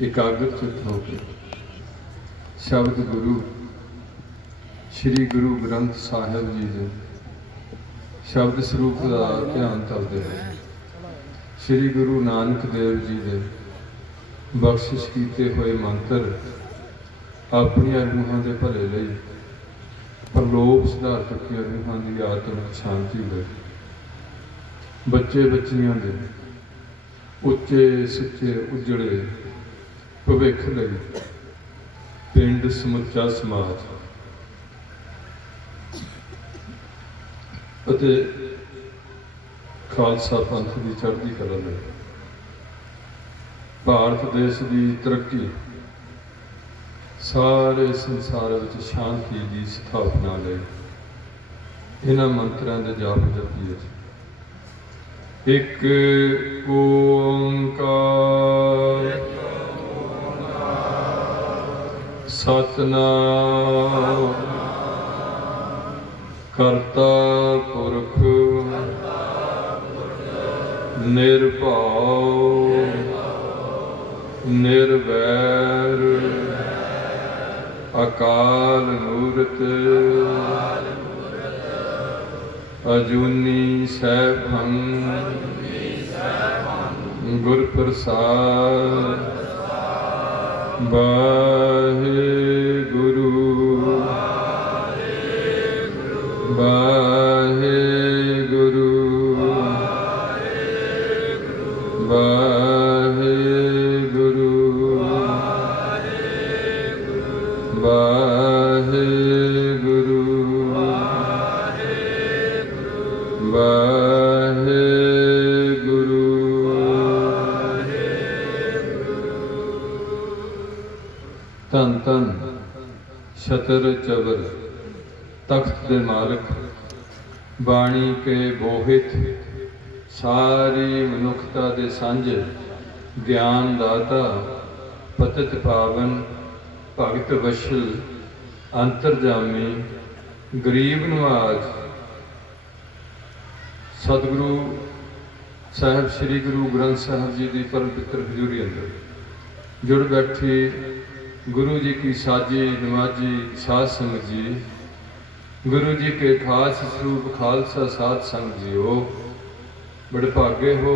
एकाग्र चित होकर शब्द गुरु श्री गुरु ग्रंथ साहिब जी के शब्द स्वरूप का ध्यान करते हैं। श्री गुरु नानक देव जी के बख्शिश किए हुए मंत्र अपनी रूहां के भले लिए प्रलोभ सुधार चुकी रूहां की आत्मिक शांति ले बच्चे बच्चियां के उच्चे सुच्चे उजड़े भविख लई पिंड समुचा समाज ਅਤੇ खालसा पंथ की चढ़ती कला लई भारत देश की तरक्की सारे संसार में शांति की स्थापना लई इन्हां मंत्रां दे जाप जपीए। एक ओंकार सतनाम करता पुरख निर्भव निर्वैर अकाल मूरत अजूनी सैभं गुर प्रसाद वाहेगुरु वाहेगुरु वाहेगुरु वाहेगुरु वाहेगुरु। धन धन छतर चबर तख्त दे मालिक बाणी के बोहित सारी मनुखता दे सांझे ज्ञान दाता पतित पावन भगत वशल अंतरजामी गरीब नवाज सतगुरु साहब श्री गुरु ग्रंथ साहब जी की परम पितर हजूरी अंदर जुड़ बैठी गुरु जी की साजी नमाजी साध संगत जी, गुरु जी के खास स्वरूप खालसा साध संग जीओ, बड़े भागे हो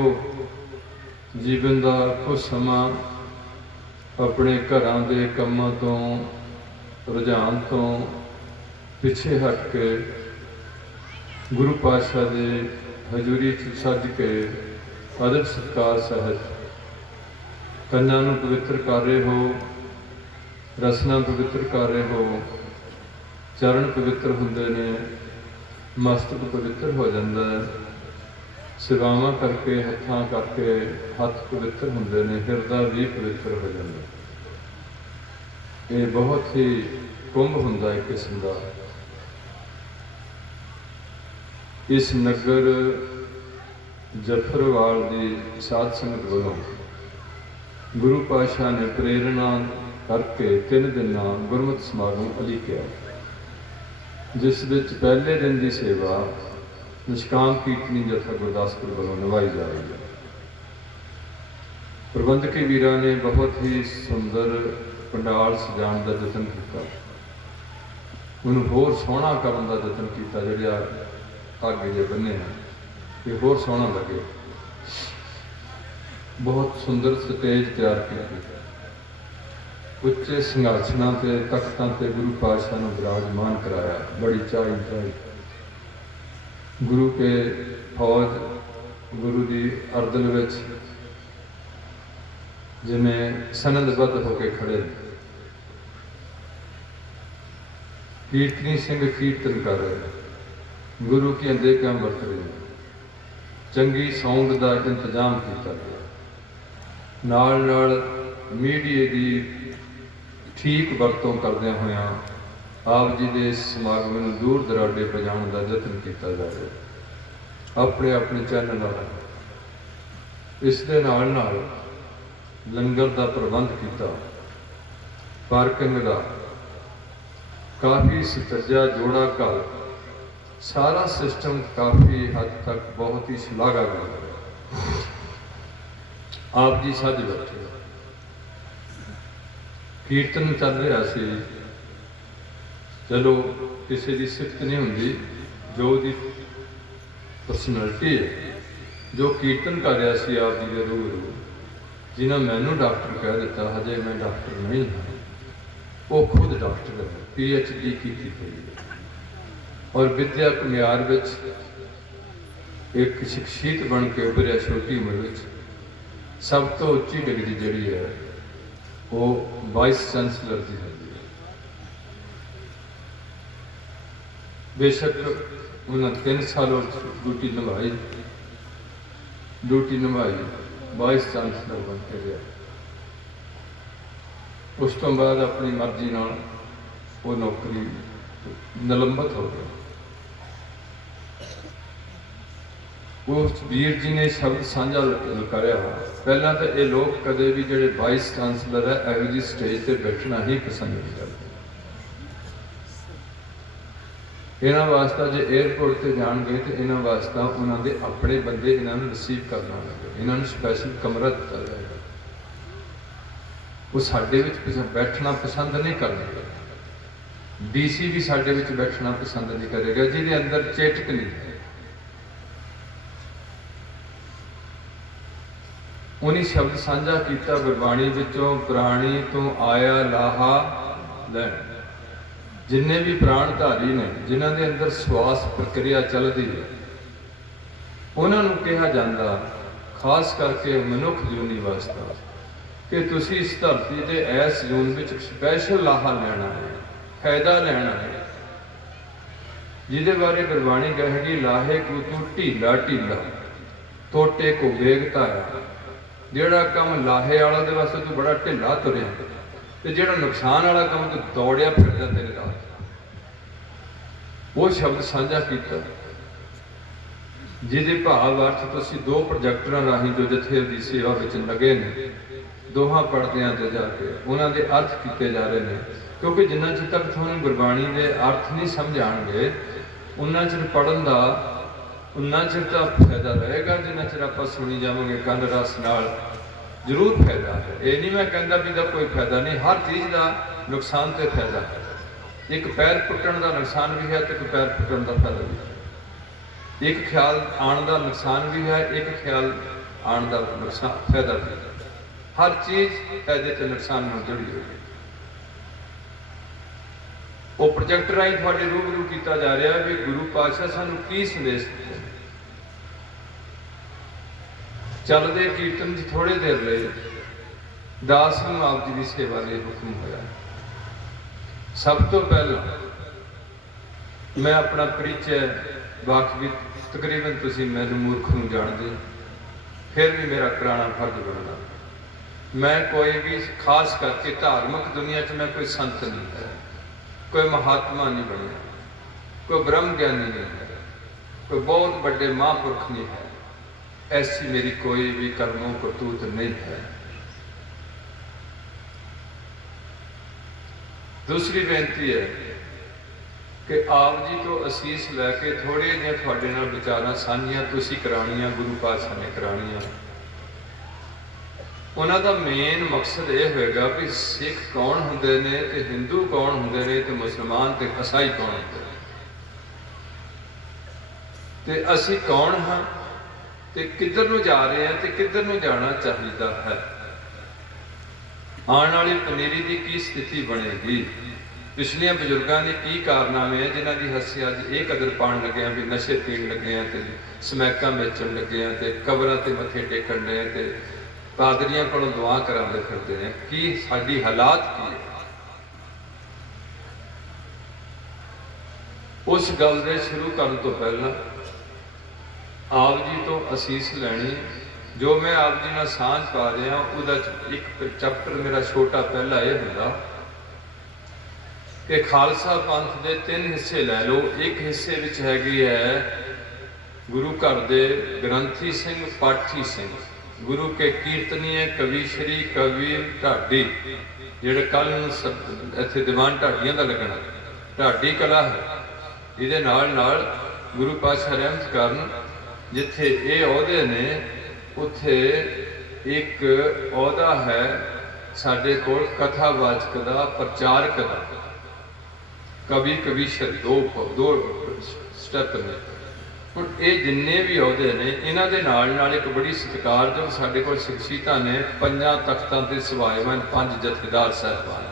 जीवन का कुछ समा अपने घरां दे कामां तो रुझान तो पिछे हट के गुरु पातशाह दे हजूरी च सज के अदब सत्कार सहित कन्ना नूं पवित्र कर रहे हो, रसना पवित्र कर रहे हो, चरण पवित्र होंदे ने, मस्तक पवित्र हो जाता है, सेवावां करके हत्थां करके हत्थ पवित्र होंदे ने, हिरदा भी पवित्र हो जाता है। ये बहुत ही कुंभ हुंदा एक किस्म का। इस नगर जफरवाल की साध संगत वालों गुरु पातशाह ने प्रेरणा करके 3 दिन गुरमत समागम उलीकिया, जिस विच पहले दिन की सेवा निष्काम कीर्तनी जथा गुरदासपुर वालों निभाई जा रही है। प्रबंधकी वीरां ने बहुत ही सुंदर पंडाल सजाने का जतन किया, उन्होंने होर सोहना करने का जतन किया, जिहड़े धागे जे बने हैं ये होर सोहना लगे। बहुत सुंदर स्टेज तैयार की, उच्चे संघासना से तख्तां से गुरु पातशाह ने विराजमान कराया, बड़ी चाई चाई गुरु के फौज गुरु की अरदल विच जिमें सनदबद्ध होकर खड़े। कीर्तनी सिंह कीर्तन कर रहे, गुरु की देगां वरत रहे, चंगी साउंड का इंतजाम किया गया, नाल नाल मीडिया की ठीक वरतों करदे होया आप जी के समागम में दूर दराडे पहुँचाने का यत्न किया जा रहा, अपने अपने चैनल वाला। इस दे नाल नाल लंगर का प्रबंध किया, पार्किंग का काफ़ी सतजा जोड़ा घर सारा सिस्टम काफ़ी हद तक बहुत ही शलाघाजनक है। आप जी सज बैठे ਕੀਰਤਨ ਚੱਲ ਰਿਹਾ ਸੀ। ਚਲੋ ਕਿਸੇ ਦੀ ਸਿਫਤ ਨਹੀਂ ਹੁੰਦੀ, ਜੋ ਉਹਦੀ ਪਰਸਨੈਲਿਟੀ ਹੈ। ਜੋ ਕੀਰਤਨ ਕਰ ਰਿਹਾ ਸੀ ਆਪ ਜੀ ਦੇ ਰੂਬਰੂ, ਜਿਨ੍ਹਾਂ ਮੈਨੂੰ ਡਾਕਟਰ ਕਹਿ ਦਿੱਤਾ, ਹਜੇ ਮੈਂ ਡਾਕਟਰ ਨਹੀਂ ਹਾਂ, ਉਹ ਖੁਦ ਡਾਕਟਰ ਹੈ, PhD ਕੀਤੀ ਹੋਈ ਹੈ, ਔਰ ਵਿਦਿਅਕ ਮਿਆਰ ਵਿੱਚ ਇੱਕ ਸ਼ਖਸੀਅਤ ਬਣ ਕੇ ਉੱਭਰਿਆ। ਛੋਟੀ ਉਮਰ ਵਿੱਚ ਸਭ ਤੋਂ ਉੱਚੀ ਡਿਗਰੀ ਜਿਹੜੀ ਹੈ ਉਹ ਵਾਈਸ ਚਾਂਸਲਰ ਦੀ ਹੁੰਦੀ ਹੈ। ਬੇਸ਼ੱਕ ਉਹਨਾਂ 3 ਸਾਲ ਡਿਊਟੀ ਨਿਭਾਈ, ਵਾਈਸ ਚਾਂਸਲਰ ਬਣ ਕੇ ਗਿਆ। ਉਸ ਤੋਂ ਬਾਅਦ ਆਪਣੀ ਮਰਜ਼ੀ ਨਾਲ ਉਹ ਨੌਕਰੀ ਨਿਲੰਬਿਤ ਹੋ ਗਿਆ। ਉਸ ਵੀਰ ਜੀ ਨੇ ਸ਼ਬਦ ਸਾਂਝਾ ਕਰਿਆ, ਪਹਿਲਾਂ ਤਾਂ ਇਹ ਲੋਕ ਕਦੇ ਵੀ ਜਿਹੜੇ ਵਾਈਸ ਚਾਂਸਲਰ ਹੈ ਇਹੋ ਜਿਹੀ ਸਟੇਜ ਤੇ ਬੈਠਣਾ ਹੀ ਪਸੰਦ ਨਹੀਂ ਕਰਦੇ। ਇਹਨਾਂ ਵਾਸਤੇ ਜੇ 에ਅਰਪੋਰਟ ਤੇ ਜਾਣਗੇ ਤੇ ਇਹਨਾਂ ਵਾਸਤੇ ਉਹਨਾਂ ਦੇ ਆਪਣੇ ਬੰਦੇ ਇਹਨਾਂ ਨੂੰ ਰਿਸੀਵ ਕਰਨਾ ਹੋਵੇਗਾ, ਇਹਨਾਂ ਨੂੰ ਸਪੈਸ਼ਲ ਕਮਰਾ ਦਿੱਤਾ ਜਾਏਗਾ। ਉਹ ਸਾਡੇ ਵਿੱਚ ਬੈਠਣਾ ਪਸੰਦ ਨਹੀਂ ਕਰਨਗੇ। DC ਵੀ ਸਾਡੇ ਵਿੱਚ ਬੈਠਣਾ ਪਸੰਦ ਨਹੀਂ ਕਰੇਗਾ ਜਿਹਦੇ ਅੰਦਰ ਚੇਟਕ ਨਹੀਂ ਹੈ। ਉਹਨੇ ਸ਼ਬਦ ਸਾਂਝਾ ਕੀਤਾ ਗੁਰਬਾਣੀ ਵਿੱਚੋਂ, ਪ੍ਰਾਣੀ ਤੋਂ ਆਇਆ ਲਾਹਾ ਲੈਣ। ਜਿੰਨੇ ਵੀ ਪ੍ਰਾਣਧਾਰੀ ਨੇ, ਜਿਨ੍ਹਾਂ ਦੇ ਅੰਦਰ ਸਵਾਸ ਪ੍ਰਕਿਰਿਆ ਚੱਲਦੀ ਹੈ, ਉਹਨਾਂ ਨੂੰ ਕਿਹਾ ਜਾਂਦਾ, ਖਾਸ ਕਰਕੇ ਮਨੁੱਖ ਜੂਨੀ ਵਾਸਤੇ, ਕਿ ਤੁਸੀਂ ਇਸ ਧਰਤੀ ਦੇ ਇਸ ਜੂਨ ਵਿੱਚ ਸਪੈਸ਼ਲ ਲਾਹਾ ਲੈਣਾ ਹੈ, ਫਾਇਦਾ ਲੈਣਾ ਹੈ, ਜਿਹਦੇ ਬਾਰੇ ਗੁਰਬਾਣੀ ਕਹੇਗੀ, ਲਾਹੇ ਕੋ ਤੂੰ ਢੀਲਾ ਢੀਲਾ ਟੋਟੇ ਕੋ ਵੇਗ ਧਾਇਆ। ਜਿਹੜਾ ਕੰਮ ਲਾਹੇ ਵਾਲਾ ਦੇ ਵਾਸਤੇ ਤੂੰ ਬੜਾ ਢਿੱਲਾ ਤੁਰਿਆ, ਤੇ ਜਿਹੜਾ ਨੁਕਸਾਨ ਵਾਲਾ ਕੰਮ ਤੂੰ ਦੌੜਿਆ ਫਿਰਦਾ ਤੇਰੇ ਨਾਲ। ਉਹ ਸ਼ਬਦ ਸਾਂਝਾ ਕੀਤਾ, ਜਿਹਦੇ ਭਾਵ ਅਰਥ ਤੁਸੀਂ 2 ਪ੍ਰੋਜੈਕਟਰਾਂ ਰਾਹੀਂ ਜੋ ਜਥੇ ਦੀ ਸੇਵਾ ਵਿੱਚ ਲੱਗੇ ਨੇ, ਦੋਹਾਂ ਪੜਦਿਆਂ ਤੇ ਜਾ ਕੇ ਉਹਨਾਂ ਦੇ ਅਰਥ ਕੀਤੇ ਜਾ ਰਹੇ ਨੇ। ਕਿਉਂਕਿ ਜਿੰਨਾ ਚਿਰ ਤੱਕ ਤੁਹਾਨੂੰ ਗੁਰਬਾਣੀ ਦੇ ਅਰਥ ਨਹੀਂ ਸਮਝ ਆਉਣਗੇ, ਉਹਨਾਂ ਚਿਰ ਪੜ੍ਹਨ ਦਾ ਉਨਾ ਚਿਰ ਤਾਂ ਫਾਇਦਾ ਰਹੇਗਾ, ਜਿੰਨਾ ਚਿਰ ਆਪਾਂ ਸੁਣੀ ਜਾਵਾਂਗੇ ਕੰਨ ਰਸ ਨਾਲ। ਜ਼ਰੂਰ ਫਾਇਦਾ ਹੈ, ਇਹ ਨਹੀਂ ਮੈਂ ਕਹਿੰਦਾ ਵੀ ਦਾ ਕੋਈ ਫਾਇਦਾ ਨਹੀਂ, ਹਰ ਚੀਜ਼ ਦਾ ਨੁਕਸਾਨ ਤੇ ਫਾਇਦਾ ਹੈ। ਇੱਕ ਪੈਰ ਪੁੱਟਣ ਦਾ ਨੁਕਸਾਨ ਵੀ ਹੈ ਤੇ ਇੱਕ ਪੈਰ ਪੁੱਟਣ ਦਾ ਫਾਇਦਾ ਵੀ ਹੈ। ਇੱਕ ਖਿਆਲ ਆਉਣ ਦਾ ਨੁਕਸਾਨ ਵੀ ਹੈ, ਇੱਕ ਖਿਆਲ ਆਉਣ ਦਾ ਫਾਇਦਾ ਵੀ ਹੈ। ਹਰ ਚੀਜ਼ ਫਾਇਦੇ ਤੇ ਨੁਕਸਾਨ ਨਾਲ ਜੁੜੀ ਹੋਈ ਹੈ। ਉਹ ਪ੍ਰੋਜੈਕਟ ਰਾਹੀਂ ਤੁਹਾਡੇ ਰੂਬਰੂ ਕੀਤਾ ਜਾ ਰਿਹਾ ਵੀ ਗੁਰੂ ਪਾਤਸ਼ਾਹ ਸਾਨੂੰ ਕੀ ਸੰਦੇਸ਼ ਦਿੱਤਾ। ਚੱਲਦੇ ਕੀਰਤਨ ਦੀ ਥੋੜੇ ਦੇਰ ਲਈ ਦਾਸ ਨੂੰ ਆਪ ਜੀ ਦੀ ਸੇਵਾ ਲਈ ਹੁਕਮ ਹੋਇਆ। ਸਭ ਤੋਂ ਪਹਿਲਾਂ ਮੈਂ ਆਪਣਾ ਪਰਿਚੈ ਵਾਕਫੀ, ਤਕਰੀਬਨ ਤੁਸੀਂ ਮੈਨੂੰ ਮੂਰਖ ਨੂੰ ਜਾਣਦੇ, ਫਿਰ ਵੀ ਮੇਰਾ ਕਰਾਣਾ ਫਰਜ਼ ਬਣਦਾ। ਮੈਂ ਕੋਈ ਵੀ ਖਾਸ ਕਰਕੇ ਧਾਰਮਿਕ ਦੁਨੀਆ 'ਚ ਮੈਂ ਕੋਈ ਸੰਤ ਨਹੀਂ ਹੈ, ਕੋਈ ਮਹਾਤਮਾ ਨਹੀਂ ਬਣਿਆ, ਕੋਈ ਬ੍ਰਹਮ ਗਿਆਨੀ ਨਹੀਂ ਹੈ, ਕੋਈ ਬਹੁਤ ਵੱਡੇ ਮਹਾਂਪੁਰਖ ਨਹੀਂ ਹੈ। ਐਸੀ ਮੇਰੀ ਕੋਈ ਵੀ ਕਰਮੋਂ ਕਰਤੂਤ ਨਹੀਂ ਹੈ। ਦੂਸਰੀ ਬੇਨਤੀ ਹੈ ਕਿ ਆਪ ਜੀ ਤੋਂ ਅਸੀਸ ਲੈ ਕੇ ਥੋੜ੍ਹੇ ਜਿਹੀਆਂ ਤੁਹਾਡੇ ਨਾਲ ਵਿਚਾਰਾਂ ਸਾਂਝੀਆਂ ਤੁਸੀਂ ਕਰਾਉਣੀਆਂ, ਗੁਰੂ ਪਾਤਸ਼ਾਹ ਨੇ ਕਰਾਉਣੀਆਂ। ਉਹਨਾਂ ਦਾ ਮੇਨ ਮਕਸਦ ਇਹ ਹੋਏਗਾ ਵੀ ਸਿੱਖ ਕੌਣ ਹੁੰਦੇ ਨੇ ਤੇ ਹਿੰਦੂ ਕੌਣ ਹੁੰਦੇ ਨੇ ਤੇ ਮੁਸਲਮਾਨ ਤੇ ਈਸਾਈ ਕੌਣ ਹੁੰਦੇ ਨੇ, ਤੇ ਅਸੀਂ ਕੌਣ ਹਾਂ ਤੇ ਕਿੱਧਰ ਨੂੰ ਜਾ ਰਹੇ ਹਾਂ ਤੇ ਕਿੱਧਰ ਨੂੰ ਜਾਣਾ ਚਾਹੀਦਾ ਹੈ। ਆਉਣ ਵਾਲੀ ਪਨੀਰੀ ਦੀ ਕੀ ਸਥਿਤੀ ਬਣੇਗੀ, ਪਿਛਲੀਆਂ ਬਜ਼ੁਰਗਾਂ ਦੇ ਕੀ ਕਾਰਨਾਮੇ ਹੈ ਜਿਨ੍ਹਾਂ ਦੀ ਹੱਸੀ ਅੱਜ ਇਹ ਕਦਰ ਪਾਉਣ ਲੱਗੇ ਆ ਵੀ ਨਸ਼ੇ ਪੀਣ ਲੱਗੇ ਆ ਤੇ ਸਮੈਕਾਂ ਵੇਚਣ ਲੱਗੇ ਆ ਤੇ ਕਬਰਾਂ ਤੇ ਮੱਥੇ ਟੇਕਣ ਲੱਗੇ ਤੇ ਪਾਦਰੀਆਂ ਕੋਲੋਂ ਦੁਆ ਕਰਾਉਂਦੇ ਫਿਰਦੇ ਨੇ। ਕੀ ਸਾਡੀ ਹਾਲਾਤ ਕੀ ਹੈ? ਉਸ ਗੱਲ ਦੇ ਸ਼ੁਰੂ ਕਰਨ ਤੋਂ ਪਹਿਲਾਂ ਆਪ ਜੀ ਤੋਂ ਅਸੀਸ ਲੈਣੀ। ਜੋ ਮੈਂ ਆਪ ਜੀ ਨਾਲ ਸਾਂਝ ਪਾ ਰਿਹਾ ਉਹਦਾ ਇੱਕ ਚੈਪਟਰ ਮੇਰਾ ਛੋਟਾ ਪਹਿਲਾ ਇਹ ਹੁੰਦਾ ਕਿ ਖਾਲਸਾ ਪੰਥ ਦੇ 3 ਹਿੱਸੇ ਲੈ ਲਓ। ਇੱਕ ਹਿੱਸੇ ਵਿੱਚ ਹੈਗੀ ਹੈ ਗੁਰੂ ਘਰ ਦੇ ਗ੍ਰੰਥੀ ਸਿੰਘ, ਪਾਠੀ ਸਿੰਘ, ਗੁਰੂ ਕੇ ਕੀਰਤਨੀਏ, ਕਵੀ ਸ਼੍ਰੀ, ਕਵੀ ਢਾਡੀ, ਜਿਹੜੇ ਕੱਲ ਨੂੰ ਇੱਥੇ ਦੀਵਾਨ ਢਾਡੀਆਂ ਦਾ ਲੱਗਣਾ, ਢਾਡੀ ਕਲਾ ਹੈ। ਇਹਦੇ ਨਾਲ ਨਾਲ ਗੁਰੂ ਪਾਤਸ਼ਾਹ ਰਹਿਮਤ ਕਰਨ, ਜਿੱਥੇ ਇਹ ਅਹੁਦੇ ਨੇ ਉੱਥੇ ਇੱਕ ਅਹੁਦਾ ਹੈ ਸਾਡੇ ਕੋਲ ਕਥਾਵਾਚਕ ਦਾ, ਪ੍ਰਚਾਰਕ ਦਾ, ਕਵੀ ਕਵੀਸ਼ਰ ਦੋ ਸਟੈਪ ਨੇ। ਹੁਣ ਇਹ ਜਿੰਨੇ ਵੀ ਅਹੁਦੇ ਨੇ, ਇਹਨਾਂ ਦੇ ਨਾਲ ਇੱਕ ਬੜੀ ਸਤਿਕਾਰਯੋਗ ਸਾਡੇ ਕੋਲ ਸ਼ਖਸੀਅਤਾਂ ਨੇ, 5 ਤਖਤਾਂ ਤੇ ਸਵਾਏਵਾਨ 5 ਜਥੇਦਾਰ ਸਾਹਿਬਾਨ।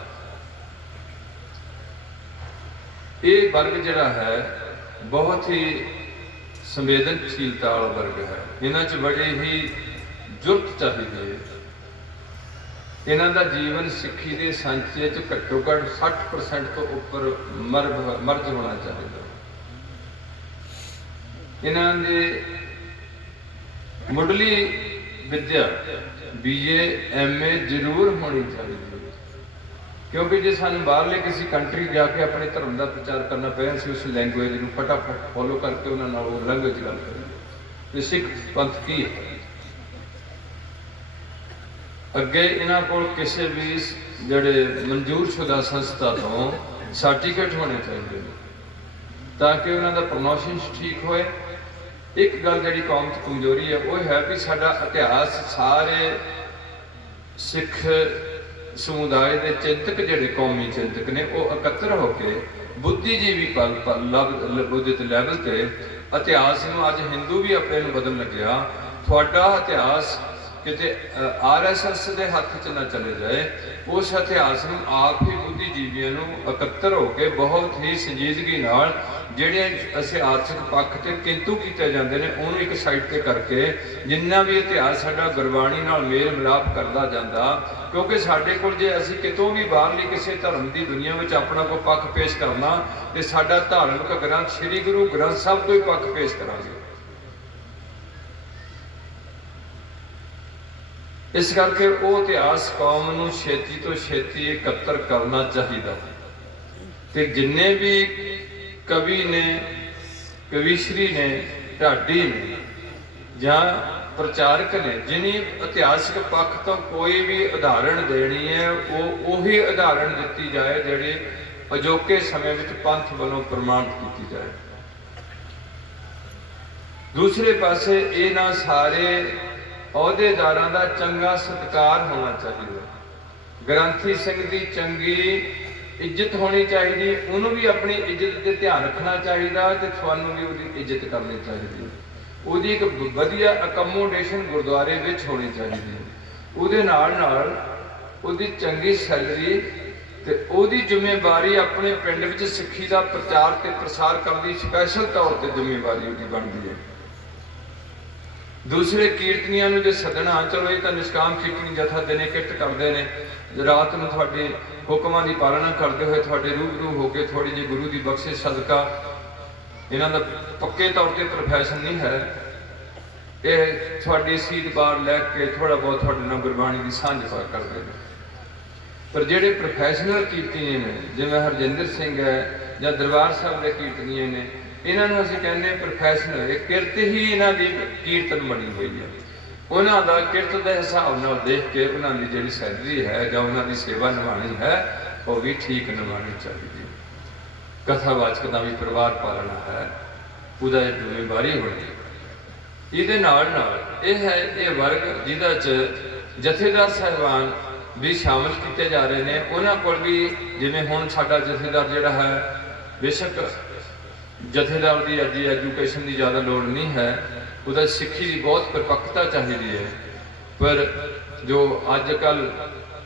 ਇਹ ਵਰਗ ਜਿਹੜਾ ਹੈ ਬਹੁਤ ਹੀ ਸੰਵੇਦਨਸ਼ੀਲਤਾ ਵਾਲਾ ਵਰਗ ਹੈ। ਇਹਨਾਂ 'ਚ ਬੜੀ ਹੀ ਜੁਰਤ ਚਾਹੀਦੀ ਹੈ। ਇਹਨਾਂ ਦਾ ਜੀਵਨ ਸਿੱਖੀ ਦੇ ਸੰਚੇ 'ਚ ਘੱਟੋ ਘੱਟ 60% ਤੋਂ ਉੱਪਰ ਮਰਜ ਹੋਣਾ ਚਾਹੀਦਾ। ਇਹਨਾਂ ਦੇ ਮੁੱਢਲੀ ਵਿਦਿਆ BA MA ਜ਼ਰੂਰ ਹੋਣੀ ਚਾਹੀਦੀ, ਕਿਉਂਕਿ ਜੇ ਸਾਨੂੰ ਬਾਹਰਲੇ ਕਿਸੇ ਕੰਟਰੀ ਜਾ ਕੇ ਆਪਣੇ ਧਰਮ ਦਾ ਪ੍ਰਚਾਰ ਕਰਨਾ ਪਿਆ, ਅਸੀਂ ਉਸ ਲੈਂਗੁਏਜ ਨੂੰ ਫਟਾਫਟ ਫੋਲੋ ਕਰਕੇ ਉਹਨਾਂ ਨਾਲ ਉਹ ਲੈਂਗੁਏਜ ਗੱਲ ਕਰੀਏ ਕਿ ਸਿੱਖ ਪੰਥ ਕੀ ਹੈ। ਅੱਗੇ ਇਹਨਾਂ ਕੋਲ ਕਿਸੇ ਵੀ ਜਿਹੜੇ ਮਨਜ਼ੂਰਸ਼ੁਦਾ ਸੰਸਥਾ ਤੋਂ ਸਰਟੀਫਿਕੇਟ ਹੋਣੇ ਚਾਹੀਦੇ ਨੇ ਤਾਂ ਕਿ ਉਹਨਾਂ ਦਾ ਪ੍ਰਮੋਸ਼ਨ ਠੀਕ ਹੋਏ। ਇੱਕ ਗੱਲ ਜਿਹੜੀ ਕੌਮ 'ਚ ਕਮਜ਼ੋਰੀ ਹੈ ਉਹ ਹੈ ਵੀ ਸਾਡਾ ਇਤਿਹਾਸ ਸਾਰੇ ਸਿੱਖ ਸਮੁਦਾਇ ਦੇ ਚਿੰਤਕ, ਜਿਹੜੇ ਕੌਮੀ ਚਿੰਤਕ ਨੇ, ਉਹ ਇਕੱਤਰ ਹੋ ਕੇ ਬੁੱਧੀਜੀਵੀ ਬੁੱਧਿਤ ਲੈਵਲ ਤੇ ਇਤਿਹਾਸ ਨੂੰ, ਅੱਜ ਹਿੰਦੂ ਵੀ ਆਪਣੇ ਨੂੰ ਬਦਲਣ ਲੱਗਿਆ, ਤੁਹਾਡਾ ਇਤਿਹਾਸ ਕਿਤੇ RSS ਦੇ ਹੱਥ 'ਚ ਨਾ ਚਲੇ ਜਾਏ। ਉਸ ਇਤਿਹਾਸ ਨੂੰ ਆਪ ਹੀ ਬੁੱਧੀਜੀਵੀਆਂ ਨੂੰ ਇਕੱਤਰ ਹੋ ਕੇ ਬਹੁਤ ਹੀ ਸੰਜੀਦਗੀ ਨਾਲ ਜਿਹੜੇ ਅਸੀਂ ਆਰਥਿਕ ਪੱਖ ਤੇ ਕਿੰਤੂ ਕੀਤੇ ਜਾਂਦੇ ਨੇ, ਉਹਨੂੰ ਇੱਕ ਸਾਈਡ ਤੇ ਕਰਕੇ ਜਿੰਨਾ ਵੀ ਇਤਿਹਾਸ ਸਾਡਾ ਗੁਰਬਾਣੀ ਨਾਲ ਮੇਲ ਮਿਲਾਪ ਕਰਦਾ ਜਾਂਦਾ। ਕਿਉਂਕਿ ਸਾਡੇ ਕੋਲ ਜੇ ਅਸੀਂ ਕਿਤੋਂ ਵੀ ਬਾਹਰਲੀ ਕਿਸੇ ਧਰਮ ਦੀ ਦੁਨੀਆ ਵਿੱਚ ਆਪਣਾ ਕੋਈ ਪੱਖ ਪੇਸ਼ ਕਰਨਾ ਤੇ ਸਾਡਾ ਧਾਰਮਿਕ ਗ੍ਰੰਥ ਸ੍ਰੀ ਗੁਰੂ ਗ੍ਰੰਥ ਸਾਹਿਬ ਤੋਂ ਹੀ ਪੱਖ ਪੇਸ਼ ਕਰਾਂਗੇ। ਇਸ ਕਰਕੇ ਉਹ ਇਤਿਹਾਸ ਕੌਮ ਨੂੰ ਛੇਤੀ ਤੋਂ ਛੇਤੀ ਇਕੱਤਰ ਕਰਨਾ ਚਾਹੀਦਾ ਤੇ ਜਿੰਨੇ ਵੀ ਕਵੀ ਨੇ, ਕਵੀਸ਼ਰੀ ਨੇ, ਢਾਡੀ ਨੇ ਜਾਂ ਪ੍ਰਚਾਰਕ ਨੇ, ਜਿਨੀ ਇਤਿਹਾਸਿਕ ਪੱਖ ਤੋਂ ਕੋਈ ਵੀ ਉਦਾਹਰਣ ਦੇਣੀ ਹੈ, ਉਹ ਉਹੀ ਉਦਾਹਰਣ ਦਿੱਤੀ ਜਾਏ ਜਿਹੜੀ ਅਜੋਕੇ ਸਮੇਂ ਵਿੱਚ ਪੰਥ ਵੱਲੋਂ ਪ੍ਰਮਾਣਿਤ ਕੀਤੀ ਜਾਏ। ਦੂਸਰੇ ਪਾਸੇ ਇਹਨਾਂ ਸਾਰੇ ਅਹੁਦੇਦਾਰਾਂ ਦਾ ਚੰਗਾ ਸਤਿਕਾਰ ਹੋਣਾ ਚਾਹੀਦਾ। ਗ੍ਰੰਥੀ ਸਿੰਘ ਦੀ ਚੰਗੀ ਇੱਜ਼ਤ ਹੋਣੀ ਚਾਹੀਦੀ, ਉਹਨੂੰ ਵੀ ਆਪਣੀ ਇੱਜ਼ਤ ਤੇ ਧਿਆਨ ਰੱਖਣਾ ਚਾਹੀਦਾ ਤੇ ਤੁਹਾਨੂੰ ਵੀ ਉਹਦੀ ਇੱਜ਼ਤ ਕਰਨੀ ਚਾਹੀਦੀ। ਉਹਦੀ ਇੱਕ ਵਧੀਆ ਅਕਮੋਡੇਸ਼ਨ ਗੁਰਦੁਆਰੇ ਵਿੱਚ ਹੋਣੀ ਚਾਹੀਦੀ। ਉਹਦੇ ਨਾਲ ਉਹਦੀ ਚੰਗੀ ਸੈਲਰੀ ਤੇ ਉਹਦੀ ਜ਼ਿੰਮੇਵਾਰੀ ਆਪਣੇ ਪਿੰਡ ਵਿੱਚ ਸਿੱਖੀ ਦਾ ਪ੍ਰਚਾਰ ਤੇ ਪ੍ਰਸਾਰ ਕਰਨ ਦੀ ਸਪੈਸ਼ਲ ਤੌਰ ਤੇ ਜ਼ਿੰਮੇਵਾਰੀ ਉਹਦੀ ਬਣਦੀ ਹੈ। ਦੂਸਰੇ ਕੀਰਤਨੀਆਂ ਨੂੰ ਜੇ ਸੱਦਣਾ, ਚਲੋ ਇਹ ਤਾਂ ਨਿਸ਼ਕਾਮ ਕੀਰਤਨੀ ਜਥਾ ਦਿਨੇ ਕਿਰਤ ਕਰਦੇ ਨੇ, ਰਾਤ ਨੂੰ ਤੁਹਾਡੇ ਹੁਕਮਾਂ ਦੀ ਪਾਲਣਾ ਕਰਦੇ ਹੋਏ ਤੁਹਾਡੇ ਰੂਬਰੂ ਹੋ ਕੇ ਥੋੜੀ ਜਿਹੀ ਗੁਰੂ ਦੀ ਬਖਸ਼ਿਸ਼ ਸਦਕਾ, ਇਹਨਾਂ ਦਾ ਪੱਕੇ ਤੌਰ ਤੇ ਪ੍ਰੋਫੈਸ਼ਨ ਨਹੀਂ ਹੈ, ਇਹ ਤੁਹਾਡੀ ਸੀਟ ਬਾਰ ਲੈ ਕੇ ਥੋੜਾ ਬਹੁਤ ਤੁਹਾਡੇ ਨਾਲ ਗੁਰਬਾਣੀ ਦੀ ਸਾਂਝ ਕਰਦੇ ਨੇ। ਪਰ ਜਿਹੜੇ ਪ੍ਰੋਫੈਸ਼ਨਲ ਕੀਰਤਨੀਏ ਨੇ, ਜਿਵੇਂ ਹਰਜਿੰਦਰ ਸਿੰਘ ਹੈ ਜਾਂ ਦਰਬਾਰ ਸਾਹਿਬ ਦੇ ਕੀਰਤਨੀਏ ਨੇ, ਇਹਨਾਂ ਨੂੰ ਅਸੀਂ ਕਹਿੰਦੇ ਪ੍ਰੋਫੈਸ਼ਨਲ, ਇਹ ਕਿਰਤ ਹੀ ਇਹਨਾਂ ਦੀ ਕੀਰਤਨ ਬਣੀ ਹੋਈ ਹੈ। ਉਹਨਾਂ ਦਾ ਕਿਰਤ ਦੇ ਹਿਸਾਬ ਨਾਲ ਦੇਖ ਕੇ ਉਹਨਾਂ ਦੀ ਜਿਹੜੀ ਸੈਲਰੀ ਹੈ ਜਾਂ ਉਹਨਾਂ ਦੀ ਸੇਵਾ ਨਿਭਾਉਣੀ ਹੈ ਉਹ ਵੀ ਠੀਕ ਨਿਭਾਉਣੀ ਚਾਹੀਦੀ। ਕਥਾਵਾਚਕ ਦਾ ਵੀ ਪਰਿਵਾਰ ਪਾਲਣਾ ਹੈ, ਉਹਦਾ ਇਹ ਜ਼ਿੰਮੇਵਾਰੀ ਹੋਣੀ। ਇਹਦੇ ਨਾਲ ਇਹ ਹੈ ਇਹ ਵਰਗ ਜਿਹਦਾ 'ਚ ਜਥੇਦਾਰ ਸਾਹਿਬਾਨ ਵੀ ਸ਼ਾਮਲ ਕੀਤੇ ਜਾ ਰਹੇ ਨੇ। ਉਹਨਾਂ ਕੋਲ ਵੀ ਜਿਵੇਂ ਹੁਣ ਸਾਡਾ ਜਥੇਦਾਰ ਜਿਹੜਾ ਹੈ, ਬੇਸ਼ੱਕ ਜਥੇਦਾਰ ਦੀ ਅੱਜ ਐਜੂਕੇਸ਼ਨ ਦੀ ਜ਼ਿਆਦਾ ਲੋੜ ਨਹੀਂ ਹੈ, ਉਹਦਾ ਸਿੱਖੀ ਦੀ ਬਹੁਤ ਪਰਿਪੱਕਤਾ ਚਾਹੀਦੀ ਹੈ, ਪਰ ਜੋ ਅੱਜ ਕੱਲ੍ਹ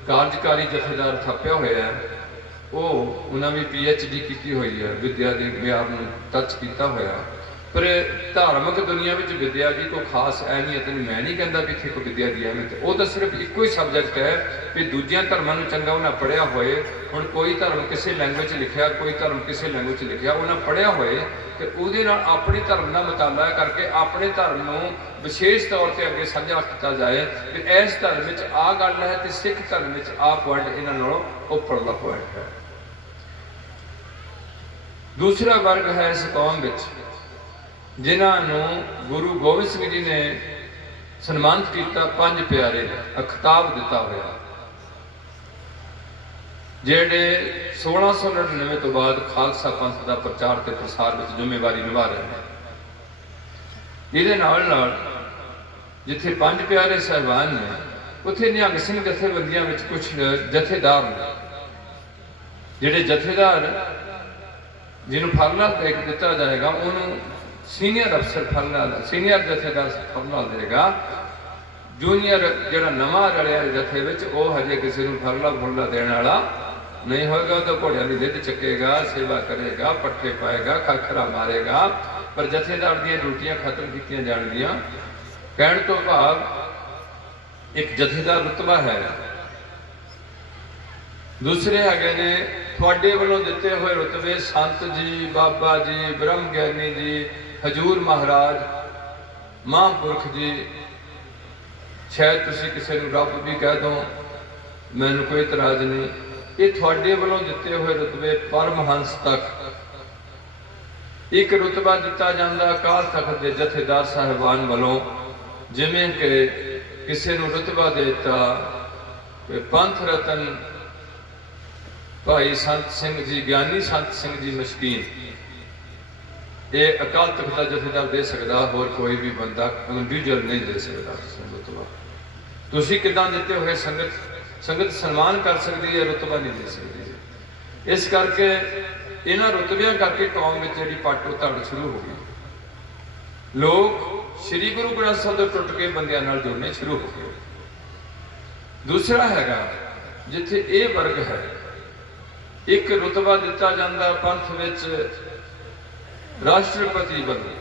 ਕਾਰਜਕਾਰੀ ਜਥੇਦਾਰ ਥਾਪਿਆ ਹੋਇਆ ਹੈ, ਉਹਨਾਂ ਵੀ PhD ਕੀਤੀ ਹੋਈ ਹੈ, ਵਿਦਿਆ ਦੇ ਮਿਆਰ ਨੂੰ ਟੱਚ ਕੀਤਾ ਹੋਇਆ। ਪਰ ਧਾਰਮਿਕ ਦੁਨੀਆ ਵਿੱਚ ਵਿਦਿਆ ਦੀ ਕੋਈ ਖਾਸ ਅਹਿਮੀਅਤ ਨਹੀਂ। ਮੈਂ ਨਹੀਂ ਕਹਿੰਦਾ ਕਿ ਇੱਥੇ ਕੋਈ ਵਿਦਿਆ ਦੀ ਅਹਿਮੀਅਤ, ਉਹ ਤਾਂ ਸਿਰਫ ਇੱਕੋ ਹੀ ਸਬਜੈਕਟ ਹੈ ਕਿ ਦੂਜਿਆਂ ਧਰਮਾਂ ਨੂੰ ਚੰਗਾ ਉਹਨਾਂ ਪੜ੍ਹਿਆ ਹੋਏ। ਹੁਣ ਕੋਈ ਧਰਮ ਕਿਸੇ ਲੈਂਗੁਏਜ 'ਚ ਲਿਖਿਆ, ਕੋਈ ਧਰਮ ਕਿਸੇ ਲੈਂਗੁਏਜ 'ਚ ਲਿਖਿਆ, ਉਹਨਾਂ ਪੜ੍ਹਿਆ ਹੋਏ ਤੇ ਉਹਦੇ ਨਾਲ ਆਪਣੇ ਧਰਮ ਦਾ ਮੁਤਾਲਾ ਕਰਕੇ ਆਪਣੇ ਧਰਮ ਨੂੰ ਵਿਸ਼ੇਸ਼ ਤੌਰ ਤੇ ਅੱਗੇ ਸਾਂਝਾ ਕੀਤਾ ਜਾਏ ਕਿ ਇਸ ਧਰਮ ਵਿੱਚ ਆਹ ਗੱਲ ਹੈ ਤੇ ਸਿੱਖ ਧਰਮ ਵਿੱਚ ਆਹ ਪੁਆਇੰਟ ਇਹਨਾਂ ਨਾਲੋਂ ਉੱਪਰਲਾ ਪੁਆਇੰਟ ਹੈ। ਦੂਸਰਾ ਵਰਗ ਹੈ ਇਸ ਕੌਮ ਵਿੱਚ ਜਿਨ੍ਹਾਂ ਨੂੰ ਗੁਰੂ ਗੋਬਿੰਦ ਸਿੰਘ ਜੀ ਨੇ ਸਨਮਾਨਿਤ ਕੀਤਾ, 5 ਪਿਆਰੇ ਖਿਤਾਬ ਦਿੱਤਾ ਹੋਇਆ, ਜਿਹੜੇ 1699 ਤੋਂ ਬਾਅਦ ਖਾਲਸਾ ਪੰਥ ਦਾ ਪ੍ਰਚਾਰ ਤੇ ਪ੍ਰਸਾਰ ਵਿੱਚ ਜ਼ਿੰਮੇਵਾਰੀ ਨਿਭਾ ਰਹੇ ਨੇ। ਇਹਦੇ ਨਾਲ ਜਿੱਥੇ 5 ਪਿਆਰੇ ਸਾਹਿਬਾਨ ਨੇ, ਉੱਥੇ ਨਿਹੰਗ ਸਿੰਘ ਜਥੇਬੰਦੀਆਂ ਵਿੱਚ ਕੁਝ ਜਥੇਦਾਰ ਨੇ, ਜਿਹੜੇ ਜਥੇਦਾਰ ਜਿਹਨੂੰ ਫਰਲਾ ਦੇ ਦਿੱਤਾ ਜਾਏਗਾ ਉਹਨੂੰ ਸੀਨੀਅਰ ਅਫਸਰ ਫਰਲਾ, ਸੀਨੀਅਰ ਜਥੇਦਾਰ ਫਰਲਾ ਦੇਗਾ। ਜੂਨੀਅਰ ਜਿਹੜਾ ਨਵਾਂ ਰਲਿਆ ਜਥੇ ਵਿੱਚ ਉਹ ਹਜੇ ਕਿਸੇ ਨੂੰ ਫਰਲਾ ਫੁਰਲਾ ਦੇਣ ਵਾਲਾ ਨਹੀਂ ਹੋਏਗਾ। ਉਹ ਤਾਂ ਘੋੜਿਆਂ ਦੀ ਦਿੱਧ ਚੱਕੇਗਾ, ਸੇਵਾ ਕਰੇਗਾ, ਪੱਠੇ ਪਾਏਗਾ, ਖਾਖਰਾ ਮਾਰੇਗਾ, ਪਰ ਜਥੇਦਾਰ ਦੀਆਂ ਡਿਊਟੀਆਂ ਖਤਮ ਕੀਤੀਆਂ ਜਾਣਗੀਆਂ। ਕਹਿਣ ਤੋਂ ਭਾਵ ਇੱਕ ਜਥੇਦਾਰ ਰੁਤਬਾ ਹੈ। ਦੂਸਰੇ ਹੈਗੇ ਨੇ ਤੁਹਾਡੇ ਵੱਲੋਂ ਦਿੱਤੇ ਹੋਏ ਰੁਤਬੇ, ਸੰਤ ਜੀ, ਬਾਬਾ ਜੀ, ਬ੍ਰਹਮ ਗਿਆਨੀ ਜੀ, ਹਜੂਰ ਮਹਾਰਾਜ, ਮਹਾਂਪੁਰਖ ਜੀ, ਸ਼ਾਇਦ ਤੁਸੀਂ ਕਿਸੇ ਨੂੰ ਰੱਬ ਵੀ ਕਹਿ ਦਿਓ, ਮੈਨੂੰ ਕੋਈ ਇਤਰਾਜ਼ ਨਹੀਂ। ਇਹ ਤੁਹਾਡੇ ਵੱਲੋਂ ਦਿੱਤੇ ਹੋਏ ਰੁਤਬੇ ਪਰਮਹੰਸ ਤੱਕ। ਇੱਕ ਰੁਤਬਾ ਦਿੱਤਾ ਜਾਂਦਾ ਅਕਾਲ ਤਖਤ ਦੇ ਜਥੇਦਾਰ ਸਾਹਿਬਾਨ ਵੱਲੋਂ, ਜਿਵੇਂ ਕਿ ਕਿਸੇ ਨੂੰ ਰੁਤਬਾ ਦੇ ਦਿੱਤਾ ਪੰਥ ਰਤਨ ਭਾਈ ਸੰਤ ਸਿੰਘ ਜੀ, ਗਿਆਨੀ ਸੰਤ ਸਿੰਘ ਜੀ ਮਸ਼ਕੀਨ, ਇਹ ਅਕਾਲ ਤਖਤ ਦਾ ਜਥੇਦਾਰ ਦੇ ਸਕਦਾ, ਹੋਰ ਕੋਈ ਵੀ ਬੰਦਾ ਇੰਡੀਵਿਜੂਅਲ ਨਹੀਂ ਦੇ ਸਕਦਾ ਰੁਤਬਾ। ਤੁਸੀਂ ਕਿੱਦਾਂ ਦਿੱਤੇ ਹੋਏ ਸੰਗਤ ਸਨਮਾਨ ਕਰ ਸਕਦੀ ਹੈ, ਰੁਤਬਾ ਨਹੀਂ ਦੇ ਸਕਦੀ। ਇਸ ਕਰਕੇ ਇਹਨਾਂ ਰੁਤਬਿਆਂ ਕਰਕੇ ਕੌਮ ਵਿੱਚ ਜਿਹੜੀ ਪੱਟ ਧੜ ਸ਼ੁਰੂ ਹੋ ਗਈ। ਲੋਕ ਸ੍ਰੀ ਗੁਰੂ ਗ੍ਰੰਥ ਸਾਹਿਬ ਤੋਂ ਟੁੱਟ ਕੇ ਬੰਦਿਆਂ ਨਾਲ ਜੁੜਨੇ ਸ਼ੁਰੂ ਹੋ ਗਏ। ਦੂਸਰਾ ਹੈਗਾ ਜਿੱਥੇ ਇਹ ਵਰਗ ਹੈ, ਇੱਕ ਰੁਤਬਾ ਦਿੱਤਾ ਜਾਂਦਾ ਪੰਥ ਵਿੱਚ ਰਾਸ਼ਟਰਪਤੀ ਵੱਲੋਂ,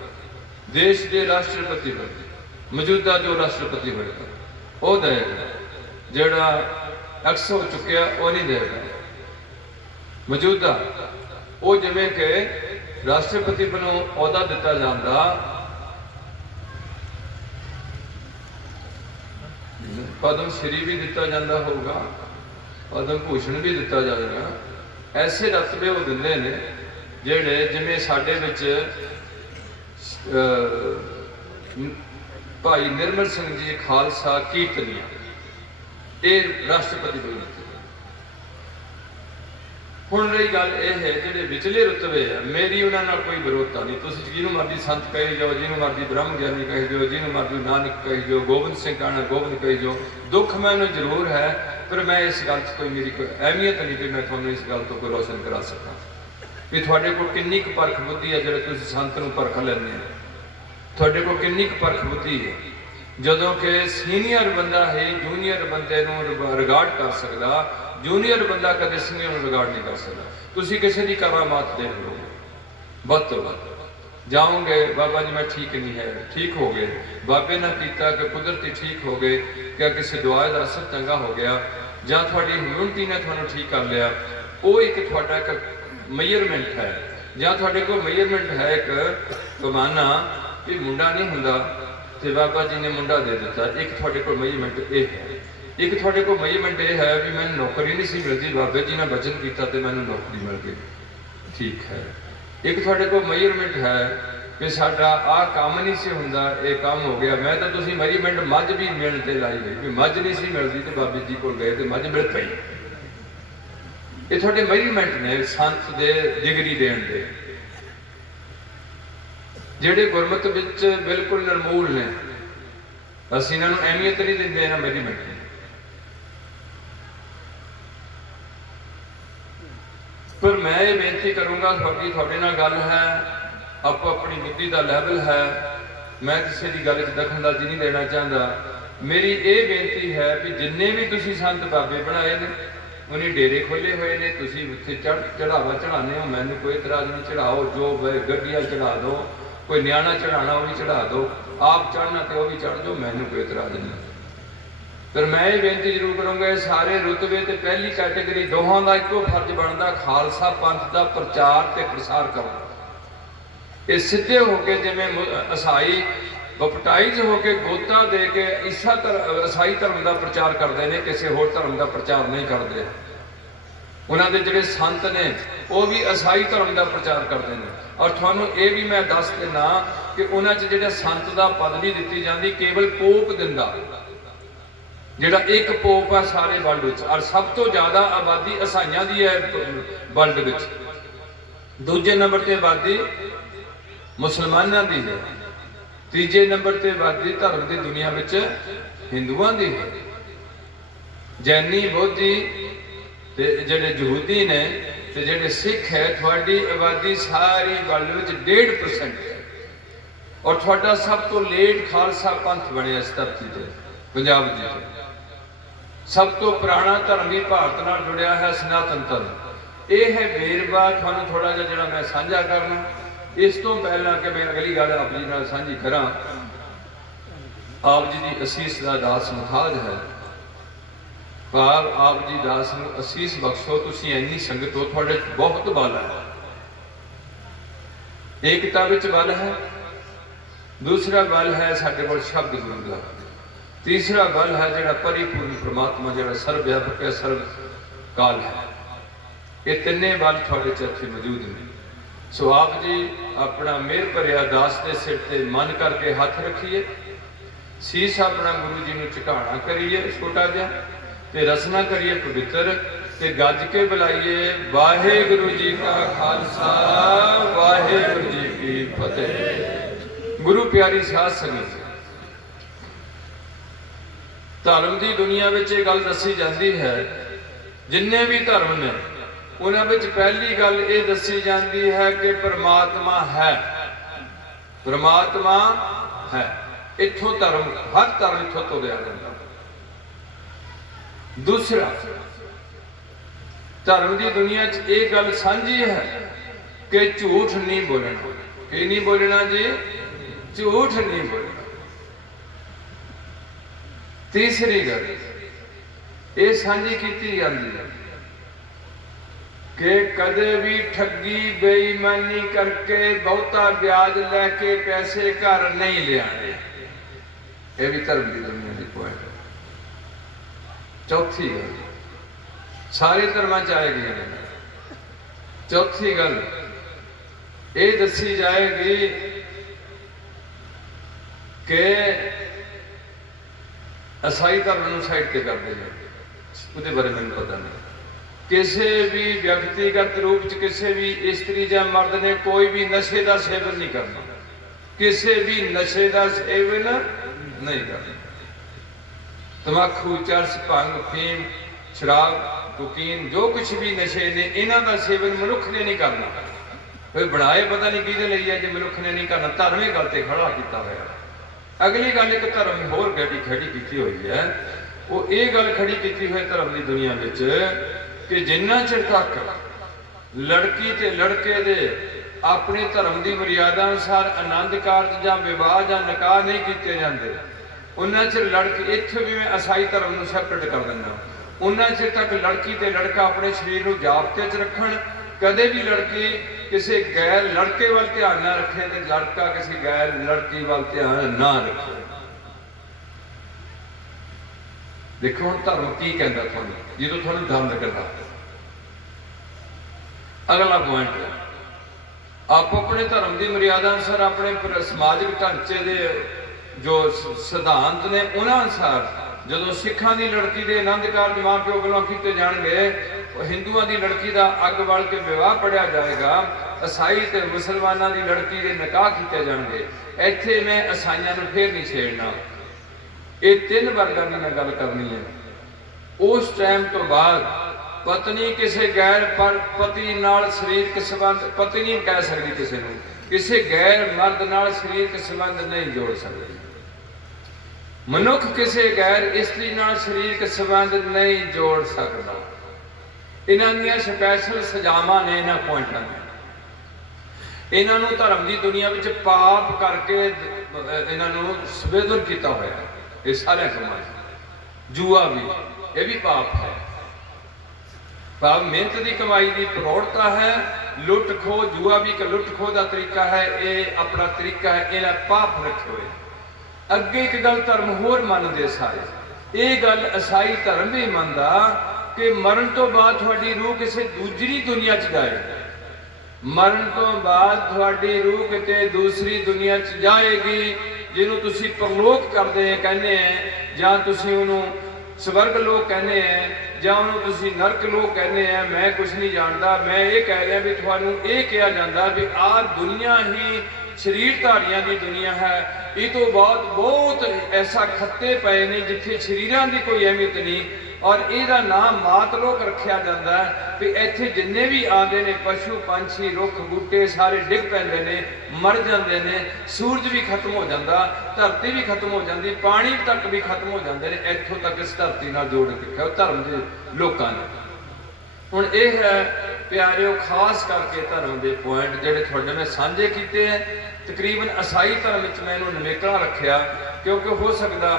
ਦੇਸ਼ ਦੇ ਰਾਸ਼ਟਰਪਤੀ ਵੱਲੋਂ, ਮੌਜੂਦਾ ਜੋ ਰਾਸ਼ਟਰਪਤੀ ਹੋਏਗਾ ਉਹ ਦੇਗਾ, ਜਿਹੜਾ ਅਕਸ ਹੋ ਚੁੱਕਿਆ ਉਹ ਨਹੀਂ ਦੇਗਾ। ਮੌਜੂਦਾ ਉਹ ਜਿਵੇਂ ਕਿ ਰਾਸ਼ਟਰਪਤੀ ਵੱਲੋਂ ਅਹੁਦਾ ਦਿੱਤਾ ਜਾਂਦਾ, ਪਦਮ ਸ਼੍ਰੀ ਵੀ ਦਿੱਤਾ ਜਾਂਦਾ ਹੋਊਗਾ, ਪਦਮ ਭੂਸ਼ਣ ਵੀ ਦਿੱਤਾ ਜਾਏਗਾ। ਐਸੇ ਰਤਬੇ ਉਹ ਦਿੰਦੇ ਨੇ ਜਿਹੜੇ ਜਿਵੇਂ ਸਾਡੇ ਵਿੱਚ ਭਾਈ ਨਿਰਮਲ ਸਿੰਘ ਜੀ ਖਾਲਸਾ ਕੀਰਤਨੀਆ, ਇਹ ਰਾਸ਼ਟਰਪਤੀ ਵੱਲੋਂ ਦਿੱਤੇ। ਹੁਣ ਰਹੀ ਗੱਲ ਇਹ ਹੈ ਜਿਹੜੇ ਵਿਚਲੇ ਰੁਤਬੇ ਆ, ਮੇਰੀ ਉਹਨਾਂ ਨਾਲ ਕੋਈ ਵਿਰੋਧਤਾ ਨਹੀਂ। ਤੁਸੀਂ ਜਿਹਨੂੰ ਮਰਜ਼ੀ ਸੰਤ ਕਹੀ ਜਾਓ, ਜਿਹਨੂੰ ਮਰਜ਼ੀ ਬ੍ਰਹਮ ਗਿਆਨੀ ਕਹੀ ਜਾਓ, ਜਿਹਨੂੰ ਮਰਜ਼ੀ ਨਾਨਕ ਕਹੀ ਜਾਓ, ਗੋਬਿੰਦ ਸਿੰਘ ਕਹਿਣਾ ਗੋਬਿੰਦ ਕਹੀ ਜਾਓ। ਦੁੱਖ ਮੈਨੂੰ ਜ਼ਰੂਰ ਹੈ, ਪਰ ਮੈਂ ਇਸ ਗੱਲ 'ਚ ਕੋਈ ਮੇਰੀ ਕੋਈ ਅਹਿਮੀਅਤ ਨਹੀਂ ਕਿ ਮੈਂ ਤੁਹਾਨੂੰ ਇਸ ਗੱਲ ਤੋਂ ਕੋਈ ਰੋਸ਼ਨ ਕਰਾ ਸਕਾਂ ਵੀ ਤੁਹਾਡੇ ਕੋਲ ਕਿੰਨੀ ਕੁ ਪਰਖ ਬੁੱਧੀ ਹੈ ਜਿਹੜੇ ਤੁਸੀਂ ਸੰਤ ਨੂੰ ਪਰਖ ਲੈਂਦੇ ਹੋ। ਤੁਹਾਡੇ ਕੋਲ ਕਿੰਨੀ ਕੁ ਪਰਖ ਬੁੱਧੀ ਹੈ ਜਦੋਂ ਕਿ ਸੀਨੀਅਰ ਬੰਦਾ ਹੈ ਜੂਨੀਅਰ ਬੰਦੇ ਨੂੰ ਰਿਗਾਰਡ ਕਰ ਸਕਦਾ, ਜੂਨੀਅਰ ਬੰਦਾ ਕਦੇ ਸੀਨੀਅਰ ਨੂੰ ਰਿਗਾਰਡ ਨਹੀਂ ਕਰ ਸਕਦਾ। ਤੁਸੀਂ ਕਿਸੇ ਦੀ ਕਰਾਮਾਤ ਦੇਖ ਲਓਗੇ, ਵੱਧ ਤੋਂ ਵੱਧ ਜਾਓਗੇ, ਬਾਬਾ ਜੀ ਮੈਂ ਠੀਕ ਨਹੀਂ ਹੈ, ਠੀਕ ਹੋ ਗਏ, ਬਾਬੇ ਨੇ ਕੀਤਾ ਕਿ ਕੁਦਰਤੀ ਠੀਕ ਹੋ ਗਏ, ਕਿ ਕਿਸੇ ਦੁਆ ਦਾ ਅਸਰ ਚੰਗਾ ਹੋ ਗਿਆ, ਜਾਂ ਤੁਹਾਡੀ ਇਮਿਊਨਿਟੀ ਨੇ ਤੁਹਾਨੂੰ ਠੀਕ ਕਰ ਲਿਆ, ਉਹ ਇੱਕ ਤੁਹਾਡਾ ਇੱਕ ਮੇਜਰਮੈਂਟ ਹੈ। ਜਾਂ ਤੁਹਾਡੇ ਕੋਲ ਮੇਜਰਮੈਂਟ ਹੈ ਇੱਕ ਪੈਮਾਨਾ ਕਿ ਮੁੰਡਾ ਨਹੀਂ ਹੁੰਦਾ ਤੇ ਬਾਬਾ ਜੀ ਨੇ ਮੁੰਡਾ ਦੇ ਦਿੱਤਾ, ਇੱਕ ਤੁਹਾਡੇ ਕੋਲ ਮੇਜਰਮੈਂਟ ਇਹ ਹੈ। ਇੱਕ ਤੁਹਾਡੇ ਕੋਲ ਮੇਜਰਮੈਂਟ ਇਹ ਹੈ ਵੀ ਮੈਨੂੰ ਨੌਕਰੀ ਨਹੀਂ ਸੀ ਮਿਲਦੀ, ਬਾਬੇ ਜੀ ਨੇ ਵਚਨ ਕੀਤਾ ਤੇ ਮੈਨੂੰ ਨੌਕਰੀ ਮਿਲ ਗਈ, ਠੀਕ ਹੈ। ਇੱਕ ਤੁਹਾਡੇ ਕੋਲ ਮੇਜਰਮੈਂਟ ਹੈ ਕਿ ਸਾਡਾ ਆਹ ਕੰਮ ਨਹੀਂ ਸੀ ਹੁੰਦਾ, ਇਹ ਕੰਮ ਹੋ ਗਿਆ। ਮੈਂ ਤਾਂ ਤੁਸੀਂ ਮੇਜਰਮੈਂਟ ਮੱਝ ਵੀ ਮਿਲਣ ਤੇ ਲਾਈ ਗਈ ਵੀ ਮੱਝ ਨਹੀਂ ਸੀ ਮਿਲਦੀ ਤੇ ਬਾਬੇ ਜੀ ਕੋਲ ਗਏ ਤੇ ਮੱਝ ਮਿਲ ਪਈ। ਇਹ ਤੁਹਾਡੇ ਮੇਜਰਮੈਂਟ ਨੇ ਸੰਤ ਦੇ ਡਿਗਰੀ ਦੇਣ ਦੇ, ਜਿਹੜੇ ਗੁਰਮਤਿ ਵਿੱਚ ਬਿਲਕੁਲ ਨਿਰਮੂਲ ਨੇ। ਅਸੀਂ ਇਹਨਾਂ ਨੂੰ ਅਹਿਮੀਅਤ ਨਹੀਂ ਦਿੰਦੇ, ਇਹਨਾਂ ਮੇਜਰਮੈਂਟ ਨੂੰ। ਪਰ ਮੈਂ ਇਹ ਬੇਨਤੀ ਕਰੂੰਗਾ, ਤੁਹਾਡੇ ਨਾਲ ਗੱਲ ਹੈ, ਆਪੋ ਆਪਣੀ ਬੁੱਧੀ ਦਾ ਲੈਵਲ ਹੈ, ਮੈਂ ਕਿਸੇ ਦੀ ਗੱਲ 'ਚ ਦਖਲਅੰਦਾਜ਼ੀ ਨਹੀਂ ਦੇਣਾ ਚਾਹੁੰਦਾ। ਮੇਰੀ ਇਹ ਬੇਨਤੀ ਹੈ ਵੀ ਜਿੰਨੇ ਵੀ ਤੁਸੀਂ ਸੰਤ ਬਾਬੇ ਬਣਾਏ ਨੇ, ਉਹਨੇ ਡੇਰੇ ਖੋਲੇ ਹੋਏ ਨੇ, ਤੁਸੀਂ ਉੱਥੇ ਚੜਾਵਾ ਚੜਾਉਂਦੇ ਹੋ, ਮੈਨੂੰ ਕੋਈ ਇਤਰਾਜ਼ ਨਹੀਂ, ਚੜਾਓ, ਜੋ ਗੱਡੀਆਂ ਚੜਾ ਦਿਓ, ਕੋਈ ਨਿਆਣਾ ਚੜਾਉਣਾ ਉਹ ਵੀ ਚੜਾ ਦਿਓ, ਆਪ ਚੜ੍ਹਨਾ ਤੇ ਉਹ ਵੀ ਚੜ੍ਹ ਜਾਓ, ਮੈਨੂੰ ਕੋਈ ਇਤਰਾਜ਼ ਨਹੀਂ। ਪਰ ਮੈਂ ਇਹ ਬੇਨਤੀ ਜ਼ਰੂਰ ਕਰੂੰਗਾ, ਇਹ ਸਾਰੇ ਰੁਤਬੇ ਤੇ ਪਹਿਲੀ ਕੈਟੇਗਰੀ ਦੋਹਾਂ ਦਾ ਇੱਕੋ ਫਰਜ਼ ਬਣਦਾ, ਖਾਲਸਾ ਪੰਥ ਦਾ ਪ੍ਰਚਾਰ ਤੇ ਪ੍ਰਸਾਰ ਕਰਨਾ। ਇਹ ਸਿੱਧੇ ਹੋ ਕੇ ਜਿਵੇਂ ਈਸਾਈ ਬਪਟਾਈਜ਼ ਹੋ ਕੇ ਗੋਤਾ ਦੇ ਕੇ ਈਸਾਈ ਧਰਮ ਦਾ ਪ੍ਰਚਾਰ ਕਰਦੇ ਨੇ, ਕਿਸੇ ਹੋਰ ਧਰਮ ਦਾ ਪ੍ਰਚਾਰ ਨਹੀਂ ਕਰਦੇ। ਉਹਨਾਂ ਦੇ ਜਿਹੜੇ ਸੰਤ ਨੇ ਉਹ ਵੀ ਈਸਾਈ ਧਰਮ ਦਾ ਪ੍ਰਚਾਰ ਕਰਦੇ ਨੇ। ਔਰ ਤੁਹਾਨੂੰ ਇਹ ਵੀ ਮੈਂ ਦੱਸ ਦਿੰਦਾ ਕਿ ਉਹਨਾਂ 'ਚ ਜਿਹੜਾ ਸੰਤ ਦਾ ਪਦਵੀ ਦਿੱਤੀ ਜਾਂਦੀ ਕੇਵਲ ਪੋਪ ਦਿੰਦਾ, ਜਿਹੜਾ ਇੱਕ ਪੋਪ ਆ ਸਾਰੇ ਵਰਲਡ ਵਿੱਚ, ਔਰ ਸਭ ਤੋਂ ਜ਼ਿਆਦਾ ਆਬਾਦੀ ਈਸਾਈਆਂ ਦੀ ਹੈ ਵਰਲਡ ਵਿੱਚ। ਦੂਜੇ ਨੰਬਰ ਤੇ ਆਬਾਦੀ ਮੁਸਲਮਾਨਾਂ ਦੀ ਹੈ, ਤੀਜੇ ਨੰਬਰ ਤੇ ਆਬਾਦੀ ਧਰਮ ਦੀ ਦੁਨੀਆ ਵਿੱਚ ਹਿੰਦੂਆਂ ਦੀ ਹੈ। जैनी बोधी ते जेडे यहूदी ने ते जेडे सिख है, थोड़ी आबादी सारी वर्ल्ड में 1.5% है। और थोड़ा सब तो लेट खालसा पंथ बने इस धरती से पंजाब जी। सब तो पुराना धर्म भी भारत नाल जुड़िया है, सनातन धर्म। ये है वेरवा थानू थोड़ा जिहा जिहड़ा मैं साझा करना। इस तो पहला कि मैं अगली गल आप जी नाल साझी करा, आप जी की असीस का दास मुखाज है। भाव आप जी दास नूं असीस बख्शो, तुसीं इन्नी संगत हो, तुहाडे च बहुत बल है। एकता विच बल है, दूसरा बल है साडे कोल शब्द गुरु का, तीसरा बल है जिहड़ा परिपूर्ण परमात्मा जिहड़ा सर्वव्यापक है, सर्व काल है। ये तिन्ने बल तुहाडे च इत्थे मौजूद ने। सो आप जी अपना मेहर भरिया दास के सिर ते मन करके हाथ रखिए, शीश अपना गुरु जी नूं झुकाना करिए छोटा जिहा, ते रसना करिए पवित्र, ते गज के बुलाइए वाहेगुरु जी का खालसा वाहेगुरु जी की फतेह। गुरु प्यारी साध संगत, धर्म की दुनिया में ये गल दसी जाती है, जिन्ने भी धर्म ने उन्होंने पहली गल ये दसी जाती है कि परमात्मा है, परमात्मा है। इथों धर्म, हर धर्म इथों तुरिया जाता। दूसरा, धर्म की दुनिया च ये गल सांझी है कि झूठ नहीं बोलना। कि नहीं बोलना जी? झूठ नहीं बोलना। तीसरी गल ये सांझी की जाती है कि कदे भी ठगी बेईमानी करके बहुता ब्याज लैके पैसे घर नहीं लिया। यह भी धर्म की दुनिया की पॉइंट है। चौथी गल सारे धर्म च आएगी। चौथी गल ये दसी जाएगी कि ईसाई धर्म साइड से करते हैं, उसके बारे में पता नहीं। किसी भी व्यक्तिगत रूप च किसी भी स्त्री या मर्द ने कोई भी नशे का सेवन नहीं करना, किसी भी नशे का सेवन नहीं करना। तंबाकू, चरस, भंग, फीम, शराब, कोकीन, जो कुछ भी नशे ने, इन्हों का सेवन मनुख ने नहीं करना। कोई बनाए पता नहीं किहदे लई है, जो मनुख ने नहीं करना। धर्म ही गल ते खड़ा किया हुआ। अगली गल एक धर्म होर खड़ी की हुई है, वो ये गल खड़ी की हुई धर्म की दुनिया में कि जिन्ना चिर तक लड़की ते लड़के दे अपने धर्म की मर्यादा अनुसार आनंद कारज या विवाह या निकाह नहीं किए जाते, उन्ना चिर लड़की इत्थे भी मैं ईसाई धर्म को सैपरेट कर देना। उन्ना चिर तक लड़की ते लड़का अपने शरीर को जाबते च रखन। कदे भी लड़की किसी गैर लड़के वाल ध्यान ना रखे, तो लड़का किसी गैर लड़की वाल ध्यान ना रखे। देखो हम धर्म की कहता थानू जो थानू दंद करता। अगला पॉइंट है, आप अपने धर्म की मर्यादा अनुसार अपने समाजिक ढांचे के जो सिद्धांत ने उन्होंने अनुसार जो सिखां की लड़की के आनंद कारज माँ प्यो वालों किए जाएंगे, हिंदुओं की लड़की का अग वल के विवाह पढ़िया जाएगा, ईसाई ते मुसलमानों की लड़की के निकाह किए जाएंगे। इत्थे मैं ईसाइयों को फिर नहीं छेड़ना। ये तीन वर्गों की मैं गल करनी है। उस टाइम तो बाद पत्नी किसी गैर पति नाल शरीरक संबंध, पत्नी नहीं कह सकती किसी को, किसी गैर मर्द नाल शरीरक संबंध नहीं जोड़ सकती। मनुख किसी गैर स्त्री नाल शरीरक संबंध नहीं जोड़ सकता। इन्हों स्पैशल सजावां ने इन्होंने पॉइंटा ने इन्हों धर्म की दुनिया में पाप करके इन्हों संवेदन किया होया। ये सारे कामों जुआ भी ये भी पाप है। पाप मेहनत की कमाई की प्रौढ़ता है। लुट खो जुआ भी एक लुट खो का तरीका है, ये अपना तरीका है। इन्हें पाप रखे हुए। अगे एक गल धर्म होर मनते सारे, ये गल ईसाई धर्म भी मनता कि मरण तो बाद थोड़ी रूह किसी दूसरी दुनिया च जाए। मरण तो बाद थोड़ी रूह किते दूसरी दुनिया च जाएगी, जिन्हों तुसी परलोक करते कहने हैं, या तुसी उन्होंने स्वर्ग लोक कहने हैं, या उन्होंने तुसी नरक लोक कहने हैं। मैं कुछ नहीं जानता। मैं ये कह रहा भी थानू ये कहा जाता भी आ दुनिया ही शरीरधारियों की दुनिया है। ये तो बहुत ऐसा खत्ते पे ने जिथे शरीरों की कोई अहमियत नहीं, और ਇਹਦਾ नाम मातलोक रखिया जाता है भी इत्थे जिन्ने भी आते ने पशु पंछी रुख बूटे सारे डिग पैंदे ने मर जाते ने सूरज भी खत्म हो जाता धरती भी खत्म हो जाती पानी तक भी खत्म हो जाते हैं इत्थों तक इस धरती नाल जोड़ के रखा धर्म के लोगों ने। हुण यह है प्यारिओ खास करके धर्म के पॉइंट जिहड़े तुहाडे मैं साझे कीते हैं। तकरीबन ईसाई धर्म च मैं इहनूं नवेकला रखिया क्योंकि हो सकता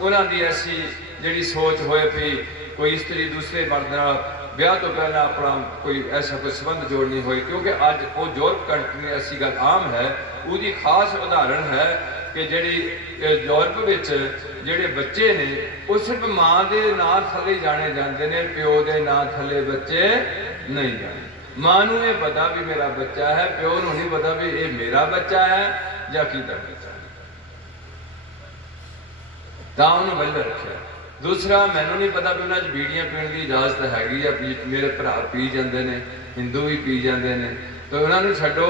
उन्हां दी ऐसी जिहड़ी सोच होए भी कोई स्त्री दूसरे मर्द नाल ब्याह तो पहला अपना कोई ऐसा कोई संबंध जोड़नी होए, क्योंकि अज वो यूरोप कंट्री ऐसी गल आम है। उसकी खास उदाहरण है कि जिहड़ी यूरोप विच जिहड़े बच्चे ने वो सिर्फ माँ के नां थले जाने जाते हैं, प्यो के नां थले बच्चे नहीं जाने। माँ नूं ये पता भी मेरा बच्चा है, प्यो नूं नहीं पता भी ये मेरा बच्चा है या किहदा बच्चा है, तां उहनूं बल्ले रखिया। दूसरा मैनू नहीं पता भी उन्होंने बीड़ियां पीने की इजाजत हैगी या मेरे भरा पी जाते हैं, हिंदू भी पी जाते हैं, तो उन्होंने छड्डो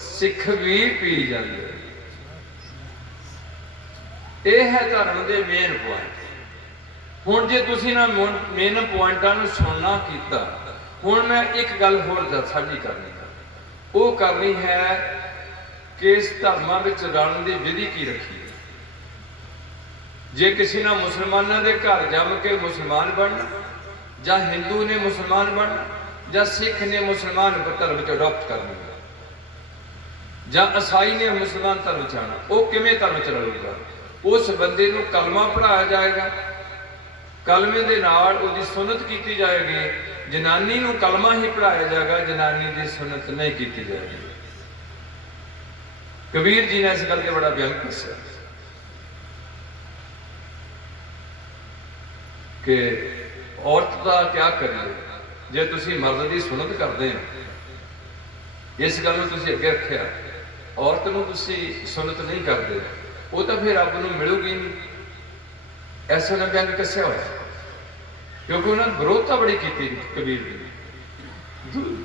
सिख भी पी जाते हैं। यह है धर्म के मेन पॉइंट। हुण जे तुसीं ना मेन पॉइंटां नूं सुनना कीता, हुण मैं एक गल होर साझी करनी है, वो करनी है कि इस धर्मां विच रलण दी विधि की रखी है। जे किसी ना मुसलमानों के घर जम के मुसलमान बनना, या हिंदू ने मुसलमान बनना, या सिख ने मुसलमान धर्म च अडॉप्ट करना, या ईसाई ने मुसलमान धर्म च आना, वो किवें धर्म च रलूगा? उस बंदे नूं कलमा पढ़ाया जाएगा, कलमे दे नाल उहदी सुन्नत की जाएगी। जनानी नूं कलमा ही पढ़ाया जाएगा, जनानी की सुन्नत नहीं की जाएगी। कबीर जी ने इस गल के बड़ा बयान दस्सिया कि औरत का क्या करिए जे तुसी मर्द की सुनत करते हो। इस गल नूं तुसी अगे रखिया, औरत नूं तुसी सुनत नहीं करते वो तो फिर रब नूं मिलूगी नहीं, ऐसा उन्हें व्यंग कस्या होया, क्योंकि उन्होंने विरोधता बड़ी की कबीर की।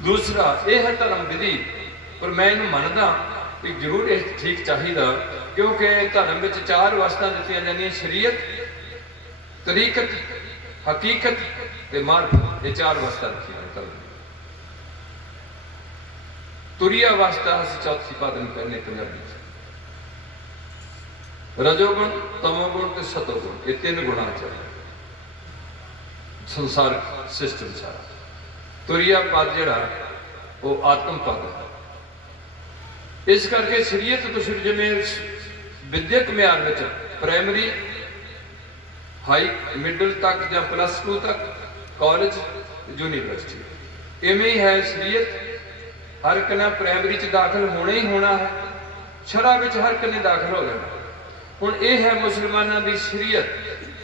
दूसरा यह है धर्म विधि, पर मैं इन्हूं मनदा कि जरूर ये ठीक चाहिए, क्योंकि धर्म में 4 वस्तां दित्तियां जांदियां, शरीयत, तरीकत, हकीकत ते मार्फत, ये 4 वस्तां रखियां धर्म। तुरिया वास्ता असीं चौथी पद नूं कहने पंजाबी च, रजोगुण, तमोगुण ते सतोगुण, ये 3 गुणां च संसार सिस्टम सारा। तुरिया पद जिहड़ा वो आत्म पद है। इस करके शरीयत तो शुरू जिवें विद्यक म्यार विच प्राइमरी, हाई, मिडल तक या +2 तक, कॉलेज, यूनीवर्सिटी, इवें ही है शरीयत। हर कना प्राइमरी च दाखिल होना ही होना है, शरा विच हर कने दाखिल हो जाना। हुण यह है मुसलमानों की शरीयत,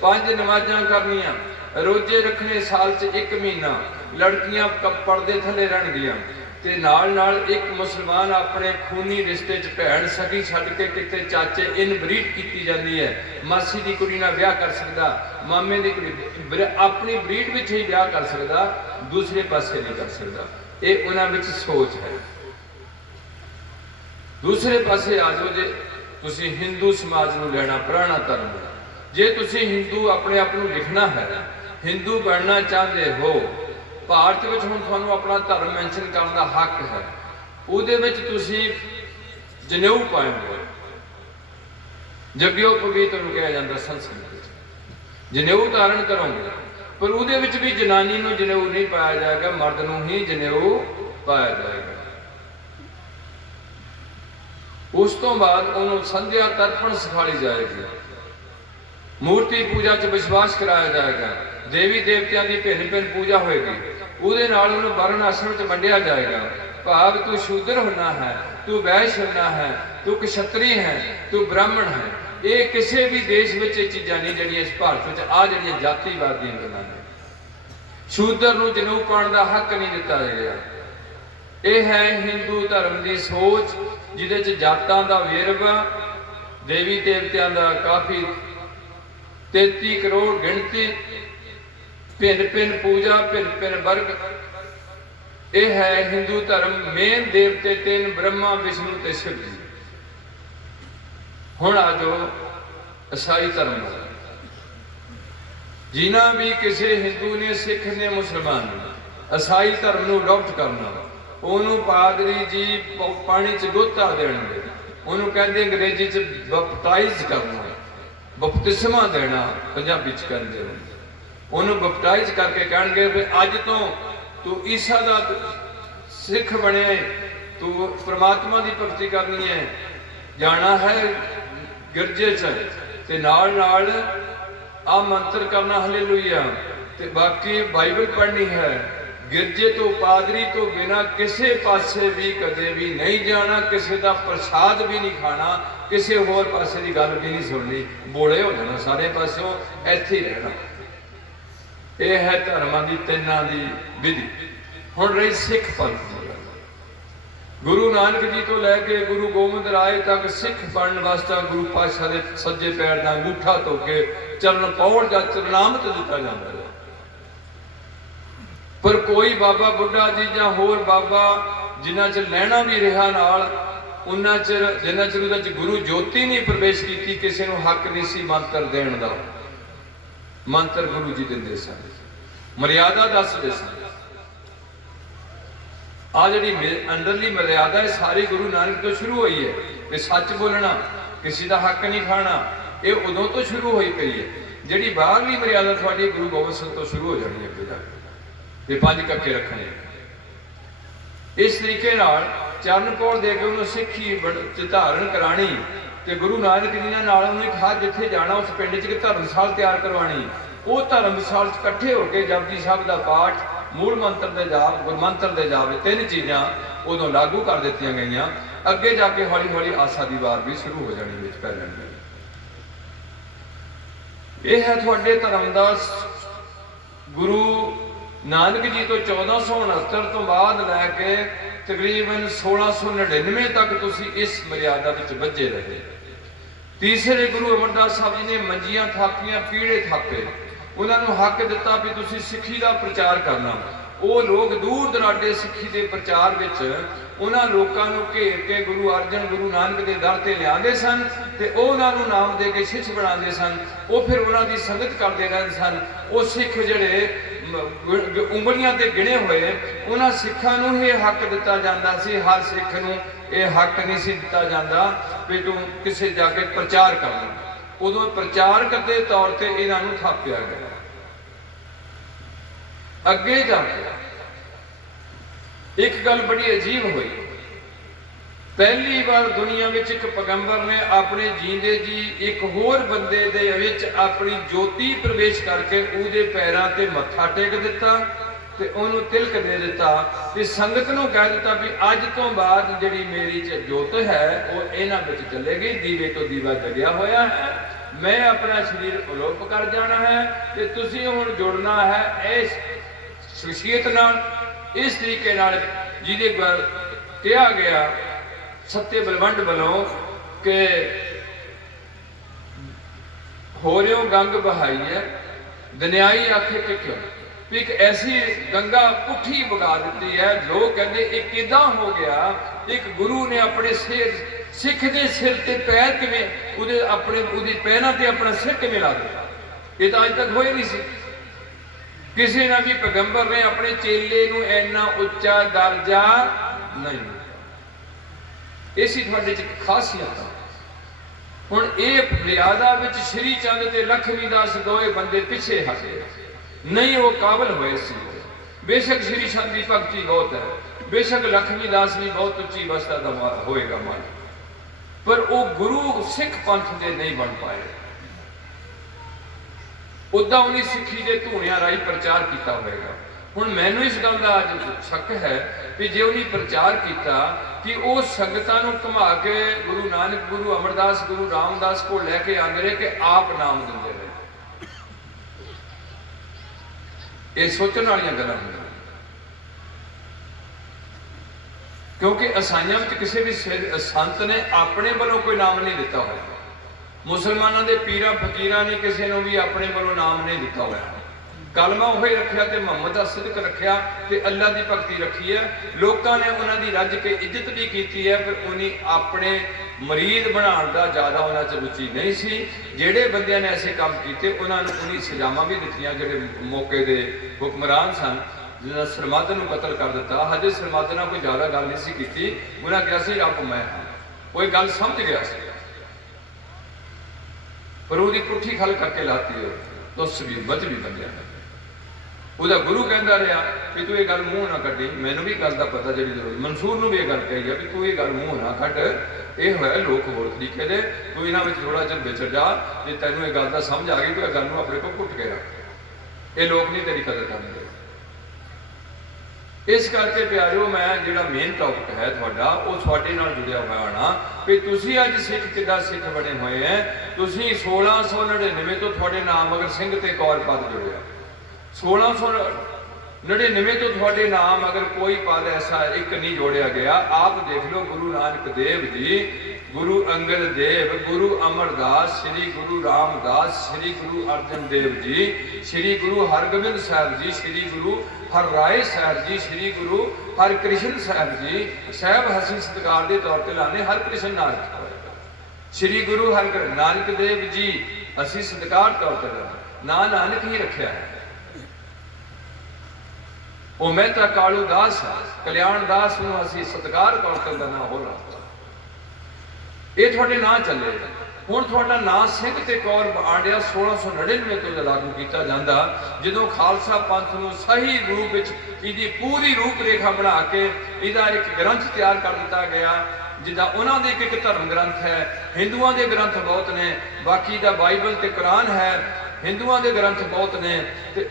5 नमाज़ां करनियां, रोजे रखने साल च 1 महीना, लड़कियां पर्दे थले रहणगियां, ते नाल नाल एक मुसलमान अपने खूनी रिश्ते च भैन सगी छड्ड के किते चाचे इनब्रीड की जाती है। मासी की कुड़ी नाल ब्याह कर सकता, मामे की कुड़ी अपनी ब्रीड में ही ब्याह कर सकता, दूसरे पासे नहीं कर सकता। ये उन्हां विच सोच है। दूसरे पासे आ जाओ, जे तुसीं हिंदू समाज नूं लेना, पुराना धर्म, जे तुसीं हिंदू अपने आप नूं लिखना है, हिंदू बनना चाहते हो, भारत में हुण तुहानूं अपना धर्म मैंशन करने का हक है। उहदे विच तुसीं जनेऊ पाओगे, जग्यो पवीत नूं कहा जाता संस्कृत, जनेऊ धारण करोगे, पर उहदे विच भी जनानी नूं जनेऊ नहीं पाया जाएगा, मर्द नूं ही जनेऊ पाया जाएगा। उस तो बाद उन्होंने संध्या तर्पण सिखाई जाएगी, मूर्ति पूजा च विश्वास कराया जाएगा, देवी देवतिया की भिन्न भिन्न पूजा होएगी, उहदे नाल उन्हें वर्ण आश्रम च वंडिया जाएगा। भाव तू शूद्र होना है, तू वैश्य होना है, तू क्षत्रिय है, तू ब्राह्मण है। ये किसी भी देश में चीज़ां नहीं जिहड़ियां इस भारत में आ जिहड़ियां जातिवाद दी गल्लां ने। शूद्र नूं जनेऊ पाउण दा हक नहीं दिता गया। यह है हिंदू धर्म की सोच, जिहदे च जातां दा वेरवा, देवी देवतियां दा काफ़ी 33 करोड़ गिणती, भिन्न भिन्न पूजा, भिन्न भिन्न वर्ग। यह है हिंदू धर्म। मेन देवते 3 ब्रह्मा, विष्णु ते शिव जी। हुण आ जाओ ईसाई धर्म। ਜਿਨ੍ਹਾਂ ਵੀ ਕਿਸੇ ਹਿੰਦੂ ਨੇ, ਸਿੱਖ ਨੇ, ਮੁਸਲਮਾਨ ਨੇ ਈਸਾਈ ਧਰਮ ਨੂੰ ਅਡਾਪਟ ਕਰਨਾ, ਉਹਨੂੰ ਪਾਦਰੀ ਜੀ ਪਾਣੀ 'ਚ ਗੋਤਾ ਦੇਣਗੇ, ਉਹਨੂੰ ਕਹਿੰਦੇ ਅੰਗਰੇਜ਼ੀ 'ਚ ਬਪਟਾਈਜ਼ ਕਰਨਾ, ਬਪਤਿਸਮਾ ਦੇਣਾ ਪੰਜਾਬੀ 'ਚ ਕਹਿੰਦੇ ਹੋ, ਉਹਨੂੰ ਬਪਟਾਈਜ਼ ਕਰਕੇ ਕਹਿਣਗੇ ਵੀ ਅੱਜ ਤੋਂ ਤੂੰ ਈਸਾ ਦਾ ਸਿੱਖ ਬਣਿਆ ਹੈ, ਤੂੰ ਪ੍ਰਮਾਤਮਾ ਦੀ ਭਗਤੀ ਕਰਨੀ ਹੈ, ਜਾਣਾ ਹੈ ਗਿਰਜੇ 'ਚ ਤੇ ਨਾਲ ਨਾਲ ਆ ਮੰਤਰ ਕਰਨਾ ਹਾਲੇਲੂਇਆ, ਤੇ ਬਾਕੀ ਬਾਈਬਲ ਪੜ੍ਹਨੀ ਹੈ। ਗਿਰਜੇ ਤੋਂ ਪਾਦਰੀ ਤੋਂ ਬਿਨਾਂ ਕਿਸੇ ਪਾਸੇ ਵੀ ਕਦੇ ਵੀ ਨਹੀਂ ਜਾਣਾ, ਕਿਸੇ ਦਾ ਪ੍ਰਸਾਦ ਵੀ ਨਹੀਂ ਖਾਣਾ, ਕਿਸੇ ਹੋਰ ਪਾਸੇ ਦੀ ਗੱਲ ਵੀ ਨਹੀਂ ਸੁਣਨੀ, ਬੋਲੇ ਹੋ ਜਾਣਾ ਸਾਰੇ ਪਾਸਿਓਂ, ਇੱਥੇ ਹੀ ਰਹਿਣਾ। ਇਹ ਹੈ ਧਰਮਾਂ ਦੀ ਤਿੰਨਾਂ ਦੀ ਵਿਧੀ। ਹੁਣ ਰਹੀ ਸਿੱਖ ਪੰਥ ਦੀ ਗੱਲ। ਗੁਰੂ ਨਾਨਕ ਜੀ ਤੋਂ ਲੈ ਕੇ ਗੁਰੂ ਗੋਬਿੰਦ ਰਾਏ ਤੱਕ ਸਿੱਖ ਬਣਨ ਵਾਸਤੇ ਗੁਰੂ ਪਾਤਸ਼ਾਹ ਦੇ ਸੱਜੇ ਪੈਰ ਦਾ ਅੰਗੂਠਾ ਧੋ ਕੇ ਚਰਨ ਪੌੜ ਜਾਂ ਚਰਨਾਮਤ ਦਿੱਤਾ ਜਾਂਦਾ ਹੈ। ਪਰ ਕੋਈ ਬਾਬਾ ਬੁੱਢਾ ਜੀ ਜਾਂ ਹੋਰ ਬਾਬਾ ਜਿਨ੍ਹਾਂ ਚ ਲੈਣਾ ਵੀ ਰਿਹਾ ਨਾਲ, ਉਹਨਾਂ ਚਿਰ ਜਿੰਨਾ ਚਿਰ ਉਹਦੇ ਚ ਗੁਰੂ ਜੋਤੀ ਨਹੀਂ ਪ੍ਰਵੇਸ਼ ਕੀਤੀ, ਕਿਸੇ ਨੂੰ ਹੱਕ ਨਹੀਂ ਸੀ ਮੰਤਰ ਦੇਣ ਦਾ। ਮੰਤਰ ਗੁਰੂ ਜੀ ਦਿੰਦੇ ਸਨ, ਮਰਿਆਦਾ ਦੱਸਦੇ ਸਨ। ਆ ਜਿਹੜੀ ਅੰਦਰਲੀ ਮਰਿਆਦਾ ਹੈ ਸਾਰੀ ਗੁਰੂ ਨਾਨਕ ਤੋਂ ਸ਼ੁਰੂ ਹੋਈ ਹੈ ਕਿ ਸੱਚ ਬੋਲਣਾ, ਕਿਸੇ ਦਾ ਹੱਕ ਨਹੀਂ ਖਾਣਾ, ਇਹ ਉਦੋਂ ਤੋਂ ਸ਼ੁਰੂ ਹੋਈ ਪਈ ਹੈ। ਜਿਹੜੀ ਬਾਹਰਲੀ ਮਰਿਆਦਾ ਤੁਹਾਡੀ ਗੁਰੂ ਗੋਬਿੰਦ ਸਿੰਘ ਤੋਂ ਸ਼ੁਰੂ ਹੋ ਜਾਣੀ ਹੈ ਅੱਗੇ ਜਾ ਕੇ, ਇਹ 5 ਕੱਕੇ ਰੱਖਣੇ। ਇਸ ਤਰੀਕੇ ਨਾਲ ਚਰਨ ਪੌੜ ਦੇ ਕੇ ਉਹਨੂੰ ਸਿੱਖੀ ਧਾਰਨ ਕਰਾਣੀ, ਤੇ ਗੁਰੂ ਨਾਨਕ ਜੀ ਨੇ ਨਾਲ ਉਹਨੂੰ ਇੱਕ ਹੱਥ ਜਿੱਥੇ ਜਾਣਾ ਉਸ ਪਿੰਡ 'ਚ ਇੱਕ ਧਰਮਸਾਲ ਤਿਆਰ ਕਰਵਾਣੀ। ਉਹ ਧਰਮਸਾਲ 'ਚ ਇਕੱਠੇ ਹੋ ਕੇ ਜਪਜੀ ਸਾਹਿਬ ਦਾ ਪਾਠ, ਮੂਲ ਮੰਤਰ ਦੇ ਜਾਪ, ਗੁਰਮੰਤਰ ਦੇ ਜਾਪ, ਤਿੰਨ ਚੀਜ਼ਾਂ ਉਦੋਂ ਲਾਗੂ ਕਰ ਦਿੱਤੀਆਂ ਗਈਆਂ। ਅੱਗੇ ਜਾ ਕੇ ਹੌਲੀ ਹੌਲੀ ਆਸਾ ਦੀ ਵਾਰ ਵੀ ਸ਼ੁਰੂ ਹੋ ਜਾਣੀ ਵਿੱਚ ਪੈ ਜਾਣੀ। ਇਹ ਹੈ ਤੁਹਾਡੇ ਧਰਮ ਦਾ। ਗੁਰੂ ਨਾਨਕ ਜੀ ਤੋਂ 1469 ਤੋਂ ਬਾਅਦ ਲੈ ਕੇ ਤਕਰੀਬਨ 1699 ਤੱਕ ਤੁਸੀਂ ਇਸ ਮਰਿਆਦਾ ਵਿੱਚ ਵੱਜੇ ਰਹੇ। ਤੀਸਰੇ ਗੁਰੂ ਅਮਰਦਾਸ ਸਾਹਿਬ ਜੀ ਨੇ ਮੰਜੀਆਂ ਥਾਪੀਆਂ, ਪੀੜੇ ਥਾਪੇ, ਉਹਨਾਂ ਨੂੰ ਹੱਕ ਦਿੱਤਾ ਵੀ ਤੁਸੀਂ ਸਿੱਖੀ ਦਾ ਪ੍ਰਚਾਰ ਕਰਨਾ। ਉਹ ਲੋਕ ਦੂਰ ਦਰਾਡੇ ਸਿੱਖੀ ਦੇ ਪ੍ਰਚਾਰ ਵਿੱਚ ਉਹਨਾਂ ਲੋਕਾਂ ਨੂੰ ਘੇਰ ਕੇ ਗੁਰੂ ਅਰਜਨ, ਗੁਰੂ ਨਾਨਕ ਦੇ ਦਰ ਤੇ ਲਿਆਉਂਦੇ ਸਨ ਤੇ ਉਹ ਉਹਨਾਂ ਨੂੰ ਨਾਮ ਦੇ ਕੇ ਸਿੱਖ ਬਣਾਉਂਦੇ ਸਨ। ਉਹ ਫਿਰ ਉਹਨਾਂ ਦੀ ਸੰਗਤ ਕਰਦੇ ਰਹਿੰਦੇ ਸਨ। ਉਹ ਸਿੱਖ ਜਿਹੜੇ ਉਂਗਲੀਆਂ ਤੇ ਗਿਣੇ ਹੋਏ, ਉਹਨਾਂ ਸਿੱਖਾਂ ਨੂੰ ਇਹ ਹੱਕ ਦਿੱਤਾ ਜਾਂਦਾ ਸੀ। ਹਰ ਸਿੱਖ ਨੂੰ ਇਹ ਹੱਕ ਨਹੀਂ ਸੀ ਦਿੱਤਾ ਜਾਂਦਾ ਵੀ ਤੂੰ ਕਿਸੇ ਜਾ ਕੇ ਪ੍ਰਚਾਰ ਕਰਨਾ। ਉਦੋਂ ਪ੍ਰਚਾਰਕ ਦੇ ਤੌਰ ਤੇ ਇਹਨਾਂ ਨੂੰ ਥਾਪਿਆ ਗਿਆ। ਅੱਗੇ ਜਾ ਕੇ ਇੱਕ ਗੱਲ ਬੜੀ ਅਜੀਬ ਹੋਈ। ਪਹਿਲੀ ਵਾਰ ਦੁਨੀਆ ਵਿੱਚ ਇੱਕ ਪੈਗੰਬਰ ਨੇ ਆਪਣੇ ਜੀਂਦੇ ਜੀ ਇੱਕ ਹੋਰ ਬੰਦੇ ਦੇ ਵਿੱਚ ਆਪਣੀ ਜੋਤੀ ਪ੍ਰਵੇਸ਼ ਕਰਕੇ ਉਹਦੇ ਪੈਰਾਂ ਤੇ ਮੱਥਾ ਟੇਕ ਦਿੱਤਾ ਤੇ ਉਹਨੂੰ ਤਿਲਕ ਦੇ ਦਿੱਤਾ ਤੇ ਸੰਗਤ ਨੂੰ ਕਹਿ ਦਿੱਤਾ ਵੀ ਅੱਜ ਤੋਂ ਬਾਅਦ ਜਿਹੜੀ ਮੇਰੀ ਜੋਤ ਹੈ ਉਹ ਇਹਨਾਂ ਵਿੱਚ ਚੱਲੇਗੀ। ਦੀਵੇ ਤੋਂ ਦੀਵਾ ਜਗਿਆ ਹੋਇਆ ਹੈ, ਮੈਂ ਆਪਣਾ ਸਰੀਰ ਅਲੋਪ ਕਰ ਜਾਣਾ ਹੈ ਤੇ ਤੁਸੀਂ ਹੁਣ ਜੁੜਨਾ ਹੈ ਇਸ ਸ਼ਖਸੀਅਤ ਨਾਲ, ਇਸ ਤਰੀਕੇ ਨਾਲ ਜਿਹਦੇ ਕਿਹਾ ਗਿਆ ਸੱਤੇ ਬਲਵੰਡ ਵੱਲੋਂ ਕਿ ਹੋਰਿਓ ਗੰਗ ਬਹਾਈ ਹੈ ਦੁਨਿਆਈ ਆਖੇ ਕਿ ਕਿਉਂ, ਵੀ ਇੱਕ ਐਸੀ ਗੰਗਾ ਪੁੱਠੀ ਵਗਾ ਦਿੱਤੀ ਹੈ। ਲੋਕ ਕਹਿੰਦੇ ਇਹ ਕਿਦਾਂ ਹੋ ਗਿਆ, ਇੱਕ ਗੁਰੂ ਨੇ ਆਪਣੇ ਸਿਰ, ਸਿੱਖ ਦੇ ਸਿਰ ਤੇ ਪੈਰ ਕਿਵੇਂ, ਉਹਦੇ ਪੈਰਾਂ ਤੇ ਆਪਣਾ ਸਿਰ ਕਿਵੇਂ ਲਾ ਦਿੱਤਾ। ਇਹ ਤਾਂ ਅੱਜ ਤੱਕ ਹੋਇਆ ਨਹੀਂ ਸੀ। ਕਿਸੇ ਨਾ ਵੀ ਪੈਗੰਬਰ ਨੇ ਆਪਣੇ ਚੇਲੇ ਨੂੰ ਇੰਨਾ ਉੱਚਾ ਦਰਜਾ ਨਹੀਂ ਦਿੱਤਾ। ਇਹ ਸੀ ਤੁਹਾਡੇ ਚ ਖਾਸੀਅਤ। ਹੁਣ ਇਹ ਮਰਿਆਦਾ ਵਿੱਚ ਸ਼੍ਰੀ ਚੰਦ ਤੇ ਲਖਮੀ ਦਾਸ ਦੋਏ ਬੰਦੇ ਪਿੱਛੇ ਹਟੇ, ਨਹੀਂ ਉਹ ਕਾਬਲ ਹੋਏ ਸੀ। ਬੇਸ਼ੱਕ ਸ਼੍ਰੀ ਚੰਦ ਦੀ ਭਗਤੀ ਬਹੁਤ ਹੈ, ਬੇਸ਼ੱਕ ਲਖਮੀ ਦਾਸ ਵੀ ਬਹੁਤ ਉੱਚੀ ਅਵਸਥਾ ਦਾ ਹੋਏਗਾ ਮਨ, ਪਰ ਉਹ ਗੁਰੂ ਸਿੱਖ ਪੰਥ ਦੇ ਨਹੀਂ ਬਣ ਪਾਏ। ਉਦਾਂ ਉਹਨੇ ਸਿੱਖੀ ਦੇ ਧੂਣਿਆਂ ਰਾਹੀਂ ਪ੍ਰਚਾਰ ਕੀਤਾ ਹੋਵੇਗਾ। ਹੁਣ ਮੈਨੂੰ ਇਸ ਗੱਲ ਦਾ ਅੱਜ ਸ਼ੱਕ ਹੈ ਕਿ ਜੇ ਉਹਨੇ ਪ੍ਰਚਾਰ ਕੀਤਾ ਕਿ ਉਹ ਸੰਗਤਾਂ ਨੂੰ ਘੁਮਾ ਕੇ ਗੁਰੂ ਨਾਨਕ, ਗੁਰੂ ਅਮਰਦਾਸ, ਗੁਰੂ ਰਾਮਦਾਸ ਕੋਲ ਲੈ ਕੇ ਆਉਂਦੇ ਰਹੇ ਕਿ ਆਪ ਨਾਮ ਦਿੰਦੇ ਰਹੇ। ਇਹ ਸੋਚਣ ਵਾਲੀਆਂ ਗੱਲਾਂ ਹੁੰਦੀਆਂ, ਕਿਉਂਕਿ ਈਸਾਈਆਂ ਵਿੱਚ ਕਿਸੇ ਵੀ ਸੰਤ ਨੇ ਆਪਣੇ ਵੱਲੋਂ ਕੋਈ ਨਾਮ ਨਹੀਂ ਦਿੱਤਾ ਹੋਇਆ। ਮੁਸਲਮਾਨਾਂ ਦੇ ਪੀਰਾਂ ਫਕੀਰਾਂ ਨੇ ਕਿਸੇ ਨੂੰ ਵੀ ਆਪਣੇ ਵੱਲੋਂ ਨਾਮ ਨਹੀਂ ਦਿੱਤਾ ਹੋਇਆ। कलमा वही रखिया तो मुहम्मद का सिदक रखिया तो अल्लाह की भगती रखी है। लोगों ने उन्होंने रज के इज्जत भी की है, पर उन्हें अपने मरीद बनाने का ज़्यादा उन्होंने रुचि नहीं सी। जेडे बंदियां ने ऐसे काम किए उन्होंने उन्हीं सजावां भी दित्तियां जेडे मौके के हुक्मरान सन, जिन्होंने सरमद को कतल कर दिता। हजे सरमद ने कोई ज़्यादा गल नहीं सी की, उन्हें कहा सी रब मैं हाँ, कोई गल समझ गया सी, पर वो पुठी खल करके लाती है तुस भी बच भी बंदिया ने। ਉਹਦਾ गुरु कहता रहा भी तू ये गल मूँह ना कड्डी, मैनू भी गल का पता जी जरूर मंसूर नूं भी ये गल कही है भी तू ये गल मूँह ना कड्ड, ये होया लोग होर तरीके दे, तू इन्हां विच थोड़ा जिहा विचर जा, जे तैनूं ये गल दा समझ आ गई तो ये गल नूं अपने कोल घुट के रख, ये लोग नहीं तेरी कदर करदे। इस करके प्यारिओ मैं जिहड़ा मेन टॉपिक है तुहाडा वो तुहाडे नाल जुड़िया होया होना भी तुसीं अज सिख किद्दां सिख बने होए हैं। तुसीं 1699 तो तुहाडे नाम अगर सिंह ते कौर पद जुड़िया, 1699 तो थोड़े नाम अगर कोई पद ऐसा एक नहीं जोड़िया गया। आप देख लो गुरु नानक देव जी, गुरु अंगद देव, गुरु अमरदास, श्री गुरु रामदास, श्री गुरु अर्जन देव जी, श्री गुरु हरगोबिंद साहब जी, श्री गुरु हरराय साहब जी, श्री गुरु हरकृष्ण साहब जी। साहब हसी सत्कार के तौर पर लाने हरकृष्ण नानक, श्री गुरु हर नानक देव जी असी सत्कार तौर पर लाने ना नानक ही रखा है। वो मेहता कालू दास कल्याण दास असी सत्कार कौंसल का ना हो रहा, ये थोड़े ना चले। हुण थोड़ा ना सिंह ते कौर आंडिया 1699 तो लागू किया जाता, जो खालसा पंथ नूं सही रूप इसकी पूरी रूपरेखा बना के इसका एक ग्रंथ तैयार कर दिता गया। जिदा उन्होंने एक धर्म ग्रंथ है, हिंदुओं के ग्रंथ बहुत ने, बाकी दा बाइबल ते कुरान है, हिंदुओं के ग्रंथ बहुत ने।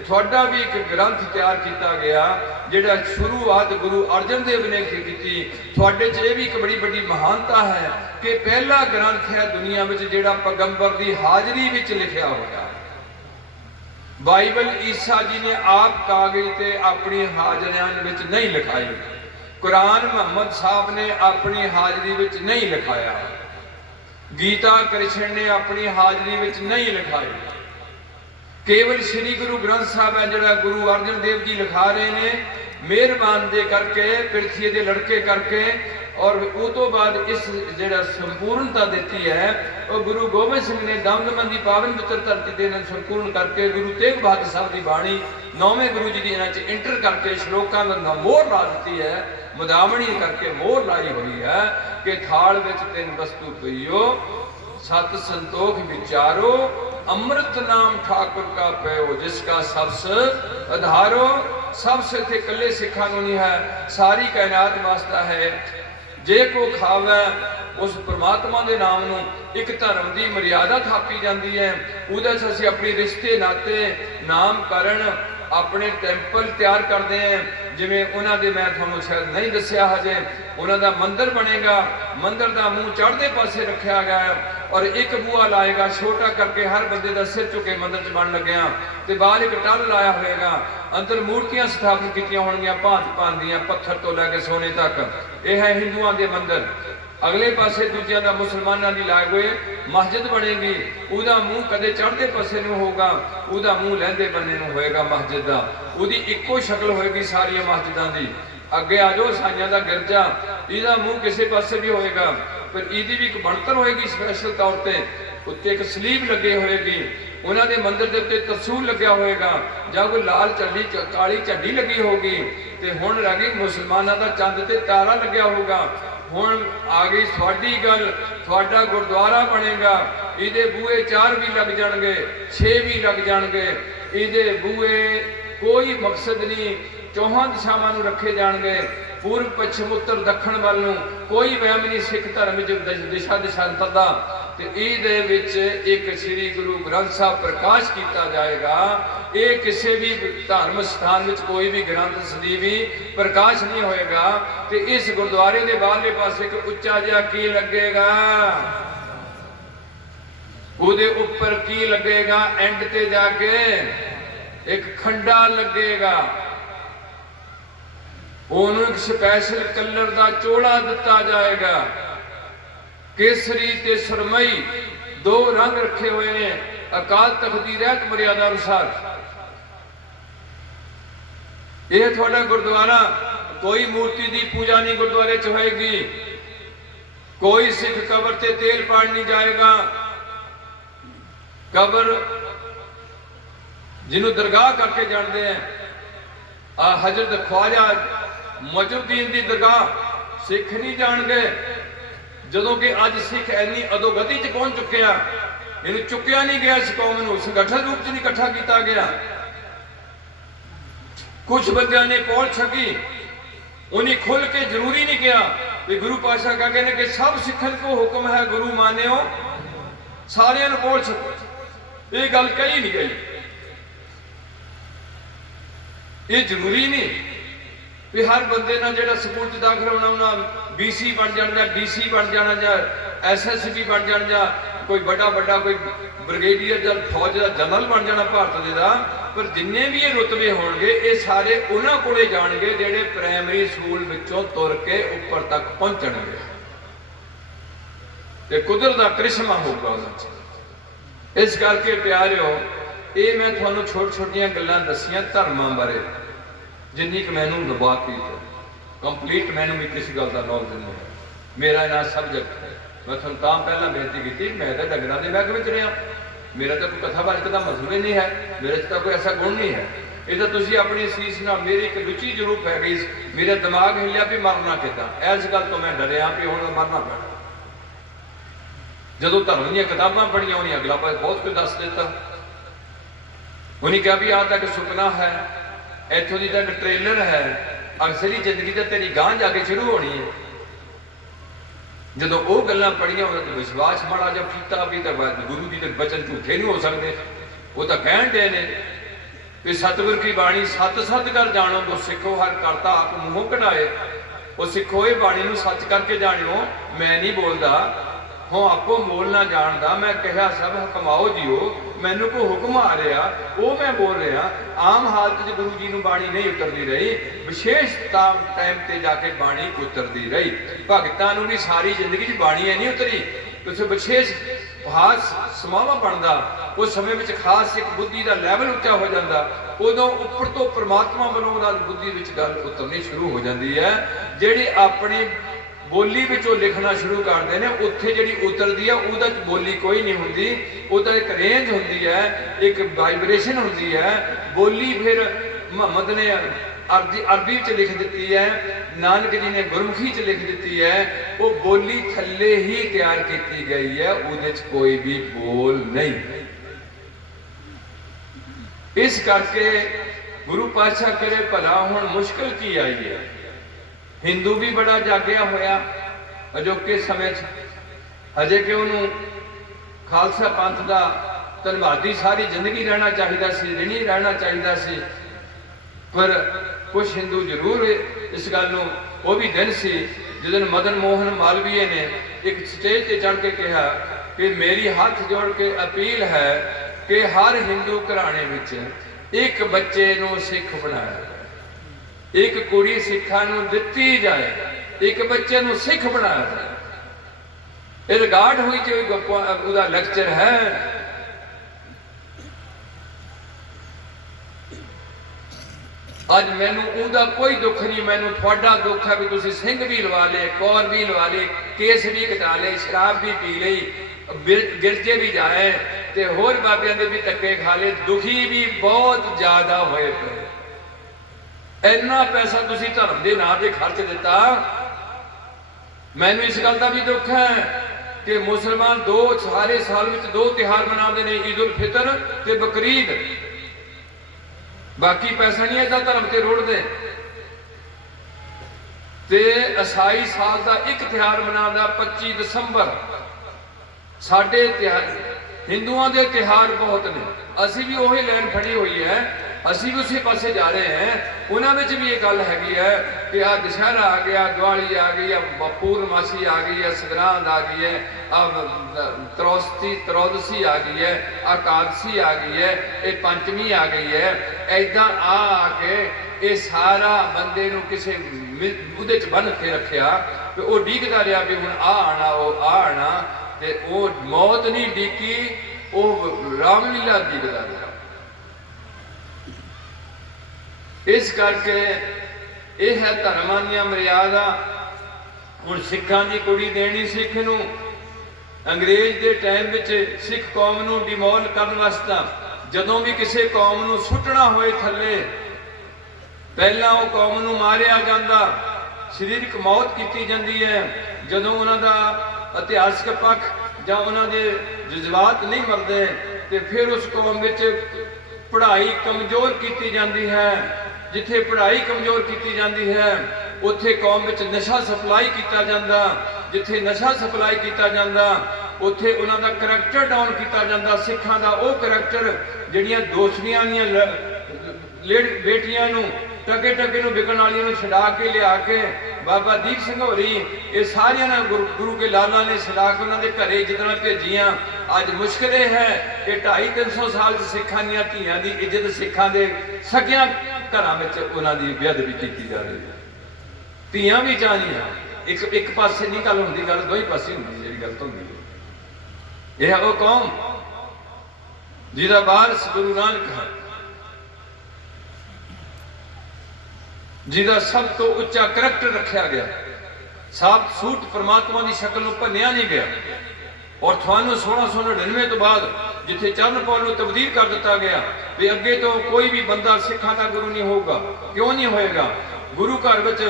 थोड़ा भी एक ग्रंथ तैयार किया गया जिहड़ा शुरुआत गुरु अर्जन देव ने की। थोड़े च भी एक बड़ी बड़ी महानता है कि पहला ग्रंथ है दुनिया में जिहड़ा पैगंबर की हाजरी में लिखा होया। बाइबल ईसा जी ने आप कागज से अपनी हाजरियां में नहीं लिखाई, कुरान मुहम्मद साहब ने अपनी हाजरी में नहीं लिखाया, गीता कृष्ण ने अपनी हाजरी में नहीं लिखाई। केवल श्री गुरु ग्रंथ साहब है जिहड़ा गुरु अर्जन देव जी लिखा रहे हैं, मेहरबान दे करके पृथ्वी के लड़के करके। और उस तो बाद इस जिहड़ा संपूर्णता देती है वो गुरु गोबिंद सिंह ने दमदमन की पावन पवित्र धरती दे नाल संपूर्ण करके गुरु तेग बहादुर साहब की बाणी 9वें गुरु जी की इन्हां च इंटर करके श्लोकां दा मोहर ला दी है, मुदामणी करके मोहर लाई हुई है कि थाल विच तीन वस्तु पईओ, सत संतोख विचारो, अमृत नाम ठाकुर का पयो, जिसका सबस आधारो। सबसे थे कले सिखा नहीं है, सारी कायनात वास्ता है। जे को खावे उस परमात्मा के नाम नूं एक धर्म की मर्यादा थापी जाती है। उहदे च असीं अपने रिश्ते नाते नामकरण अपने टैंपल तैयार करते हैं, जिमें उन्होंने मैं थोड़ा शायद नहीं दसिया हजे। उन्होंने मंदिर बनेगा, मंदिर का मूँह चढ़ते पासे रखा गया और एक बूहा लाएगा छोटा करके, हर बंदे का सिर चुके मंदिर च बन लग्या ते बाहर एक टल लाया होएगा। अंदर मूर्तियां स्थापित कीतियां होणगियां भांत भांत दियां, पत्थर तो लैके सोने तक। यह है हिंदुओं के मंदिर। अगले पासे दूजिया का मुसलमानों की लाए हुए मस्जिद बनेगी, उसका मूँह कदे चढ़ते पासे नहीं होगा, उसका मूँह लहंदे बन्ने नूं होएगा मस्जिद का। उसकी इक्को शक्ल होएगी सारिया मस्जिदों की। अगे आ जाओ ईसाइयों का गिरजा, इसका मूँह किसी पासे भी होएगा, पर इसकी भी एक बनतर होएगी स्पैशल तौर पर। उत्ते एक सलीब लगे होएगी, उन्होंने मंदिर के उत्ते तरसूल लग्या होएगा, जां कोई लाल झंडी काली झंडी लगी होगी। तो हुण रह गई मुसलमानों का चंद ते तारा लग्या होगा। हुण आ गई थोड़ी गल, थोड़ा गुरुद्वारा बनेगा, इहदे बूहे 4 भी लग जाएंगे, 6 भी लग जाएंगे। इहदे बूहे कोई मकसद नहीं, चौहां दिशावां नूं रखे जाएंगे, पूर्व पश्चिम उत्तर दक्षिण वाल नूं कोई वहम नहीं। सिख धर्म जो दिशा दिशांतर दा ते इहदे विच एक श्री गुरु ग्रंथ साहब प्रकाश किया जाएगा। ये किसी भी धर्म स्थान में कोई भी ग्रंथ सदीवी प्रकाश नहीं होएगा। तो इस गुरुद्वारे के बाहरले पासे एक उच्चा जिहा की लगेगा, उहदे उपर की लगेगा, एंड ते जाके एक खंडा लगेगा, उन्होंने एक स्पैशल कलर का चोला दिता जाएगा। केसरी ते सुरमई 2 रंग रखे हुए हैं अकाल तख्त की रहत मर्यादा अनुसार। ਇਹ ਤੁਹਾਡਾ ਗੁਰਦੁਆਰਾ ਕੋਈ ਮੂਰਤੀ ਦੀ ਪੂਜਾ ਨਹੀਂ ਗੁਰਦੁਆਰੇ 'ਚ ਹੋਏਗੀ, ਕੋਈ ਸਿੱਖ ਕਬਰ ਤੇ ਤੇਲ ਪਾਣ ਨਹੀਂ ਜਾਏਗਾ। ਕਬਰ ਜਿਹਨੂੰ ਦਰਗਾਹ ਕਰਕੇ ਜਾਣਦੇ ਆ ਹਜ਼ਰਤ ख्वाजा ਮਜੂਦੀਨ ਦੀ ਦਰਗਾਹ ਸਿੱਖ ਨਹੀਂ ਜਾਣਗੇ। ਜਦੋਂ ਕਿ ਅੱਜ ਸਿੱਖ ਇੰਨੀ ਅਧੋਗਤੀ 'ਚ ਪਹੁੰਚ ਚੁੱਕਿਆ, ਇਹਨੂੰ ਚੁੱਕਿਆ ਨਹੀਂ ਗਿਆ, ਇਸ ਕੌਮ ਨੂੰ ਸੰਗਠਨ ਰੂਪ 'ਚ ਨਹੀਂ ਇਕੱਠਾ ਕੀਤਾ ਗਿਆ। ਕੁਝ ਬੰਦਿਆਂ ਨੇ ਪੌਲ ਛਕੀ, ਉਹਨੇ ਖੁੱਲ ਕੇ ਜ਼ਰੂਰੀ ਨਹੀਂ ਕਿਹਾ ਵੀ ਗੁਰੂ ਪਾਤਸ਼ਾਹ ਕਹਿੰਦੇ ਨੇ ਕਿ ਸਭ ਸਿੱਖਾਂ ਕੋ ਹੁਕਮ ਹੈ ਗੁਰੂ ਮਾਨਿਓ, ਸਾਰਿਆਂ ਨੂੰ ਪੌਲ ਛਕੋ। ਇਹ ਗੱਲ ਕਹੀ ਨਹੀਂ ਗਈ। ਇਹ ਜ਼ਰੂਰੀ ਨਹੀਂ ਵੀ ਹਰ ਬੰਦੇ ਨਾਲ ਜਿਹੜਾ ਸਕੂਲ 'ਚ ਦਾਖਲ ਹੋਣਾ ਉਹਨਾਂ BC ਬਣ ਜਾਣਾ ਜਾਂ DC ਬਣ ਜਾਣਾ ਜਾਂ SSB ਬਣ ਜਾਣਾ ਜਾਂ ਕੋਈ ਵੱਡਾ ਕੋਈ ਬ੍ਰਿਗੇਡੀਅਰ ਜਾਂ ਫੌਜ ਦਾ ਜਨਰਲ ਬਣ ਜਾਣਾ ਭਾਰਤ ਦੇ ਦਾ। ਪਰ ਜਿੰਨੇ ਵੀ ਇਹ ਰੁਤਬੇ ਹੋਣਗੇ ਇਹ ਸਾਰੇ ਉਹਨਾਂ ਕੋਲੇ ਜਾਣਗੇ ਜਿਹੜੇ ਪ੍ਰਾਇਮਰੀ ਸਕੂਲ ਵਿੱਚੋਂ ਤੁਰ ਕੇ ਉੱਪਰ ਤੱਕ ਪਹੁੰਚਣਗੇ ਤੇ ਕੁਦਰਤ ਦਾ ਕ੍ਰਿਸ਼ਮਾ ਹੋਊਗਾ ਉਹਨਾਂ 'ਚ। ਇਸ ਕਰਕੇ ਪਿਆਰਿਓ, ਇਹ ਮੈਂ ਤੁਹਾਨੂੰ ਛੋਟੀਆਂ ਗੱਲਾਂ ਦੱਸੀਆਂ ਧਰਮਾਂ ਬਾਰੇ, ਜਿੰਨੀ ਕਿ ਮੈਨੂੰ ਨਬਾਤੀ ਹੈ। ਕੰਪਲੀਟ ਮੈਨੂੰ ਵੀ ਕਿਸੇ ਗੱਲ ਦਾ ਨੌਲੇਜ ਨਹੀਂ ਹੈ। ਮੇਰਾ ਇਹਨਾਂ ਸਬਜੈਕਟ ਹੈ। ਮੈਂ ਤੁਹਾਨੂੰ ਤਾਂ ਪਹਿਲਾਂ ਬੇਨਤੀ ਕੀਤੀ, ਮੈਂ ਤਾਂ ਡੰਗਰਾਂ ਦੇ ਮਹਿਕਮੇ ਵਿੱਚ ਰਿਹਾ, ਮੇਰਾ ਤਾਂ ਕੋਈ ਕਥਾਵਾਚਕ ਦਾ ਮਸੂਲ ਹੀ ਨਹੀਂ ਹੈ, ਮੇਰੇ 'ਚ ਤਾਂ ਕੋਈ ਐਸਾ ਗੁਣ ਨਹੀਂ ਹੈ। ਇਹ ਤਾਂ ਤੁਸੀਂ ਆਪਣੀ ਸੀਸ ਨਾਲ, ਮੇਰੀ ਇੱਕ ਰੁਚੀ ਜ਼ਰੂਰ ਪੈ ਗਈ, ਮੇਰਾ ਦਿਮਾਗ ਹਿੱਲਿਆ ਵੀ ਮਰਨਾ ਕਿੱਦਾਂ। ਇਸ ਗੱਲ ਤੋਂ ਮੈਂ ਡਰਿਆ ਵੀ ਹੁਣ ਮਰਨਾ ਪੈਣਾ। ਜਦੋਂ ਧਰਮ ਦੀਆਂ ਕਿਤਾਬਾਂ ਪੜ੍ਹੀਆਂ, ਉਹਨੇ ਅਗਲਾ ਪਾਸੇ ਬਹੁਤ ਕੁਝ ਦੱਸ ਦਿੱਤਾ। ਉਹਨੇ ਕਿਹਾ ਵੀ ਆਹ ਤੱਕ ਸੁਪਨਾ ਹੈ, ਇੱਥੋਂ ਦੀ ਤੱਕ ਟ੍ਰੇਲਰ ਹੈ, ਅਸਲੀ ਜ਼ਿੰਦਗੀ ਤਾਂ ਤੇਰੀ ਗਾਂਹ ਜਾ ਕੇ ਸ਼ੁਰੂ ਹੋਣੀ ਹੈ। ਜਦੋਂ ਉਹ ਗੱਲਾਂ ਪੜ੍ਹੀਆਂ, ਉਹਨਾਂ ਤੇ ਵਿਸ਼ਵਾਸ ਮਾੜਾ ਜਿਹਾ ਕੀਤਾ ਵੀ ਤਾਂ ਗੁਰੂ ਜੀ ਦੇ ਬਚਨ ਝੂਠੇ ਨਹੀਂ ਹੋ ਸਕਦੇ। ਉਹ ਤਾਂ ਕਹਿਣ ਦੇ ਨੇ ਕਿ ਸਤਿਗੁਰ ਕੀ ਬਾਣੀ ਸਤ ਕਰ ਜਾਣੋ, ਤੋ ਸਿੱਖੋ ਹਰ ਕਰਤਾ ਆਪ ਮੂੰਹੋਂ ਕਢਾਏ। ਉਹ ਸਿੱਖੋ ਇਹ ਬਾਣੀ ਨੂੰ ਸੱਚ ਕਰਕੇ ਜਾਣਿਓ। ਮੈਂ ਨਹੀਂ ਬੋਲਦਾ ਹੋ ਆਪੋ ਮੋਲ ਨਾ ਜਾਣਦਾ, ਮੈਂ ਕਿਹਾ ਸਭ ਹਕਮਾਓ ਜੀਓ, ਮੈਨੂੰ ਕੋਈ ਹੁਕਮ ਆ ਰਿਹਾ ਉਹ ਮੈਂ ਬੋਲ ਰਿਹਾ। ਆਮ ਹਾਲਤ 'ਚ ਗੁਰੂ ਜੀ ਨੂੰ ਬਾਣੀ ਨਹੀਂ ਉਤਰਦੀ ਰਹੀ, ਵਿਸ਼ੇਸ਼ ਟਾਈਮ ਤੇ ਜਾ ਕੇ ਬਾਣੀ ਉਤਰਦੀ ਰਹੀ। ਭਗਤਾਂ ਨੂੰ ਵੀ ਸਾਰੀ ਜ਼ਿੰਦਗੀ 'ਚ ਬਾਣੀ ਨਹੀਂ ਉਤਰੀ, ਕੁਝ ਵਿਸ਼ੇਸ਼ ਖਾਸ ਸਮਾਵਾ ਬਣਦਾ, ਉਸ ਸਮੇਂ ਵਿੱਚ ਖਾਸ ਇੱਕ ਬੁੱਧੀ ਦਾ ਲੈਵਲ ਉੱਚਾ ਹੋ ਜਾਂਦਾ, ਉਦੋਂ ਉੱਪਰ ਤੋਂ ਪ੍ਰਮਾਤਮਾ ਵੱਲੋਂ ਉਹਦਾ ਬੁੱਧੀ ਵਿੱਚ ਗੱਲ ਉਤਰਨੀ ਸ਼ੁਰੂ ਹੋ ਜਾਂਦੀ ਹੈ। ਜਿਹੜੀ ਆਪਣੀ ਬੋਲੀ ਵਿੱਚੋਂ ਲਿਖਣਾ ਸ਼ੁਰੂ ਕਰਦੇ ਨੇ, ਉੱਥੇ ਜਿਹੜੀ ਉਤਰਦੀ ਹੈ ਉਹਦਾ ਬੋਲੀ ਕੋਈ ਨਹੀਂ ਹੁੰਦੀ, ਉਹਦਾ ਇੱਕ ਰੇਂਜ ਹੁੰਦੀ ਹੈ, ਇੱਕ ਵਾਈਬ੍ਰੇਸ਼ਨ ਹੁੰਦੀ ਹੈ। ਬੋਲੀ ਫਿਰ ਮੁਹੰਮਦ ਨੇ ਅਰਬੀ 'ਚ ਲਿਖ ਦਿੱਤੀ ਹੈ, ਨਾਨਕ ਜੀ ਨੇ ਗੁਰਮੁਖੀ 'ਚ ਲਿਖ ਦਿੱਤੀ ਹੈ। ਉਹ ਬੋਲੀ ਥੱਲੇ ਹੀ ਤਿਆਰ ਕੀਤੀ ਗਈ ਹੈ, ਉਹਦੇ 'ਚ ਕੋਈ ਵੀ ਬੋਲ ਨਹੀਂ। ਇਸ ਕਰਕੇ ਗੁਰੂ ਪਾਤਸ਼ਾਹ ਕਰੇ ਭਲਾ ਹੁਣ ਮੁਸ਼ਕਲ ਕੀ ਆਈ ਹੈ। ਹਿੰਦੂ ਵੀ ਬੜਾ ਜਾਗਿਆ ਹੋਇਆ ਅਜੋਕੇ ਸਮੇਂ 'ਚ, ਹਜੇ ਕਿ ਉਹਨੂੰ ਖਾਲਸਾ ਪੰਥ ਦਾ ਧੰਨਵਾਦੀ ਸਾਰੀ ਜ਼ਿੰਦਗੀ ਰਹਿਣਾ ਚਾਹੀਦਾ ਸੀ, ਰਿਣੀ ਰਹਿਣਾ ਚਾਹੀਦਾ ਸੀ। ਪਰ ਕੁਝ ਹਿੰਦੂ ਜ਼ਰੂਰ ਇਸ ਗੱਲ ਨੂੰ, ਉਹ ਵੀ ਦਿਨ ਸੀ ਜਦੋਂ ਮਦਨ ਮੋਹਨ ਮਾਲਵੀਏ ਨੇ ਇੱਕ ਸਟੇਜ ਤੇ ਚੜ੍ਹ ਕੇ ਕਿਹਾ ਕਿ ਮੇਰੀ ਹੱਥ ਜੋੜ ਕੇ ਅਪੀਲ ਹੈ ਕਿ ਹਰ ਹਿੰਦੂ ਘਰਾਣੇ ਵਿੱਚ ਇੱਕ ਬੱਚੇ ਨੂੰ ਸਿੱਖ ਬਣਾਇਆ, ਇੱਕ ਕੁੜੀ ਸਿੱਖਾਂ ਨੂੰ ਦਿੱਤੀ ਜਾਏ, ਇੱਕ ਬੱਚੇ ਨੂੰ ਸਿੱਖ ਬਣਾਇਆ ਜਾਏ। ਇਹ ਰਿਕਾਰਡ ਹੋਈ ਕਿ ਉਹਦਾ ਲੈਕਚਰ ਹੈ। ਅੱਜ ਮੈਨੂੰ ਉਹਦਾ ਕੋਈ ਦੁੱਖ ਨਹੀਂ, ਮੈਨੂੰ ਤੁਹਾਡਾ ਦੁੱਖ ਹੈ ਵੀ ਤੁਸੀਂ ਸਿੰਘ ਵੀ ਲਵਾ ਲਏ, ਕੌਰ ਵੀ ਲਵਾ ਲਏ, ਕੇਸ ਵੀ ਕਟਾ ਲਏ, ਸ਼ਰਾਬ ਵੀ ਪੀ ਲਈ, ਗਿਰਜੇ ਵੀ ਜਾਏ ਤੇ ਹੋਰ ਬਾਬਿਆਂ ਦੇ ਵੀ ਧੱਕੇ ਖਾ ਲਏ। ਦੁਖੀ ਵੀ ਬਹੁਤ ਜ਼ਿਆਦਾ ਹੋਏ ਪਏ। ਇੰਨਾ ਪੈਸਾ ਤੁਸੀਂ ਧਰਮ ਦੇ ਨਾਂ ਤੇ ਖਰਚ ਦਿੱਤਾ। ਮੈਨੂੰ ਇਸ ਗੱਲ ਦਾ ਵੀ ਦੁੱਖ ਹੈ ਕਿ ਮੁਸਲਮਾਨ ਸਾਰੇ ਸਾਲ ਵਿੱਚ 2 ਤਿਉਹਾਰ ਮਨਾਉਂਦੇ ਨੇ, ਈਦ ਉਲ ਫਿਤਰ ਤੇ ਬਕਰੀਦ। ਬਾਕੀ ਪੈਸਾ ਨਹੀਂ ਏਦਾਂ ਧਰਮ ਤੇ ਰੋੜਦੇ। ਤੇ ਈਸਾਈ ਸਾਲ ਦਾ ਇੱਕ ਤਿਉਹਾਰ ਮਨਾਉਂਦਾ 25 ਦਸੰਬਰ। ਸਾਡੇ ਤਿਉਹਾਰ, ਹਿੰਦੂਆਂ ਦੇ ਤਿਉਹਾਰ ਬਹੁਤ ਨੇ, ਅਸੀਂ ਵੀ ਉਹੀ ਲਾਈਨ ਫੜੀ ਹੋਈ ਹੈ, ਅਸੀਂ ਵੀ ਉਸੇ ਪਾਸੇ ਜਾ ਰਹੇ ਹਾਂ। ਉਹਨਾਂ ਵਿੱਚ ਵੀ ਇਹ ਗੱਲ ਹੈਗੀ ਹੈ ਕਿ ਆ ਦੁਸ਼ਹਿਰਾ ਆ ਗਿਆ, ਦੀਵਾਲੀ ਆ ਗਈ, ਆ ਪੂਰਨਮਾਸ਼ੀ ਆ ਗਈ ਹੈ, ਸੰਗਰਾਂਦ ਆ ਗਈ ਹੈ, ਤਰੋਦਸੀ ਆ ਗਈ ਹੈ, ਇਕਾਦਸ਼ੀ ਆ ਗਈ ਹੈ, ਇਹ ਪੰਚਮੀ ਆ ਗਈ ਹੈ। ਏਦਾਂ ਆ ਕੇ ਇਹ ਸਾਰਾ ਬੰਦੇ ਨੂੰ ਕਿਸੇ ਉਹਦੇ 'ਚ ਬੰਨ੍ਹ ਕੇ ਰੱਖਿਆ ਕਿ ਉਹ ਡੀਕਦਾ ਰਿਹਾ ਵੀ ਹੁਣ ਆ ਆਣਾ, ਉਹ ਆ ਆਣਾ, ਤੇ ਉਹ ਮੌਤ ਨਹੀਂ ਡੀਕੀ, ਉਹ ਰਾਮਲੀਲਾ ਡੀਕਦਾ ਰਿਹਾ। इस करके यह है धर्मां दी मर्यादा। हुण सिखां दी कुड़ी देनी सिख नूं अंग्रेज के टाइम विच सिख कौम नूं डिमोल करन वास्ते जदों भी किसी कौम नूं सुटना होए थले पहला वो कौम नूं मारिया जांदा, शरीरक मौत की जाती है। जदों उन्हां दा इतिहासक पक्ष जां उन्हां दे जज्बात नहीं मरदे तो फिर उस कौम विच पढ़ाई कमज़ोर की जाती है। जिथे पढ़ाई कमज़ोर की जाती है उत्थे कौम विच नशा सप्लाई किया जाता। जिथे नशा सप्लाई किया जाता उत्थे उन्हां दा करैक्टर डाउन किया जाता। सिखां दा वो करैक्टर जिहड़ियां दोस्तियां दियां बेटियां नूं टके टके नूं बिकण वालियां नूं छड़ा के लिया के बाबा दीप सिंह होरी ये सारियां ने गुरु के लाला ने छड़ा के उन्होंने घरे जितना भेजियां। अज मुश्किल है कि 250-300 साल सिखां दियां धीआं दी इज्जत सिखां दे सगियां घरां विच उन्हां दी बेअदबी कीती जा रही है। धीआं भी चाहदियां एक पासे नहीं गल हुंदी, गल दो ही पासे हुंदी जिहड़ी गलत हुंदी है। यह वो कौम जिहदा वारिस गुरु नानक है, जिहदा सब तो उच्चा करैक्टर रखा गया, साफ सूट परमात्मा की शक्ल में भनिया नहीं गया। और थानू 1699 तो बाद जिथे चरणपौल को तब्दील कर दिता गया भी अगे तो कोई भी बंदा सिखां का गुरु नहीं होगा। क्यों नहीं होएगा? गुरु घर विच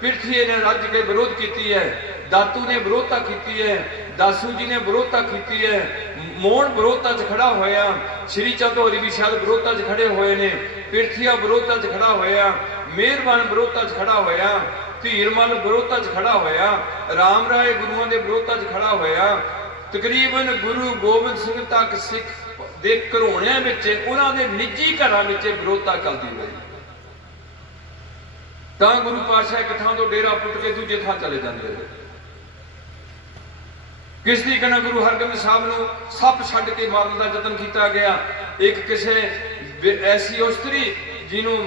पिरथी ने रज के विरोध की है, दातू ने विरोधता की है, दासू जी ने विरोधता की है, मोड़ विरोधता च खड़ा होया, श्री चंद होरी भी शायद विरोधता च खड़े हुए ने, पिरथिया विरोधता च खड़ा होया, मेहरबान विरोधता च खड़ा होया, धीरमल विरोधता च खड़ा होया, राम राय गुरुओं के विरोधता च खड़ा होया। तकरीबन गुरु गोबिंद सिंह तक सिख दे घरोणियां विच उन्हां दे निजी घरां विच विरोधता चलती रही। तां गुरु पातशाह एक थां तो डेरा पुट के दूजे थां चले जाते रहे। किस तरीके नाल गुरु हरगोबिंद साहब नूं सप छड्ड के मारन का यतन किया गया। एक किसी ऐसी उस्तरी जिन्हों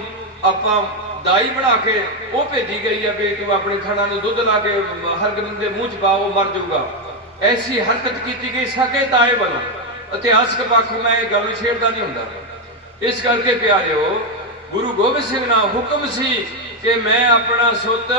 आपां दाई बना के वो भेजी गई है भी तू अपनी थणा नूं दुध ला के हरगोबिंद के मूँह च पा, वो मर जाऊगा। ऐसी हरकत की गई सके ताए वालों। इतिहासक पक्ष मैं गल छेड़ता नहीं हुंदा। इस करके प्यारिओ गुरु गोबिंद सिंह ना हुक्म सी कि मैं अपना सुत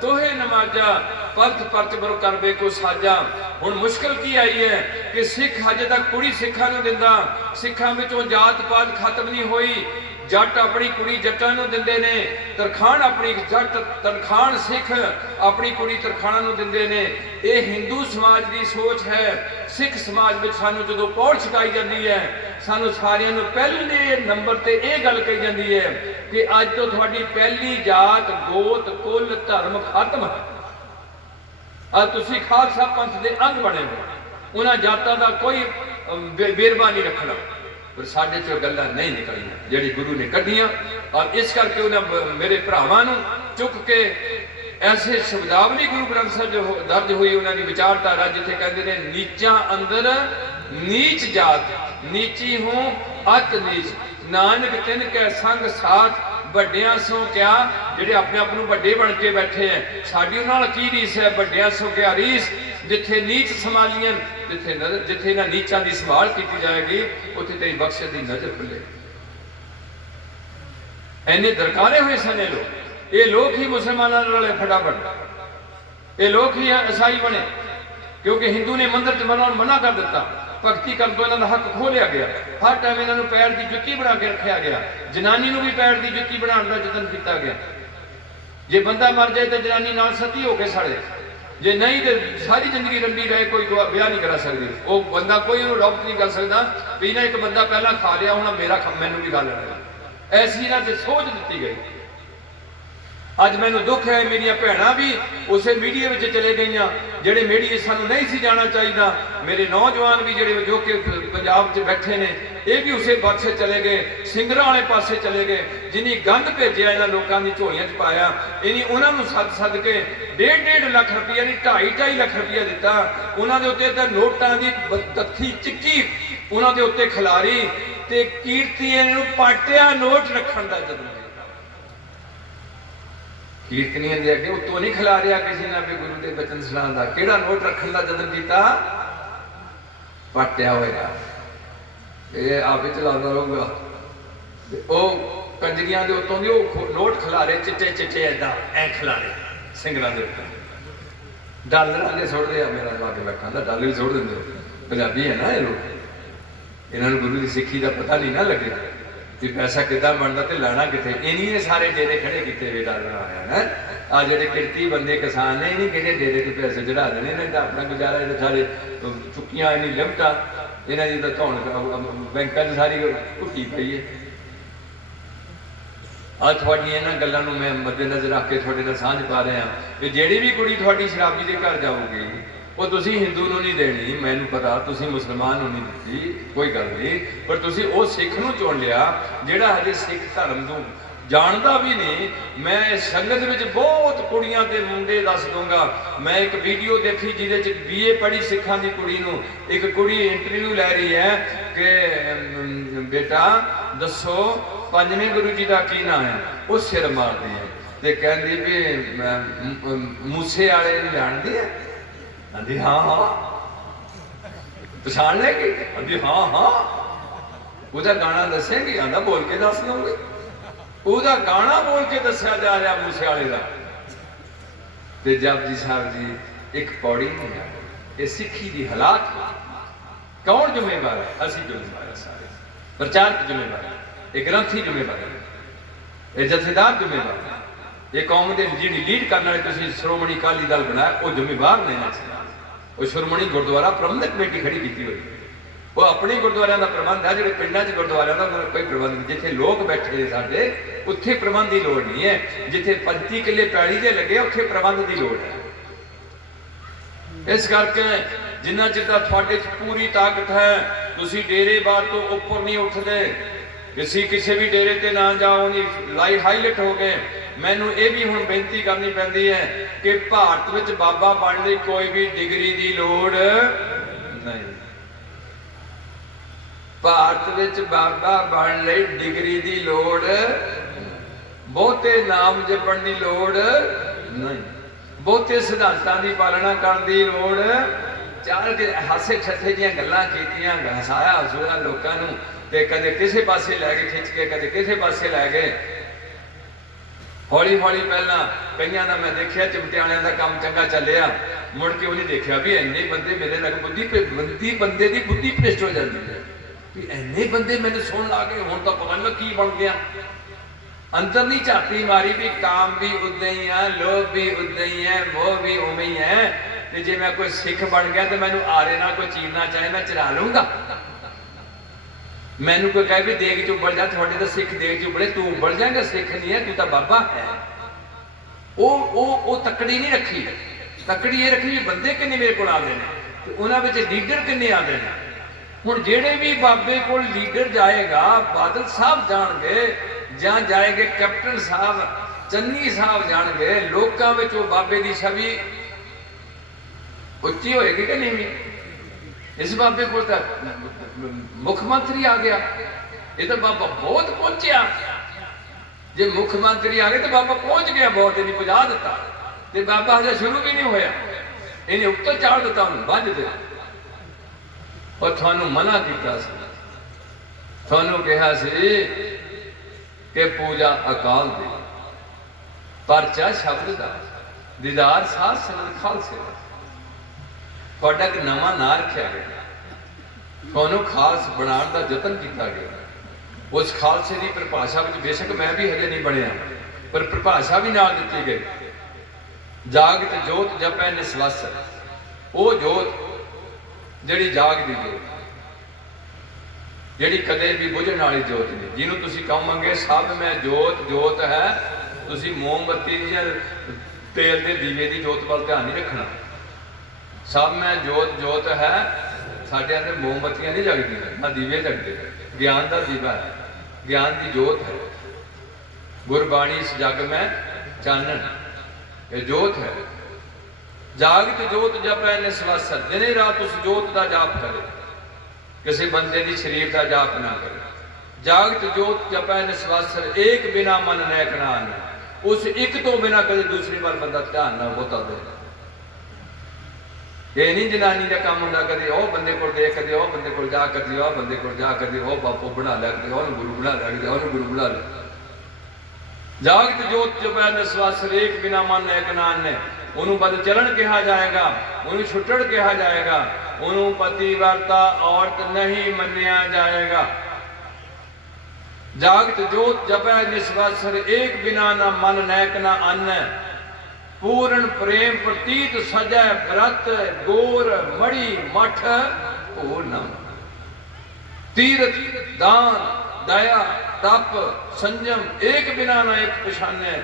दोहे नमाजा पंथ परच बर करबे को साजा। हुण मुश्किल की आई है कि सिख अजे तक कुड़ी सिखां नूं दिंदा, सिखां विचों जात पात खत्म नहीं हुई। जट अपनी कुड़ी जट्टां नूं दिंदे ने, तरखान अपनी जट तरखान सिख अपनी कुड़ी तरखाना नूं दिंदे ने। ये हिंदू समाज की सोच है। सिख समाज में सानू जो पौड़ छकाई जाती है, सानू सारियां नूं पहले नंबर ते ये गल कही जाती है कि अज तो तुहाडी पहली जात गोत कुल धर्म खत्म है। अज तुसीं खालसा पंथ के अंग बने हो। उन्हां जातां दा कोई बेरवा नहीं रखना। पर साडे चों गल्लां नहीं निकलियां जिहड़ी गुरु ने कढियां। और इस करके उन्हें मेरे भरावां नूं चुक के ऐसे शब्दावली गुरु ग्रंथ साहिब जो दर्ज हुई उन्होंने विचारधारा जिथे कहते हैं नीचा अंदर नीच जात, नीची हूं अत नीच, नानक तिन कै संग साथ, ਵੱਡਿਆਂ ਸੋ क्या ਜਿਹੜੇ अपने आप ਨੂੰ ਵੱਡੇ बन के बैठे हैं। साडी नाल की रीस है, ਵੱਡਿਆਂ सो क्या रीस। जिथे नीच संभालियां जिथे इन्हां नीचां की संभाल की जाएगी उत्थे तेरी बख्शिश की नजर खुलेगी। इन्ने दरकारे हुए सन ये लोग ही मुसलमानों वाले फटाफट ये लोग ही ईसाई बने क्योंकि हिंदू ने मंदिर च मना कर दिता। भगती कर तो इन्हों हक खो लिया गया। हर टाइम इन्हों पैर की जुत्ती बना के रखा गया। जनानी भी पैर की जुत्ती बनाने का यतन किया गया। जे बंदा मर जाए तो जनानी नाल सती होकर सड़े, जे नहीं तो सारी जिंदगी लंबी रहे, कोई ब्याह नहीं करा सकती। वो बंदा कोई रॉबत नहीं कर सकता भी ना एक बंदा पहला खा लिया होना मेरा मैनू भी खा लेना। ऐसी इन्हों से सोच दी गई। अज मैनू दुख है मेरिया भैणां भी उस मीडिया में चले गई जेडे मीडिया सानू नहीं सी जाना चाहिए। मेरे नौजवान भी जेडे जो कि पंजाब च बैठे ने ये भी उसे पासे चले गए, सिंगरां वाले पासे चले गए। जिन्हें गंद भेजा इन्होंने लोगों की झोलियां च पाया, इन्हीं उन्होंने सद के 1.5 लाख रुपया नहीं 2.5 लाख रुपया दिता। उन्होंने उत्ते नोटां की तत्थी चिक्की उन्होंने उत्ते खिलारी ते कीर्ति पाटिया नोट रखण दा जतन। कीर्तनियां दे अगे उत्तों नहीं खिला रहा किसी ने भी गुरु के बचन सुनाने का केड़ा नोट रखने का जतन किया, पट्टिया होया ये आप ही चलाता रहूगा। वो कंजरियां दे उत्तों दी नोट खिलारे चिट्टे चिट्टे ऐदा ऐ खिलारे सिंगरां दे उत्ते डॉलर वाले सुटते आ। मेरा लागे बैठा था डॉलर भी सुट देंगे, पंजाबी है ना ये लोग, इन्होंने गुरु की सिक्खी का पता नहीं ना लगे कि पैसा कितना बनता तो लाना कितने। इन्हीं सारे डेरे खड़े किए हुए डॉलर आया ना। आ जोड़े किरती बंदे किसान ने इन्हीं कि डेरे के पैसे चढ़ा देने, इन्हें तो अपना गुजारा जो सारे चुक्कियां इन्नी लिमटा इन्हों की तो धौन बैंक सारी घुटी पई है। आज थोड़ी इन्होंने गलों मैं मद्देनजर रख के थोड़े नाल सांझ पा रहा कि जी भी कुड़ी थोड़ी शराबी के घर जाऊगी वो तुसी हिंदू नूं नहीं देनी, मैनू पता तुसी मुसलमान नूं नहीं दी, कोई गल नहीं, पर तुसी वो सिख नूं चुन लिया जिहड़ा हजे सिख धर्म नूं जानदा भी नहीं। मैं संगत में बहुत कुड़ियां ते मुंडे दस दूंगा। मैं एक वीडियो देखी जिहदे च BA पढ़ी सिखां दी कुड़ी नूं एक कुड़ी इंटरव्यू लै रही है कि बेटा दसो पंजवें गुरु जी का की नाम है, वो सिर मारदी है ते कहंदी भी मूसे वाले नूं जानदी है। आंधी हाँ हाँ पछाण लेगी, आंधी हाँ हाँ ਉਹਦਾ गाना दसेंगी, आंदा बोल के दस दूंगी। ਉਹਦਾ गाना बोल के दसिया जा रहा मूसे वाले का। ते जपजी साहब जी एक पौड़ी नहीं है, ये सिक्खी की हालात कौन जिम्मेवार है? असी जिम्मेवार है, सारे प्रचारक जिम्मेवार है, ये ग्रंथी जिम्मेवार है, ये जथेदार जिम्मेवार है, ये कौम के जी लीड करने वाले तुसीं श्रोमणी अकाली दल बनाया वो जिम्मेवार नहीं है। वो श्रोमणी गुरुद्वारा प्रबंधक कमेटी खड़ी की हुई, वो अपने गुरुद्वारों का प्रबंध है। जो पिंडा च गुरुद्वारों का कोई प्रबंध नहीं, जिथे लोग बैठे ने साडे उत्थे प्रबंध की लोड़ नहीं है, जिथे 35 किले पैली दे लगे उत्थे प्रबंध की लोड़ है। इस करके जिन्ना चिर तुहाडे च पूरी ताकत है तुसीं डेरे बार तो उपर नहीं उठते, किसी भी डेरे ते ना जाओ, लाइव हाईलाइट हो गए। मैनू ये भी हुण बेनती करनी पैंदी है कि भारत विच बाबा बनने लई कोई भी डिग्री की लोड़ नहीं। भारत विच बाबा बनने लई डिग्री की लोड़, बहुते नाम जपण की लोड़ नहीं, बहुते सिद्धांतां की पालना करने की लोड़। चार के हासे ठट्ठे दीयां गल्लां कीतियां, हसाया हसूया लोकां नूं ते कदे किसे पासे लै गए खिंच के, कदे किसे पासे लै गए। हौली हौली पहला कईयां दा मैं देखिया चिमटियाणियां दा काम चंगा चलिया, मुड़ के उन्हें देखा भी इन्ने बंदे मेरे लग बुद्धि बंदे की बुद्धि भ्रिष्ट हो जाती है भी इन्ने बंदे मैंने सुन ला गए, हुण तां पता नहीं की बन गया। अंदर नहीं झाती मारी भी काम भी उदा ही है, लोभ भी उदा ही है, मोह भी उवें ही है। तो जे मैं कोई सिख बन गया तो मैनू आरे ना कोई चीरना चाहे मैं चरा लूंगा। मैनू कोई कहे भी देग च उबल जा, थोड़े तो सिख देग च उबले, तू उबल जाएगा, सिख नहीं है, तू तो बाबा है। वो तकड़ी नहीं रखी, तकड़ी ये रखी भी बंदे किन्ने मेरे को आते हैं, उन्होंने लीडर किन्ने आते हैं। हुण जेड़े भी बाबे को लीडर जाएगा, बादल साहब जाणगे जां जाएंगे कैप्टन साहब, चन्नी साहब जाणगे, लोकां विच वो बाबे की छवि उच्ची होएगी कि नहीं। इस बाबे को मुख्यमंत्री आ गया, ये तो बाबा बहुत पहुंचा। जे मुख्यमंत्री आ गए तो बाबा पहुंच गया, बहुत इन्हें पहुंचा दिता। तो बाबा हजे शुरू भी नहीं होया, इन्हें उत्तर चाड़ दिता, उन्हें बज दे और थानू मना किया, थानू कहा कि पूजा अकाल दी, परचा शब्द का, दीदार साध संगत खालसे दा। तुहाडा एक नवा ना रखा गया, तुहानू खास बनाने का यतन किया गया। उस खालसे की परिभाषा में बेशक मैं भी हजे नहीं बनया, पर परिभाषा भी नाल दिती गई, जागत जोत जपै निस्वस, वो जोत जिहड़ी जागदी जोत, जिहड़ी कदे भी बुझण वाली जोत नहीं, जिन्हों तुसीं कहोगे सब मैं जोत जोत है, तुसीं मोमबत्ती या तेल के दीवे की जोत वाल ध्यान नहीं रखना। सब मैं जोत जोत है, साढ़े अंदर मोमबत्तियां नहीं जगदियां ना दीवे जगते, ज्ञान का दीवा है, ज्ञान की जोत है। गुरबाणी इस जग में चानन, ये जोत है। जागत जोत जपै निस्वस, दिन रात उस जोत का जाप करे, किसी बंदे की शरीर का जाप ना करे। जागत जोत जपै निस्वस, एक बिना मन नैक नान, उस एक तो बिना कभी दूसरी बार बंदा ध्यान ना होता दे। ये नहीं जनानी का काम होंगे, कभी वह बंदे को देख कभी वह बंदे को जा, कभी वह बंदे को जा, कभी वह बापू बना लिया, कभी वह गुरु बना लिया, कभी वह गुरु बना लिया। ਜਾਗਤ ਜੋਤ ਜਪੈ ਨਿਸਵਾਸ ਰੇਕ ਬਿਨਾ ਮਨ ਏਕ ਨਾਨੈ। ਉਹਨੂੰ ਬਦ ਚਲਣ ਕਿਹਾ ਜਾਏਗਾ, ਉਹਨੂੰ ਛੁੱਟਣ ਕਿਹਾ ਜਾਏਗਾ, ਉਹਨੂੰ ਪਤੀਵਰਤਾ ਔਰਤ ਨਹੀਂ ਮੰਨਿਆ ਜਾਏਗਾ। ਜਾਗਤ ਜੋਤ ਜਪੈ ਨਿਸਵਾਸਰ ਏਕ ਬਿਨਾ ਨਾ ਮਨ ਨੈਕ ਨਾ ਅੰਨ। ਪੂਰਨ ਪ੍ਰੇਮ ਪ੍ਰਤੀਤ ਸਜੈ ਬ੍ਰਤ ਗੋਰ ਮੜੀ ਮਠ ਹੋ ਨਾਮ। ਤੀਰਥ ਦਾਨ ਦਇਆ ਤਪ ਸੰਜਮ ਏਕ ਬਿਨਾ ਨਾ ਏਕ ਪਛਾਨੈ।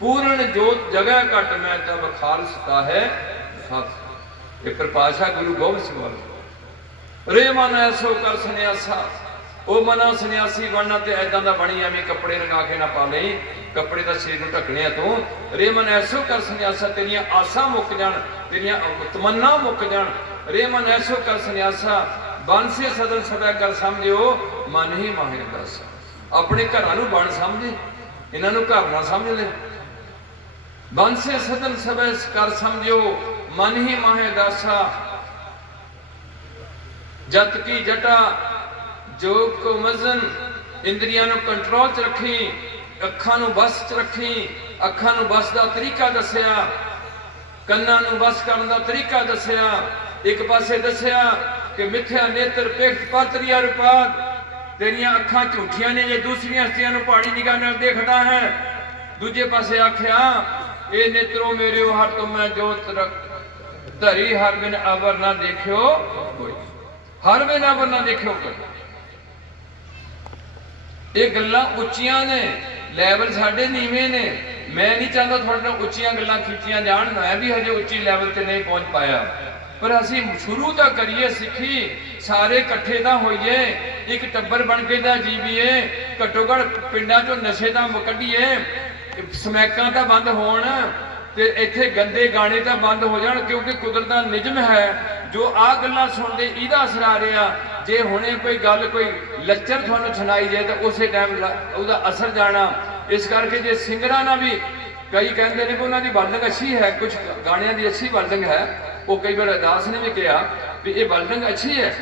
ਪੂਰਨ ਜੋਤ ਜਗੈ ਘਟ ਮੈਂ ਤਬ ਖਾਲਸਤਾ ਹੈ ਸਤ। ਇਹ ਪ੍ਰਪਾਸ਼ਾ ਗੁਰੂ ਗੋਬਿੰਦ ਸਿੰਘ ਵਾਲਾ। ਰੇ ਮਨ ਐਸੋ ਕਰ ਸੰਨਿਆਸਾ। ਉਹ ਮਨਾ ਸੰਨਿਆਸੀ ਬਣਨਾ ਤੇ ਐਦਾਂ ਦਾ ਬਣੀ ਐਵੇਂ ਕੱਪੜੇ ਰੰਗਾ ਕੇ ਨਾ ਪਾ ਲਈ, ਕੱਪੜੇ ਦਾ ਸਰੀਰ ਨੂੰ ਢੱਕਣਿਆ ਤੂੰ। ਰੇ ਮਨ ਐਸੋ ਕਰ ਸੰਨਿਆਸਾ, ਤੇਰੀਆਂ ਆਸਾਂ ਮੁੱਕ ਜਾਣ, ਤੇਰੀਆਂ ਤਮੰਨਾ ਮੁੱਕ ਜਾਣ। ਰੇ ਮਨ ਐਸੋ ਕਰ ਸੰਨਿਆਸਾ ਬੰਸੇ ਸਦਨ ਸਦਾ ਕਰ ਸਮਝਿਓ ਮਨ ਹੀ ਮਾਹਿਰ ਦੱਸ। ਆਪਣੇ ਘਰਾਂ ਨੂੰ ਬਣ ਸਮਝੇ, ਇਹਨਾਂ ਨੂੰ ਘਰ ਨਾ ਸਮਝ ਲੈ। ਬੰਸੇ ਸਦਨ ਸਭੈ ਕਰ ਸਮਝਿਓ ਮਨ ਹੀ ਮਾਹਿਰ ਦਾਸਾ। ਜਤ ਕੀ ਜਟਾ ਜੋਗ ਕੋ ਮਜ਼ਨ। ਇੰਦਰੀਆਂ ਨੂੰ ਕੰਟਰੋਲ 'ਚ ਰੱਖੀ, ਅੱਖਾਂ ਨੂੰ ਬਸ 'ਚ ਰੱਖੀ। ਅੱਖਾਂ ਨੂੰ ਬਸ ਦਾ ਤਰੀਕਾ ਦੱਸਿਆ, ਕੰਨਾਂ ਨੂੰ ਬਸ ਕਰਨ ਦਾ ਤਰੀਕਾ ਦੱਸਿਆ। ਇੱਕ ਪਾਸੇ ਦੱਸਿਆ ਕਿ ਮਿੱਥਿਆ ਨੇਤਰ ਪੇਖਤ ਪਾਤਰੀਆ ਰੂਪਾਦ। ਤੇਰੀਆਂ ਅੱਖਾਂ ਝੂਠੀਆਂ ਨੇ ਜੇ ਦੂਸਰੀਆਂ ਹਸਤੀਆਂ ਨੂੰ ਪਹਾੜੀ ਨਿਗਾਹ ਨਾਲ ਦੇਖਦਾ ਹੈ। ਦੂਜੇ ਪਾਸੇ ਆਖਿਆ ਇਹ ਨੇਤਰੋ ਮੇਰੇ ਹਰ ਤੋਂ ਮੈਂ ਜੋਤ ਧਰੀ ਹਰ ਬਿਨ ਅਵਰ ਨਾ ਦੇਖਿਓ ਕੋਈ। ਹਰ ਬਿਨ ਅਵਰ ਨਾ ਦੇਖਿਓ ਕੋਈ। ਇਹ ਗੱਲਾਂ ਉੱਚੀਆਂ ਨੇ, ਲੈਵਲ ਸਾਡੇ ਨੀਵੇਂ ਨੇ। ਮੈਂ ਨਹੀਂ ਚਾਹੁੰਦਾ ਤੁਹਾਡੇ ਨਾਲ ਉੱਚੀਆਂ ਗੱਲਾਂ ਖਿੱਚੀਆਂ ਜਾਣ, ਮੈਂ ਵੀ ਹਜੇ ਉੱਚੀ ਲੈਵਲ ਤੇ ਨਹੀਂ ਪਹੁੰਚ ਪਾਇਆ। ਪਰ ਅਸੀਂ ਸ਼ੁਰੂ ਤਾਂ ਕਰੀਏ ਸਿੱਖੀ, ਸਾਰੇ ਇਕੱਠੇ ਤਾਂ ਹੋਈਏ, ਇੱਕ ਟੱਬਰ ਬਣ ਕੇ ਤਾਂ ਜੀਵੀਏ। ਘੱਟੋ ਘੱਟ ਪਿੰਡਾਂ ਚੋਂ ਨਸ਼ੇ ਤਾਂ ਕੱਢੀਏ, ਸਮੈਕਾਂ ਤਾਂ ਬੰਦ ਹੋਣ ਤੇ ਇੱਥੇ ਗੰਦੇ ਗਾਣੇ ਤਾਂ ਬੰਦ ਹੋ ਜਾਣ। ਕਿਉਂਕਿ ਕੁਦਰਤ ਦਾ ਨਿਯਮ ਹੈ, ਜੋ ਆਹ ਗੱਲਾਂ ਸੁਣਦੇ ਇਹਦਾ ਅਸਰ ਆ ਰਿਹਾ। ਜੇ ਹੁਣੇ ਕੋਈ ਗੱਲ ਕੋਈ ਲੱਚਰ ਤੁਹਾਨੂੰ ਸੁਣਾਈ ਜਾਏ ਤਾਂ ਉਸੇ ਟਾਈਮ ਉਹਦਾ ਅਸਰ ਜਾਣਾ। ਇਸ ਕਰਕੇ ਜੇ ਸਿੰਗਰਾਂ ਨਾਲ ਵੀ ਕਈ ਕਹਿੰਦੇ ਨੇ ਕਿ ਉਹਨਾਂ ਦੀ ਵਰਲਡਿੰਗ ਅੱਛੀ ਹੈ, ਕੁਝ ਗਾਣਿਆਂ ਦੀ ਅੱਛੀ ਵਰਲਡਿੰਗ ਹੈ। ਉਹ ਕਈ ਵਾਰ ਅਰਦਾਸ ਨੇ ਵੀ ਕਿਹਾ ਵੀ ਇਹ ਵਰਲਡਿੰਗ ਅੱਛੀ ਹੈ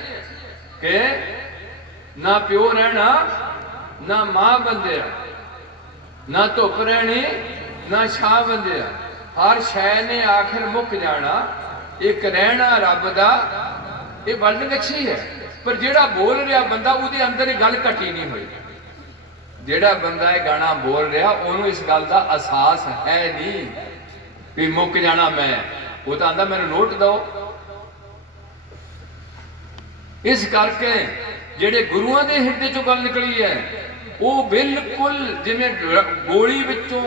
ਕਿ ਨਾ ਪਿਓ ਰਹਿਣਾ ਨਾ ਮਾਂ ਬੰਦਿਆ, ਨਾ ਧੁੱਪ ਰਹਿਣੀ ਨਾ ਛਾਂ ਬੰਦਿਆ। ਹਰ ਸ਼ੈ ਨੇ ਆਖਿਰ ਮੁੱਕ ਜਾਣਾ, ਇੱਕ ਰਹਿਣਾ ਰੱਬ ਦਾ। ਇਹ ਵਰਲਡਿੰਗ ਅੱਛੀ ਹੈ। ਪਰ ਜਿਹੜਾ ਬੋਲ ਰਿਹਾ ਬੰਦਾ, ਉਹਦੇ ਅੰਦਰ ਇਹ ਗੱਲ ਘਟੀ ਨਹੀਂ ਹੋਈ। ਜਿਹੜਾ ਬੰਦਾ ਇਹ ਗਾਣਾ ਬੋਲ ਰਿਹਾ ਉਹਨੂੰ ਇਸ ਗੱਲ ਦਾ ਅਹਿਸਾਸ ਹੈ ਨਹੀਂ ਵੀ ਮੁੱਕ ਜਾਣਾ ਮੈਂ। ਉਹ ਤਾਂ ਆਂਦਾ ਮੈਨੂੰ ਨੋਟ ਦਿਓ। ਇਸ ਕਰਕੇ ਜਿਹੜੇ ਗੁਰੂਆਂ ਦੇ ਹਿਰਦੇ ਚੋਂ ਗੱਲ ਨਿਕਲੀ ਹੈ ਉਹ ਬਿਲਕੁਲ ਜਿਵੇਂ ਗੋਲੀ ਵਿੱਚੋਂ,